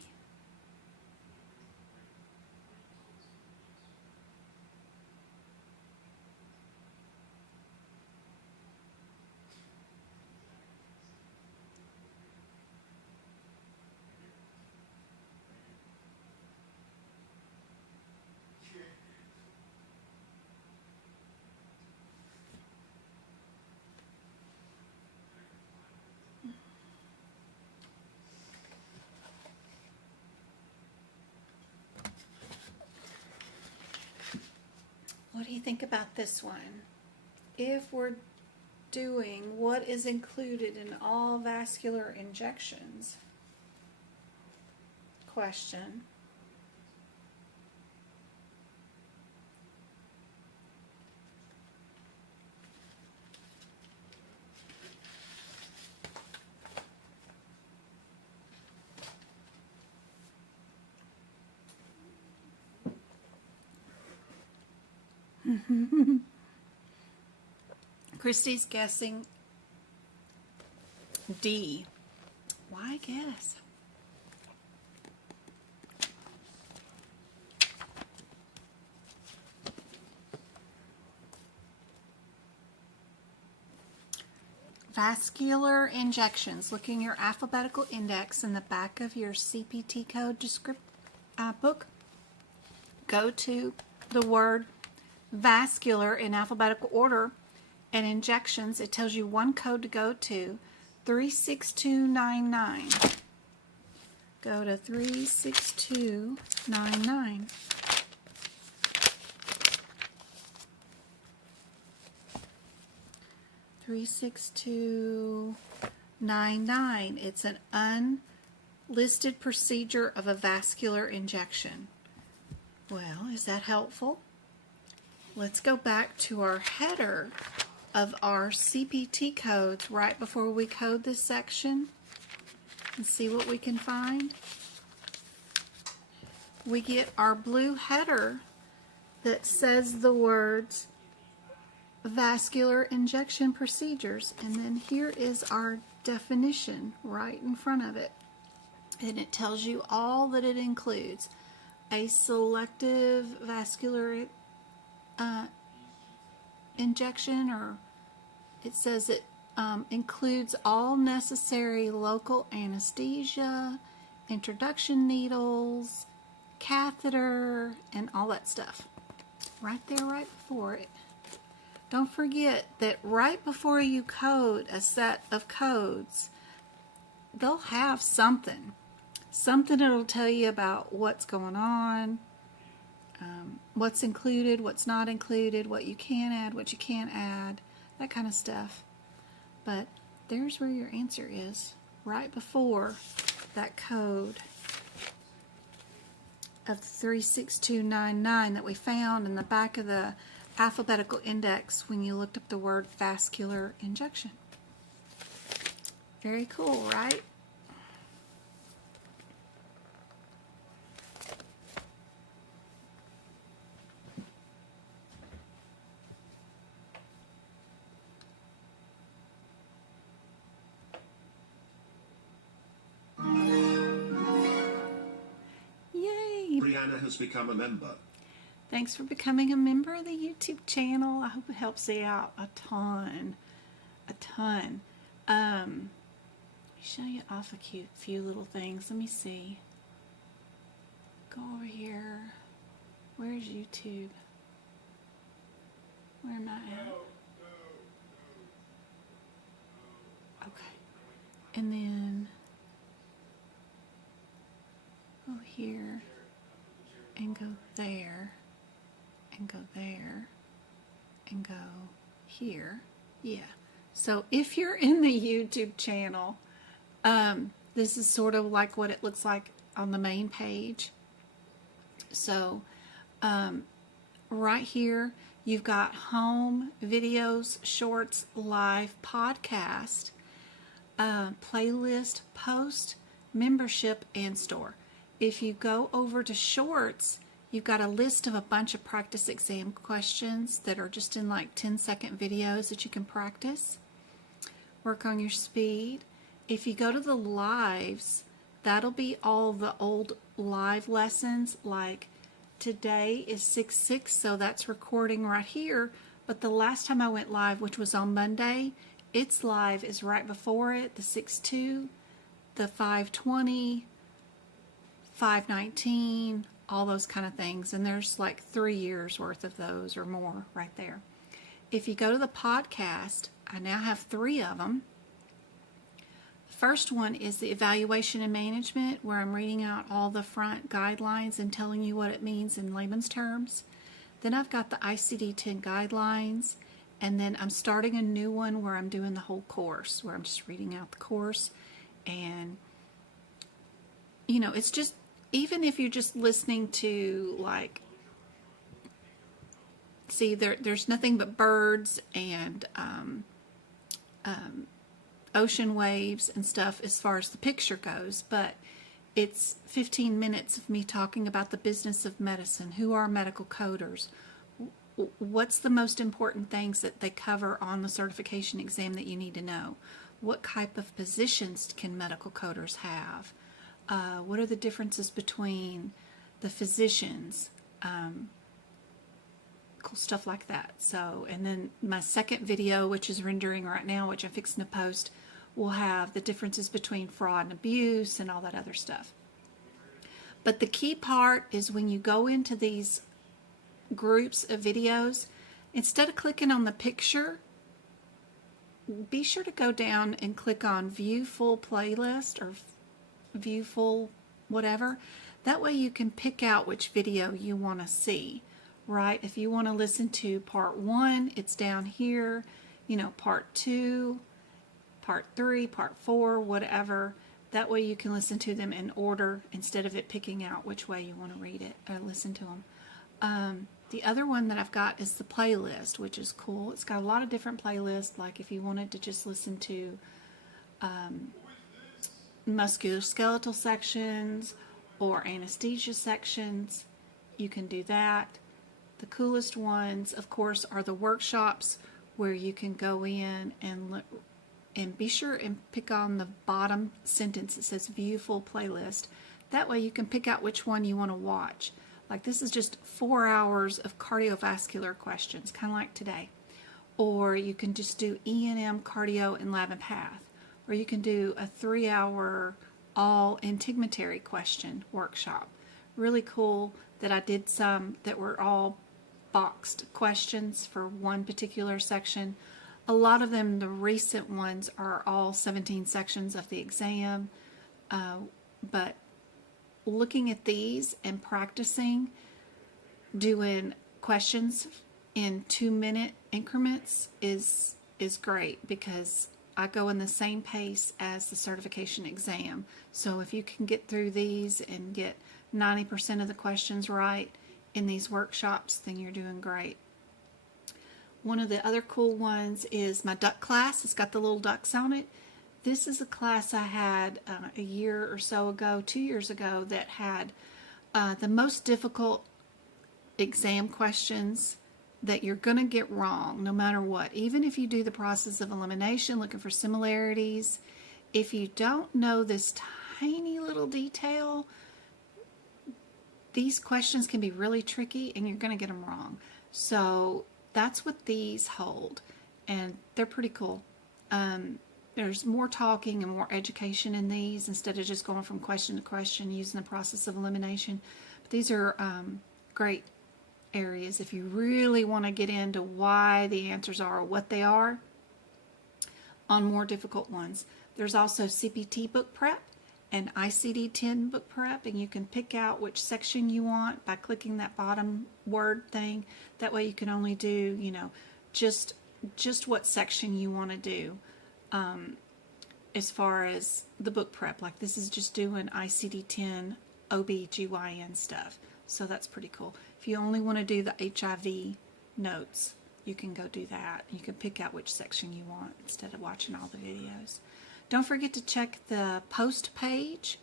What do you think about this one? If we're doing what is included in all vascular injections, question. Christy's guessing D. Why guess? Vascular injections. Look in your alphabetical index in the back of your CPT code book. Go to the word vascular in alphabetical order and injections. It tells you one code to go to, 36299. Go to 36299. It's an unlisted procedure of a vascular injection. Well, is that helpful? Let's go back to our header of our CPT codes right before we code this section and see what we can find. We get our blue header that says the words vascular injection procedures, and then here is our definition right in front of it, and it tells you all that it includes. A selective vascular injection, or it says it includes all necessary local anesthesia, introduction needles, catheter, and all that stuff. Right there, right before it. Don't forget that right before you code a set of codes, they'll have something that'll tell you about what's going on, what's included, what's not included, what you can add, what you can't add, that kind of stuff. But there's where your answer is, right before that code of 36299 that we found in the back of the alphabetical index when you looked up the word vascular injection. Very cool, right? Brianna has become a member. Thanks for becoming a member of the YouTube channel. I hope it helps you out a ton. a ton. Let me show you off a few little things. Let me see. Go over here. Where's YouTube? Where am I at? Okay. And then go here and go there and go there and go here. Yeah. So if you're in the YouTube channel, this is sort of like what it looks like on the main page. So right here, you've got home, videos, shorts, live, podcast, playlist, post, membership, and store. If you go over to shorts, you've got a list of a bunch of practice exam questions that are just in like 10-second videos that you can practice. Work on your speed. If you go to the lives, that'll be all the old live lessons, like today is 6/6, so that's recording right here. But the last time I went live, which was on Monday, its live is right before it, the 6/2, the 5/20, 5/19, all those kind of things. And there's like 3 years worth of those or more right there. If you go to the podcast, I now have 3 of them. The first one is the evaluation and management, where I'm reading out all the front guidelines and telling you what it means in layman's terms. Then I've got the ICD-10 guidelines, and then I'm starting a new one where I'm doing the whole course, where I'm just reading out the course. And, you know, it's just, even if you're just listening to, like, see, there's nothing but birds and ocean waves and stuff as far as the picture goes, but it's 15 minutes of me talking about the business of medicine. Who are medical coders? What's the most important things that they cover on the certification exam that you need to know? What type of positions can medical coders have? What are the differences between the physicians? Cool stuff like that. So, and then my second video, which is rendering right now, which I'm fixing to post, will have the differences between fraud and abuse and all that other stuff. But the key part is when you go into these groups of videos, instead of clicking on the picture, be sure to go down and click on view full playlist or view full whatever. That way you can pick out which video you want to see, right? If you want to listen to part 1, it's down here, you know, part 2, part 3, part 4, whatever. That way you can listen to them in order instead of it picking out which way you want to read it or listen to them. The other one that I've got is the playlist, which is cool. It's got a lot of different playlists, like if you wanted to just listen to musculoskeletal sections or anesthesia sections, you can do that. The coolest ones, of course, are the workshops where you can go in and be sure and pick on the bottom sentence that says view full playlist. That way you can pick out which one you want to watch. Like this is just 4 hours of cardiovascular questions, kind of like today. Or you can just do E&M, cardio, and lab and path. Or you can do a 3-hour all integumentary question workshop. Really cool that I did some that were all boxed questions for one particular section. A lot of them, the recent ones, are all 17 sections of the exam. But looking at these and practicing doing questions in 2-minute increments is great, because I go in the same pace as the certification exam. So if you can get through these and get 90% of the questions right in these workshops, then you're doing great. One of the other cool ones is my duck class. It's got the little ducks on it. This is a class I had a year or so ago, 2 years ago, that had the most difficult exam questions that you're going to get wrong no matter what. Even if you do the process of elimination, looking for similarities, if you don't know this tiny little detail, these questions can be really tricky and you're going to get them wrong. So that's what these hold, and they're pretty cool. There's more talking and more education in these instead of just going from question to question using the process of elimination. But these are great areas if you really want to get into why the answers are or what they are on more difficult ones. There's also CPT book prep and ICD-10 book prep, and you can pick out which section you want by clicking that bottom word thing. That way you can only do, you know, just what section you want to do as far as the book prep. Like this is just doing ICD-10 OB/GYN stuff. So that's pretty cool. If you only want to do the HIV notes, you can go do that. You can pick out which section you want instead of watching all the videos. Don't forget to check the post page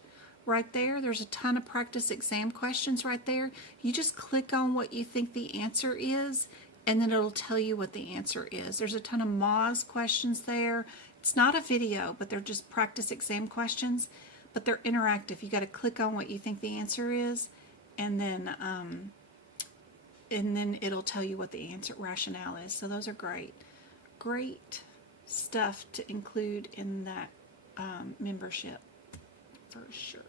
right there. There's a ton of practice exam questions right there. You just click on what you think the answer is, and then it'll tell you what the answer is. There's a ton of Moz questions there. It's not a video, but they're just practice exam questions, but they're interactive. You got to click on what you think the answer is, and then it'll tell you what the answer rationale is. So those are great stuff to include in that membership for sure.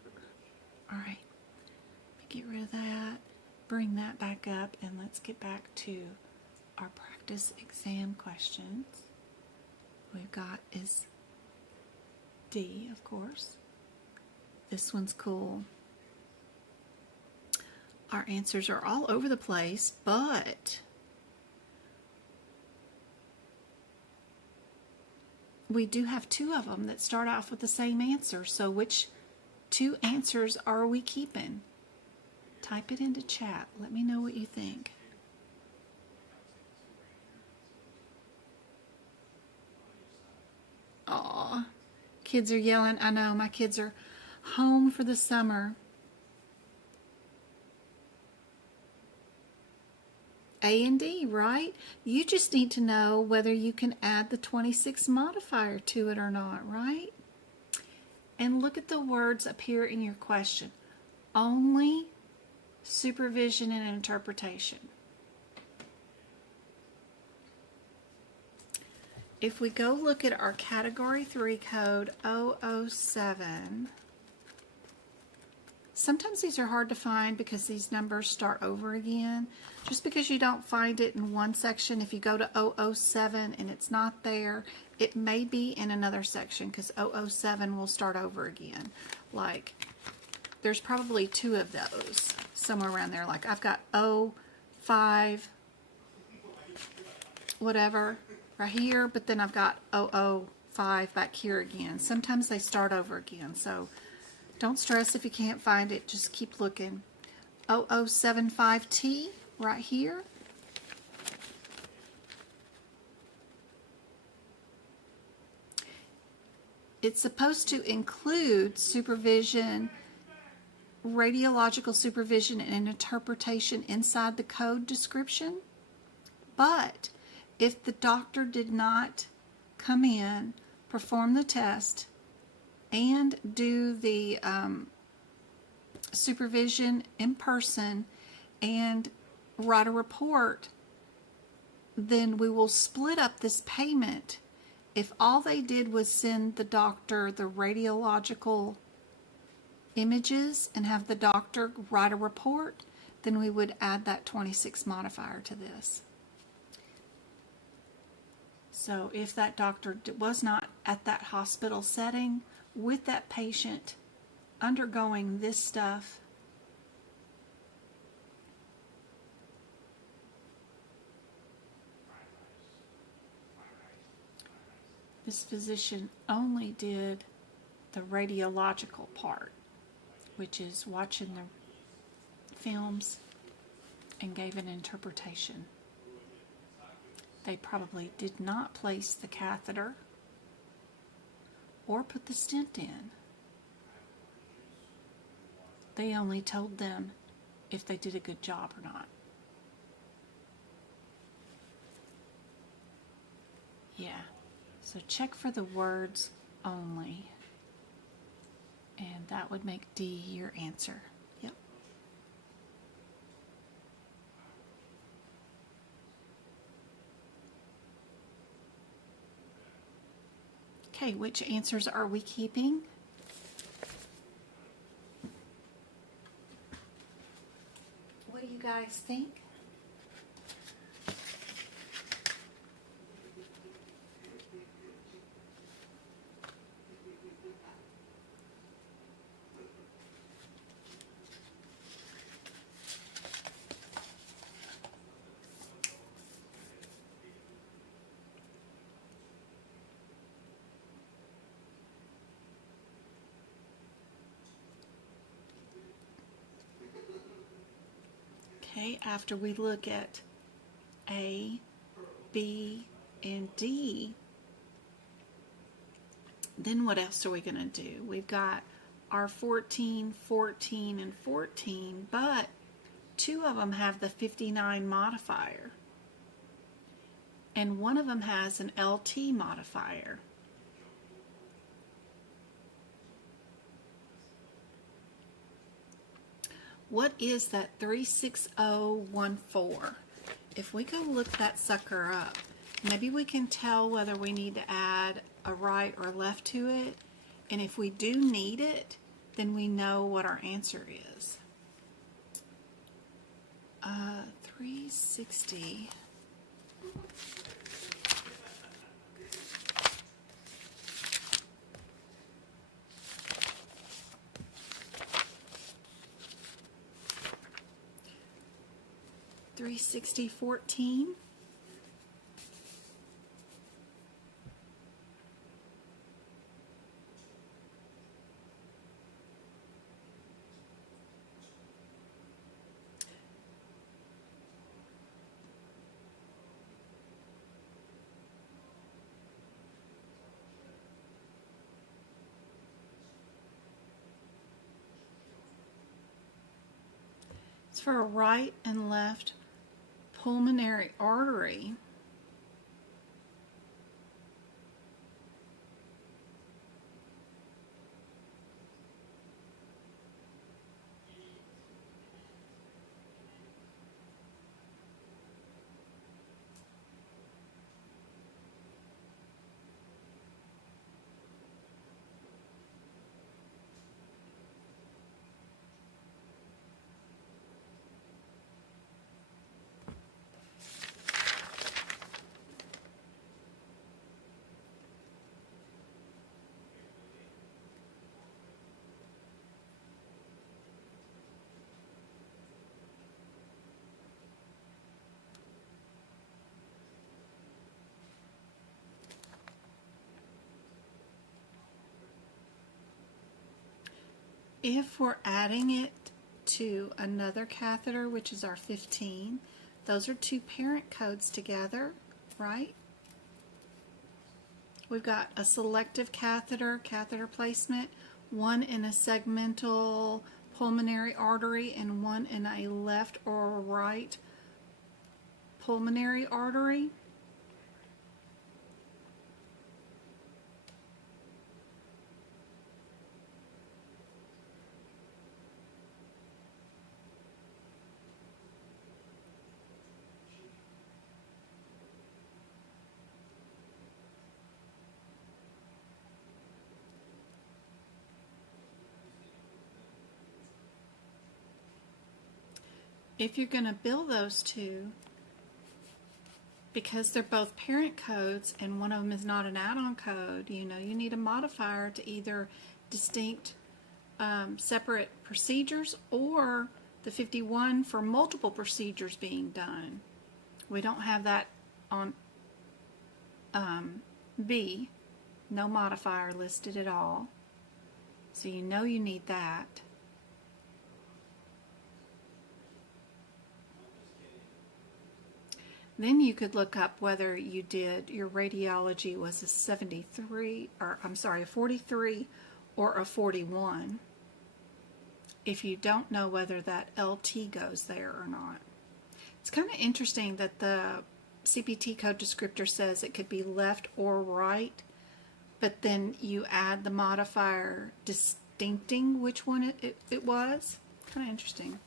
All right, get rid of that, bring that back up, and let's get back to our practice exam questions. We've got is D, of course. This one's cool. Our answers are all over the place, but we do have two of them that start off with the same answer. So which two answers are we keeping? Type it into chat. Let me know what you think. Aw, kids are yelling. I know, my kids are home for the summer. A and D, right? You just need to know whether you can add the 26 modifier to it or not, right? And look at the words appear in your question. Only, supervision, and interpretation. If we go look at our Category 3 code 007, sometimes these are hard to find because these numbers start over again. Just because you don't find it in one section, if you go to 007 and it's not there, it may be in another section because 007 will start over again. Like, there's probably two of those somewhere around there. Like, I've got 05, whatever, right here, but then I've got 005 back here again. Sometimes they start over again, so don't stress if you can't find it, just keep looking. 0075T right here. It's supposed to include supervision, radiological supervision, and interpretation inside the code description. But if the doctor did not come in, perform the test, and do the supervision in person and write a report, then we will split up this payment. If all they did was send the doctor the radiological images and have the doctor write a report, then we would add that 26 modifier to this. So if that doctor was not at that hospital setting with that patient undergoing this stuff, this physician only did the radiological part, which is watching the films and gave an interpretation. They probably did not place the catheter or put the stent in. They only told them if they did a good job or not. Yeah, so check for the words only, and that would make D your answer. Yep. Okay, which answers are we keeping? What do you guys think? Okay, after we look at A, B, and D, then what else are we going to do? We've got our 14, 14, and 14, but two of them have the 59 modifier, and one of them has an LT modifier. What is that 36014? If we go look that sucker up, maybe we can tell whether we need to add a right or left to it. And if we do need it, then we know what our answer is. 360. $360.14. It's for a right and left pulmonary artery. If we're adding it to another catheter, which is our 15, those are two parent codes together, right? We've got a selective catheter placement, one in a segmental pulmonary artery and one in a left or right pulmonary artery. If you're going to bill those two, because they're both parent codes and one of them is not an add-on code, you need a modifier to either distinct separate procedures or the 51 for multiple procedures being done. We don't have that on B, no modifier listed at all. So you need that. Then you could look up whether your radiology was a 73, or I'm sorry, a 43 or a 41. If you don't know whether that LT goes there or not. It's kind of interesting that the CPT code descriptor says it could be left or right, but then you add the modifier distincting which one it was. Kind of interesting.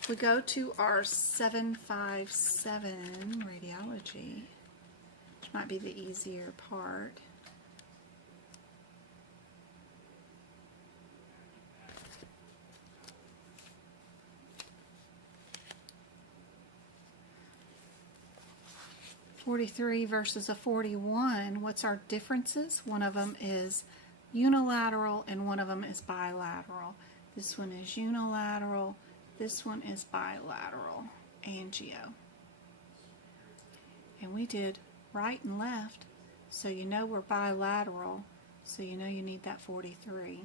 If we go to our 757 radiology, which might be the easier part. 43 versus a 41, what's our differences? One of them is unilateral and one of them is bilateral. This one is unilateral, this one is bilateral angio. And we did right and left, so you know we're bilateral, so you know you need that 43.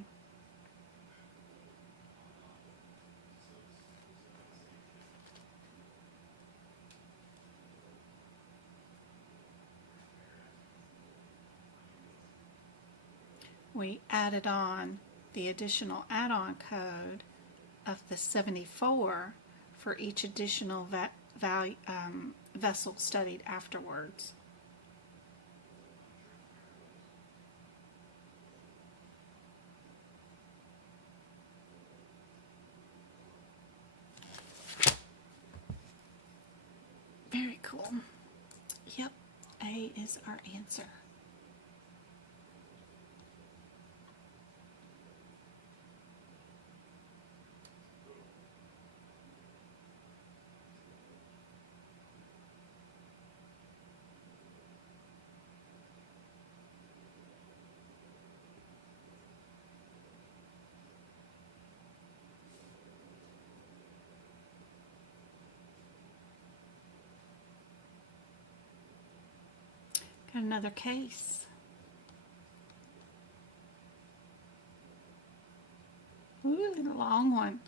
We added on the additional add-on code of the 74 for each additional vessel studied afterwards. Very cool. Yep, A is our answer. Got another case. Ooh, a long one.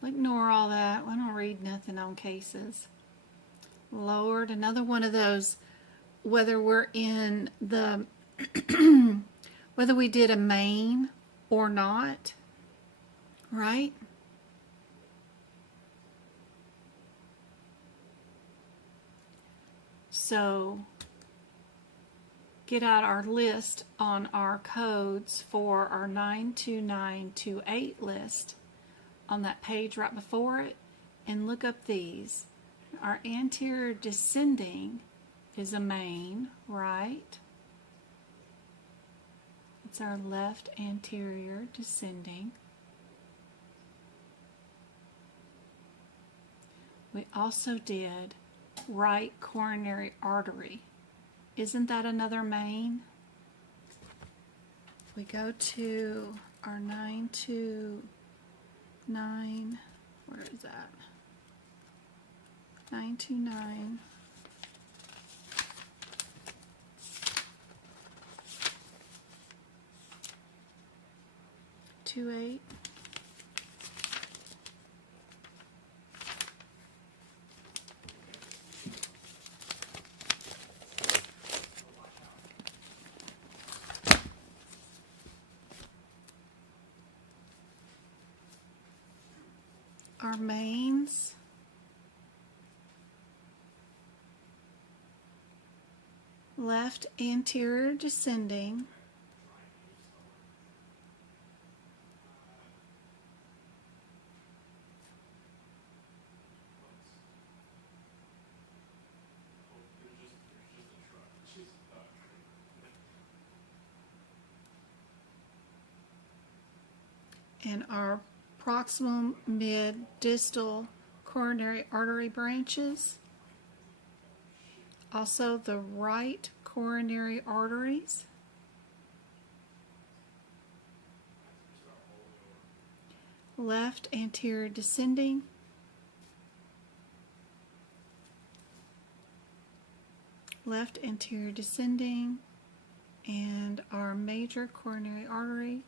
We'll ignore all that. We don't read nothing on cases. Lord, another one of those, whether we're in the, whether we did a main or not, right? So get out our list on our codes for our 92928 list on that page right before it and look up these. Our anterior descending is a main, right? It's our left anterior descending. We also did right coronary artery. Isn't that another main? We go to our 929, where is that? 929. Two eight. Our mains, left anterior descending, and our proximal, mid, distal coronary artery branches. Also the right coronary arteries. Left anterior descending. Left anterior descending. And our major coronary artery.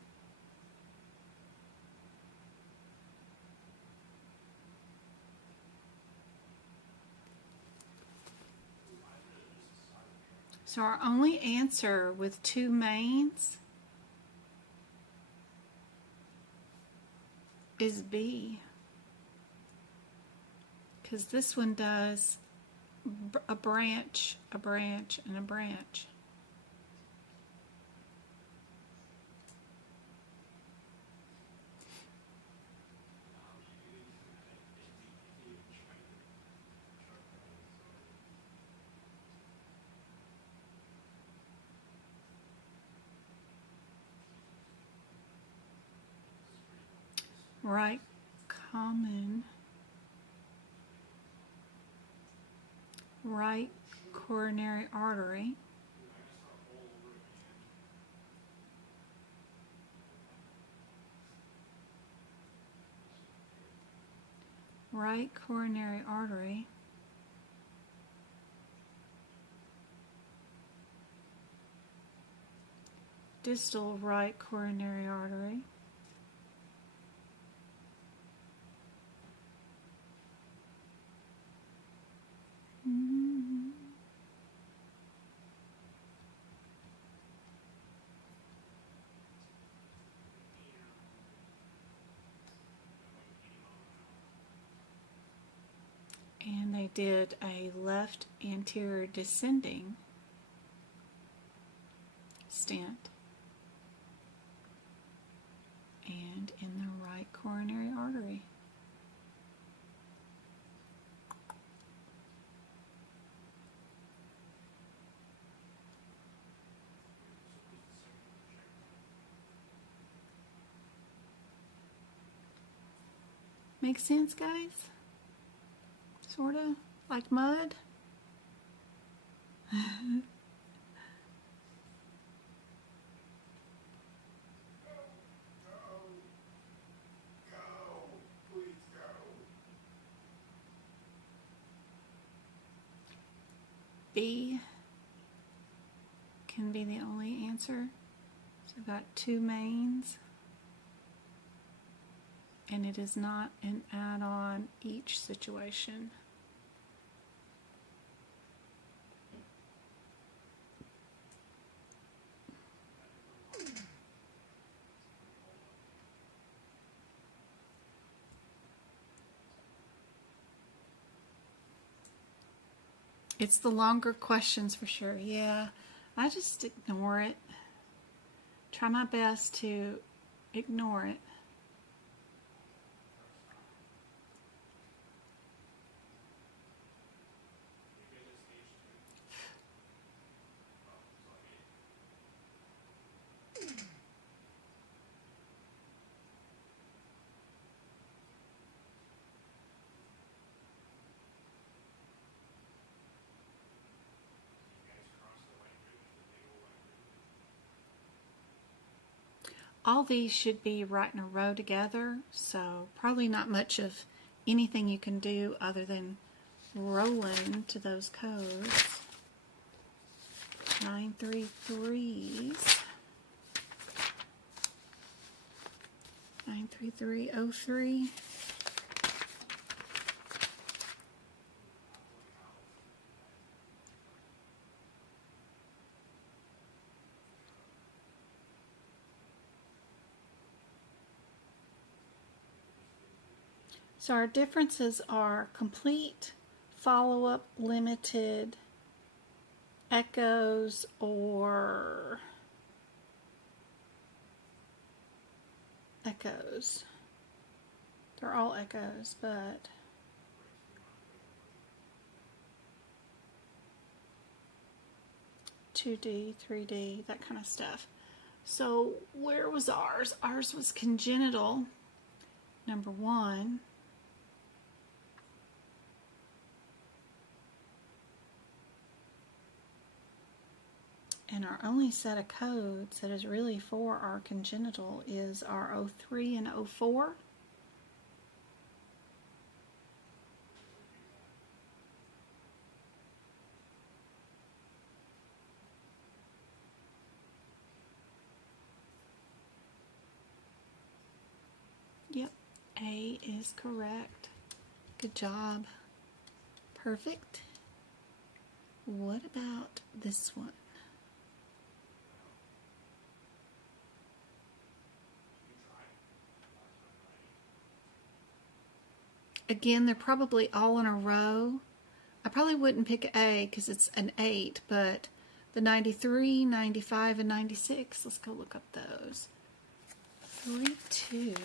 So our only answer with two mains is B, because this one does a branch, a branch, and a branch. Right common, right coronary artery. Right coronary artery. Distal right coronary artery. And they did a left anterior descending stent and in the right coronary artery. Make sense, guys? Sorta like mud? B can be the only answer. So I've got two mains. And it is not an add-on each situation. It's the longer questions for sure. Yeah, I just ignore it. Try my best to ignore it. All these should be right in a row together, so probably not much of anything you can do other than rolling to those codes. 933s. 93303. So our differences are complete, follow-up, limited, echoes, or echoes. They're all echoes, but (2D, 3D, that kind of stuff. So where was ours? Ours was congenital, number 1. And our only set of codes that is really for our congenital is our 03 and 04. Yep, A is correct. Good job. Perfect. What about this one? Again, they're probably all in a row. I probably wouldn't pick A because it's an 8, but the 93, 95, and 96, let's go look up those. 3, 2.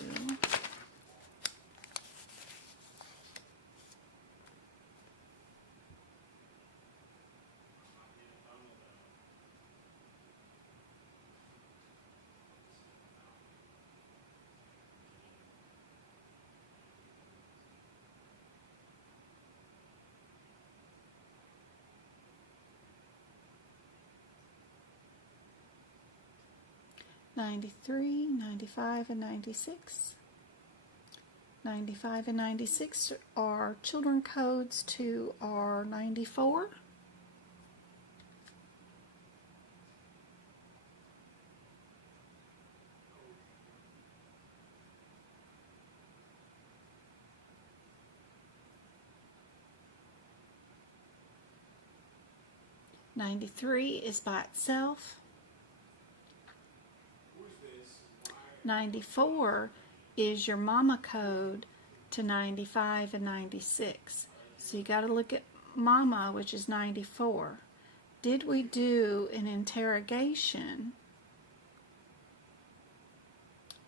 93, 95, and 96. 95 and 96 are children codes to our 94. '93 is by itself. 94 is your mama code to 95 and 96. So you got to look at mama, which is 94. Did we do an interrogation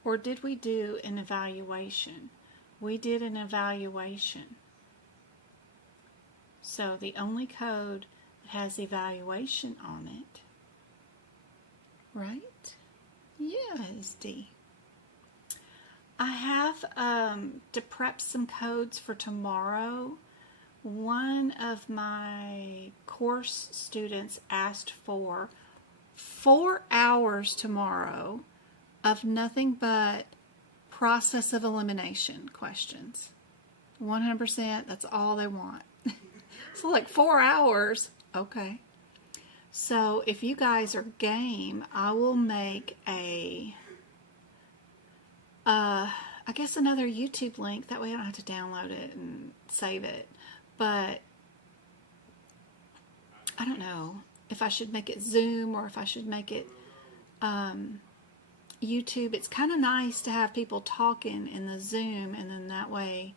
or did we do an evaluation? We did an evaluation. So the only code that has evaluation on it, right? Yeah, is D. I have to prep some codes for tomorrow. One of my course students asked for 4 hours tomorrow of nothing but process of elimination questions. 100%, that's all they want. So like 4 hours, okay. So if you guys are game, I will make I guess another YouTube link. That way I don't have to download it and save it. But I don't know if I should make it Zoom or if I should make it YouTube. It's kind of nice to have people talking in the Zoom, and then that way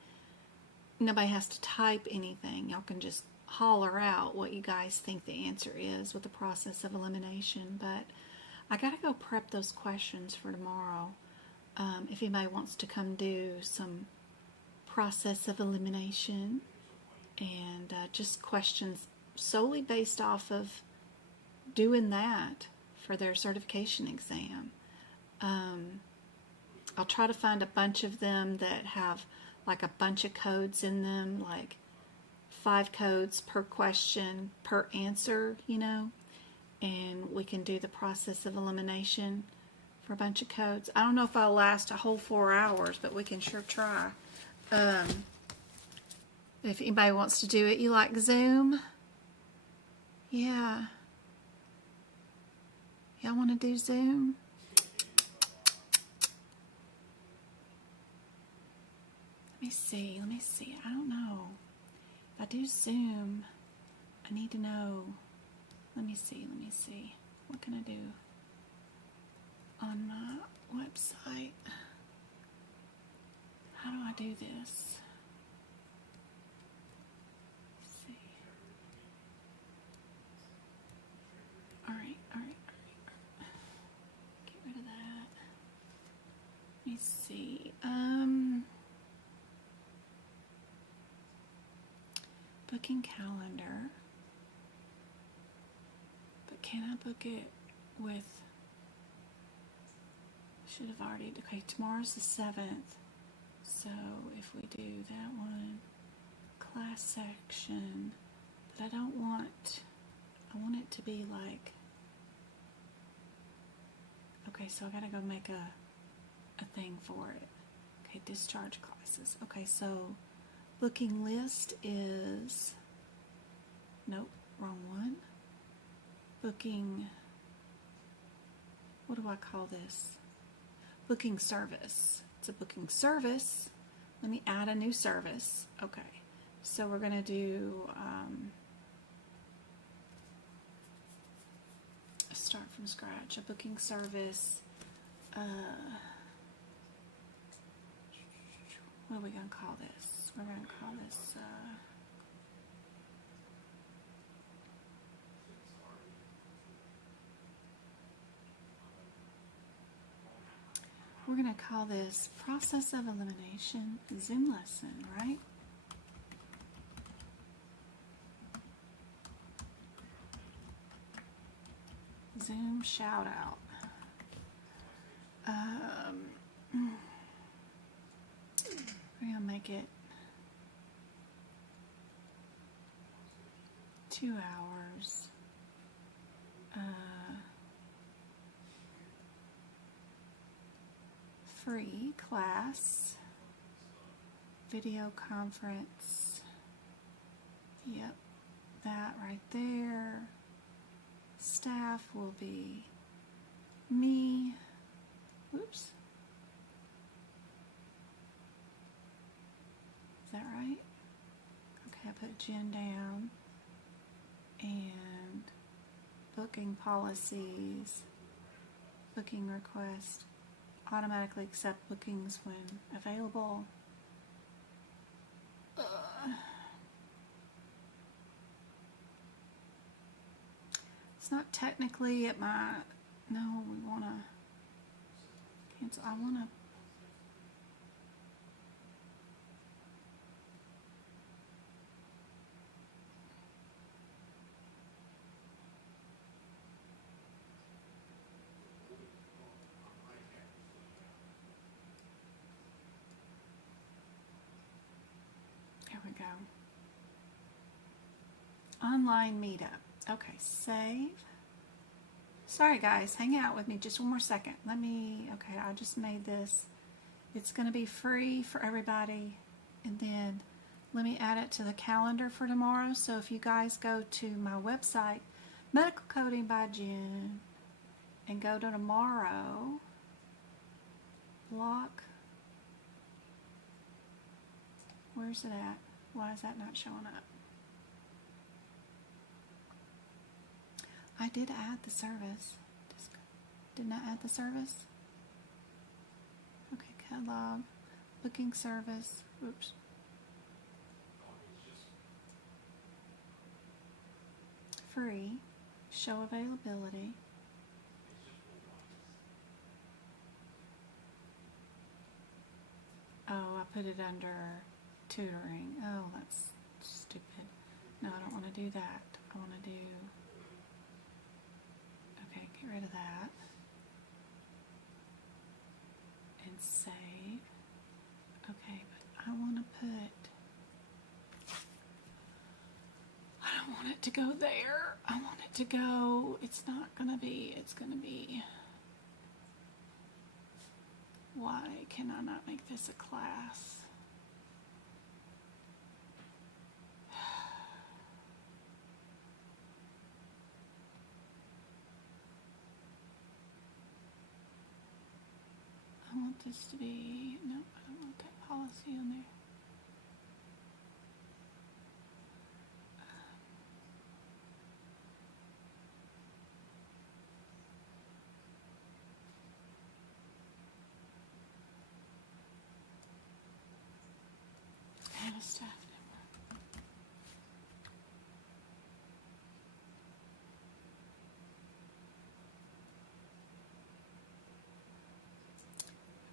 nobody has to type anything. Y'all can just holler out what you guys think the answer is with the process of elimination. But I gotta go prep those questions for tomorrow. If anybody wants to come do some process of elimination and just questions solely based off of doing that for their certification exam. I'll try to find a bunch of them that have like a bunch of codes in them, like 5 codes per question per answer, you know, and we can do the process of elimination for a bunch of codes. I don't know if I'll last a whole 4 hours, but we can sure try. If anybody wants to do it, you like Zoom? Yeah. Y'all want to do Zoom? Let me see. I don't know. If I do Zoom, I need to know. Let me see. What can I do on my website? How do I do this? Let's see. All right. Get rid of that. Let me see. Booking calendar. But can I book it with... Should have already... Okay, tomorrow's the 7th. So if we do that one, class section, but I want it to be like... Okay, so I gotta go make a thing for it. Okay, discharge classes. Okay, so booking list is... Nope, wrong one. Booking... What do I call this? Booking service. It's a booking service. Let me add a new service. Okay, so we're going to do start from scratch. A booking service. What are we going to call this? We're going to call this... We're going to call this process of elimination Zoom lesson, right? Zoom shout out. We're going to make it 2 hours. free class, video conference. Yep, that right there. Staff will be me. Oops. Is that right? Okay, I put Jen down. And booking policies, booking request, automatically accept bookings when available. It's not technically at my, no, we want to cancel, I want to, there we go. Online meetup. Okay, save. Sorry guys, hang out with me just one more second. Okay, I just made this. It's going to be free for everybody. And then let me add it to the calendar for tomorrow. So if you guys go to my website, Medical Coding by June, and go to tomorrow, block. Where's it at? Why is that not showing up? I did add the service. Didn't I add the service? Okay, catalog, booking service. Oops. Free, show availability. Oh, I put it under tutoring. Oh, that's stupid. No, I don't want to do that. I want to do... Okay, get rid of that. And save. Okay, but I want to put... I don't want it to go there. I want it to go... It's not going to be... It's going to be... Why can I not make this a class? I want this to be, no, I don't want that policy on there. And a staff member.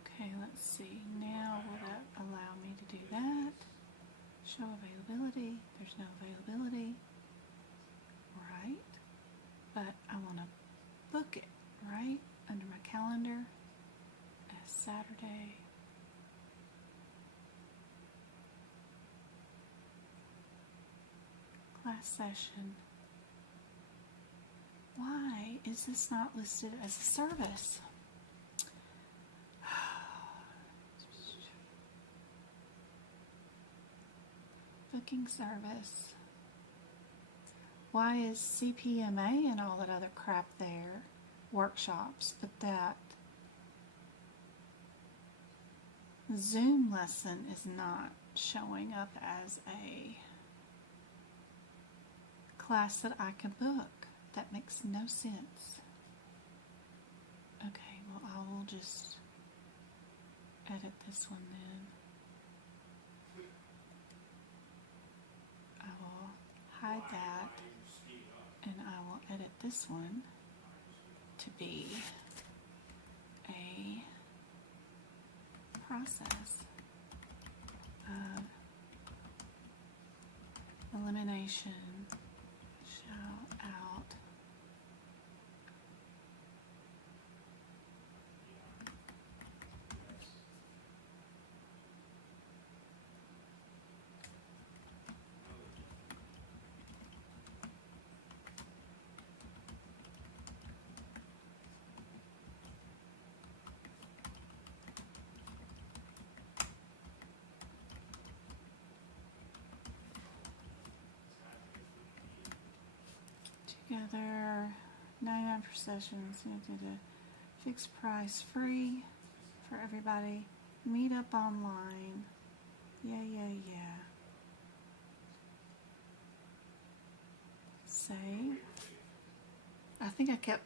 Okay, let's see. Now will that allow me to do that? Show availability. There's no availability. Right. But I want to book it, right? Under my calendar as Saturday. Class session. Why is this not listed as a service? Booking service. Why is CPMA and all that other crap there? Workshops, but that Zoom lesson is not showing up as a class that I can book. That makes no sense. Okay, well I will just edit this one then. I will hide that and I will edit this one to be a process of elimination. Shout out $99 per session. Fixed price, free for everybody. Meet up online. Yeah. Save. I think I kept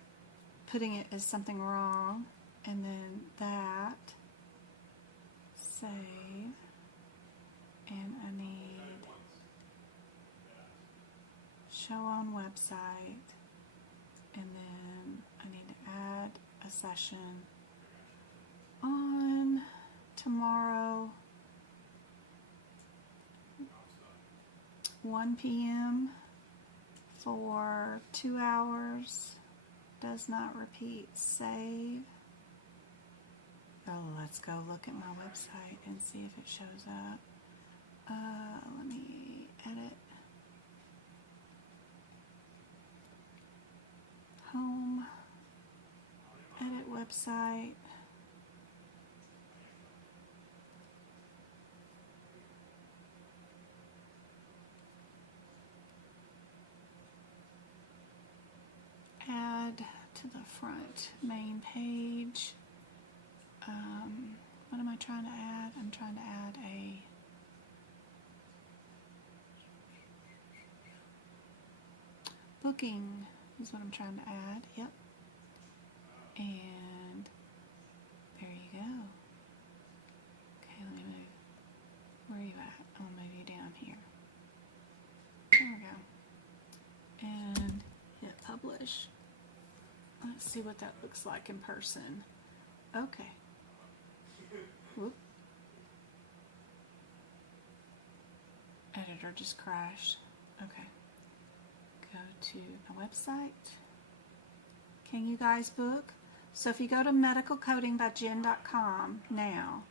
putting it as something wrong, and then that. Save. And I need show on website, and then I need to add a session on tomorrow, 1 p.m. for 2 hours. Does not repeat. Save. Oh, let's go look at my website and see if it shows up. Let me edit. Home. Edit website. Add to the front main page. What am I trying to add? I'm trying to add a booking is what I'm trying to add. Yep. And there you go. Okay, let me move. Where are you at? I'll move you down here. There we go. And hit publish. Let's see what that looks like in person. Okay. Whoop. Editor just crashed. Okay. Go to my website. Can you guys book? So if you go to medicalcodingbyjen.com now,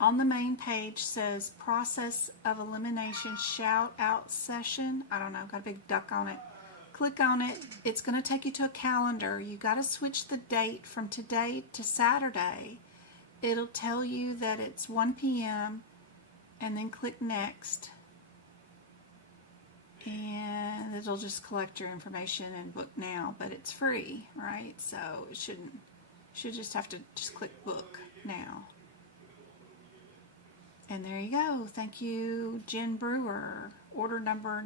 on the main page says process of elimination shout out session. I don't know, got a big duck on it. Click on it. It's going to take you to a calendar. You got to switch the date from today to Saturday. It'll tell you that it's 1 p.m. and then click next. And it'll just collect your information and book now, but it's free, right? So it should just have to just click book now. And there you go. Thank you, Jen Brewer. Order number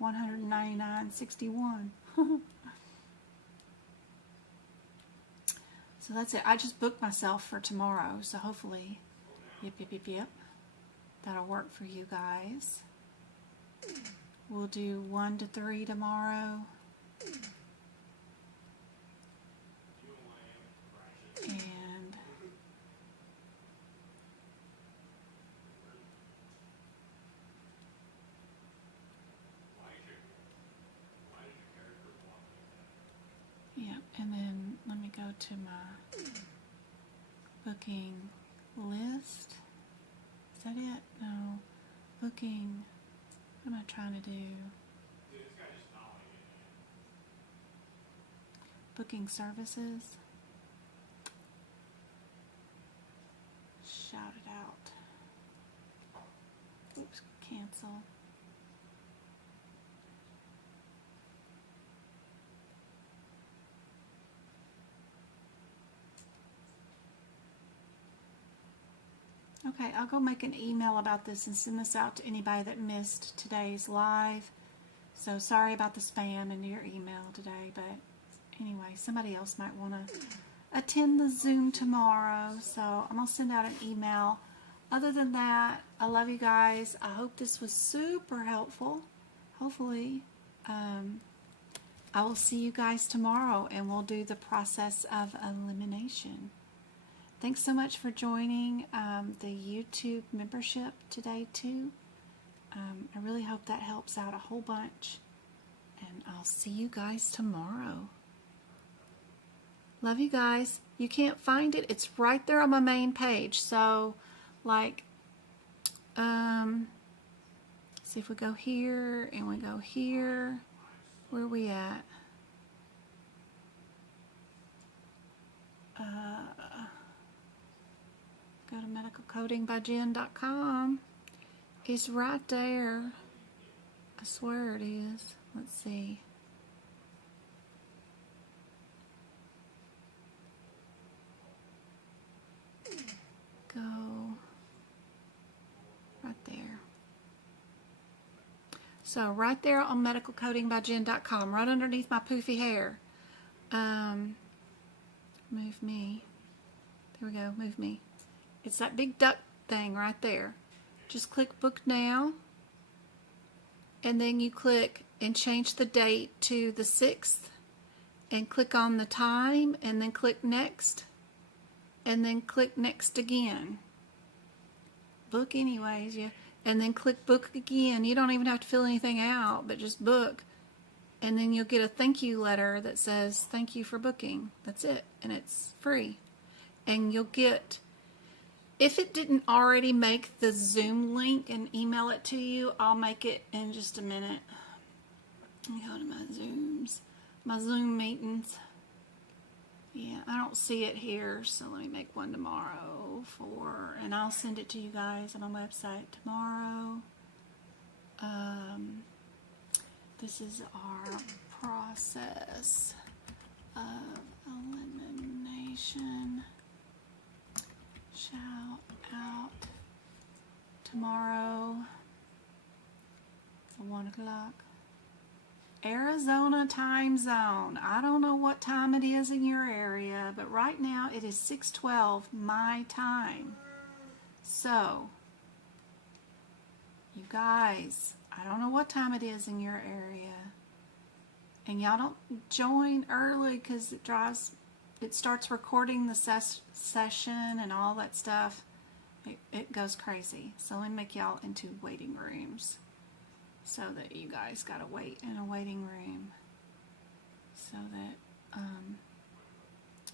199.61. So that's it. I just booked myself for tomorrow, so hopefully, yep. That'll work for you guys. We'll do 1 to 3 tomorrow. And yeah, and then let me go to my booking list. Is that it? No. Booking. What am I trying to do? Booking services. Shout it out. Oops, cancel. Okay, I'll go make an email about this and send this out to anybody that missed today's live. So sorry about the spam in your email today, but anyway, somebody else might want to attend the Zoom tomorrow. So I'm going to send out an email. Other than that, I love you guys. I hope this was super helpful. Hopefully. I will see you guys tomorrow and we'll do the process of elimination. Thanks so much for joining the YouTube membership today too. I really hope that helps out a whole bunch. And I'll see you guys tomorrow. Love you guys. You can't find it. It's right there on my main page. So, like, see if we go here and we go here. Where are we at? Go to medicalcodingbyjen.com. It's right there. I swear it is. Let's see. So right there on medicalcodingbyjen.com, right underneath my poofy hair. Move me. There we go, move me. It's that big duck thing right there. Just click book now. And then you click and change the date to the 6th. And click on the time and then click next. And then click next again. Book anyways, yeah. And then click book again. You don't even have to fill anything out, but just book. And then you'll get a thank you letter that says thank you for booking. That's it. And it's free. And you'll get, if it didn't already make the Zoom link and email it to you, I'll make it in just a minute. Let me go to my Zooms, my Zoom meetings. Yeah, I don't see it here, so let me make one tomorrow and I'll send it to you guys on my website tomorrow. This is our process of elimination. Shout out tomorrow. It's 1 o'clock. Arizona time zone. I don't know what time it is in your area, but right now it is 6:12 my time. So, you guys, I don't know what time it is in your area. And y'all don't join early because it starts recording the session and all that stuff. It goes crazy. So let me make y'all into waiting rooms so that you guys gotta wait in a waiting room so that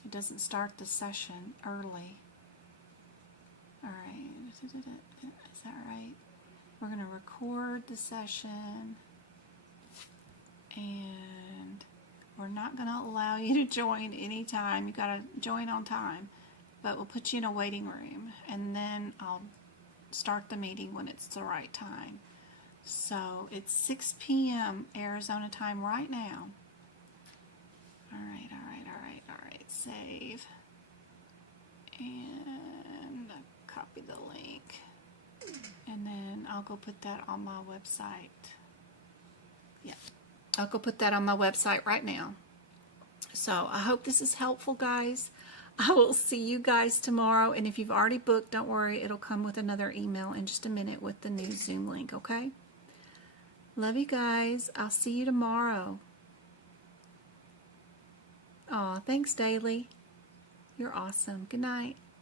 it doesn't start the session early. Alright, is that right? We're gonna record the session and we're not going to allow you to join anytime. You got to join on time. But we'll put you in a waiting room. And then I'll start the meeting when it's the right time. So it's 6 p.m. Arizona time right now. Alright. Save. And copy the link. And then I'll go put that on my website. Yeah. I'll go put that on my website right now. So I hope this is helpful, guys. I will see you guys tomorrow. And if you've already booked, don't worry. It'll come with another email in just a minute with the new Zoom link, okay? Love you guys. I'll see you tomorrow. Aw, thanks, Daily. You're awesome. Good night.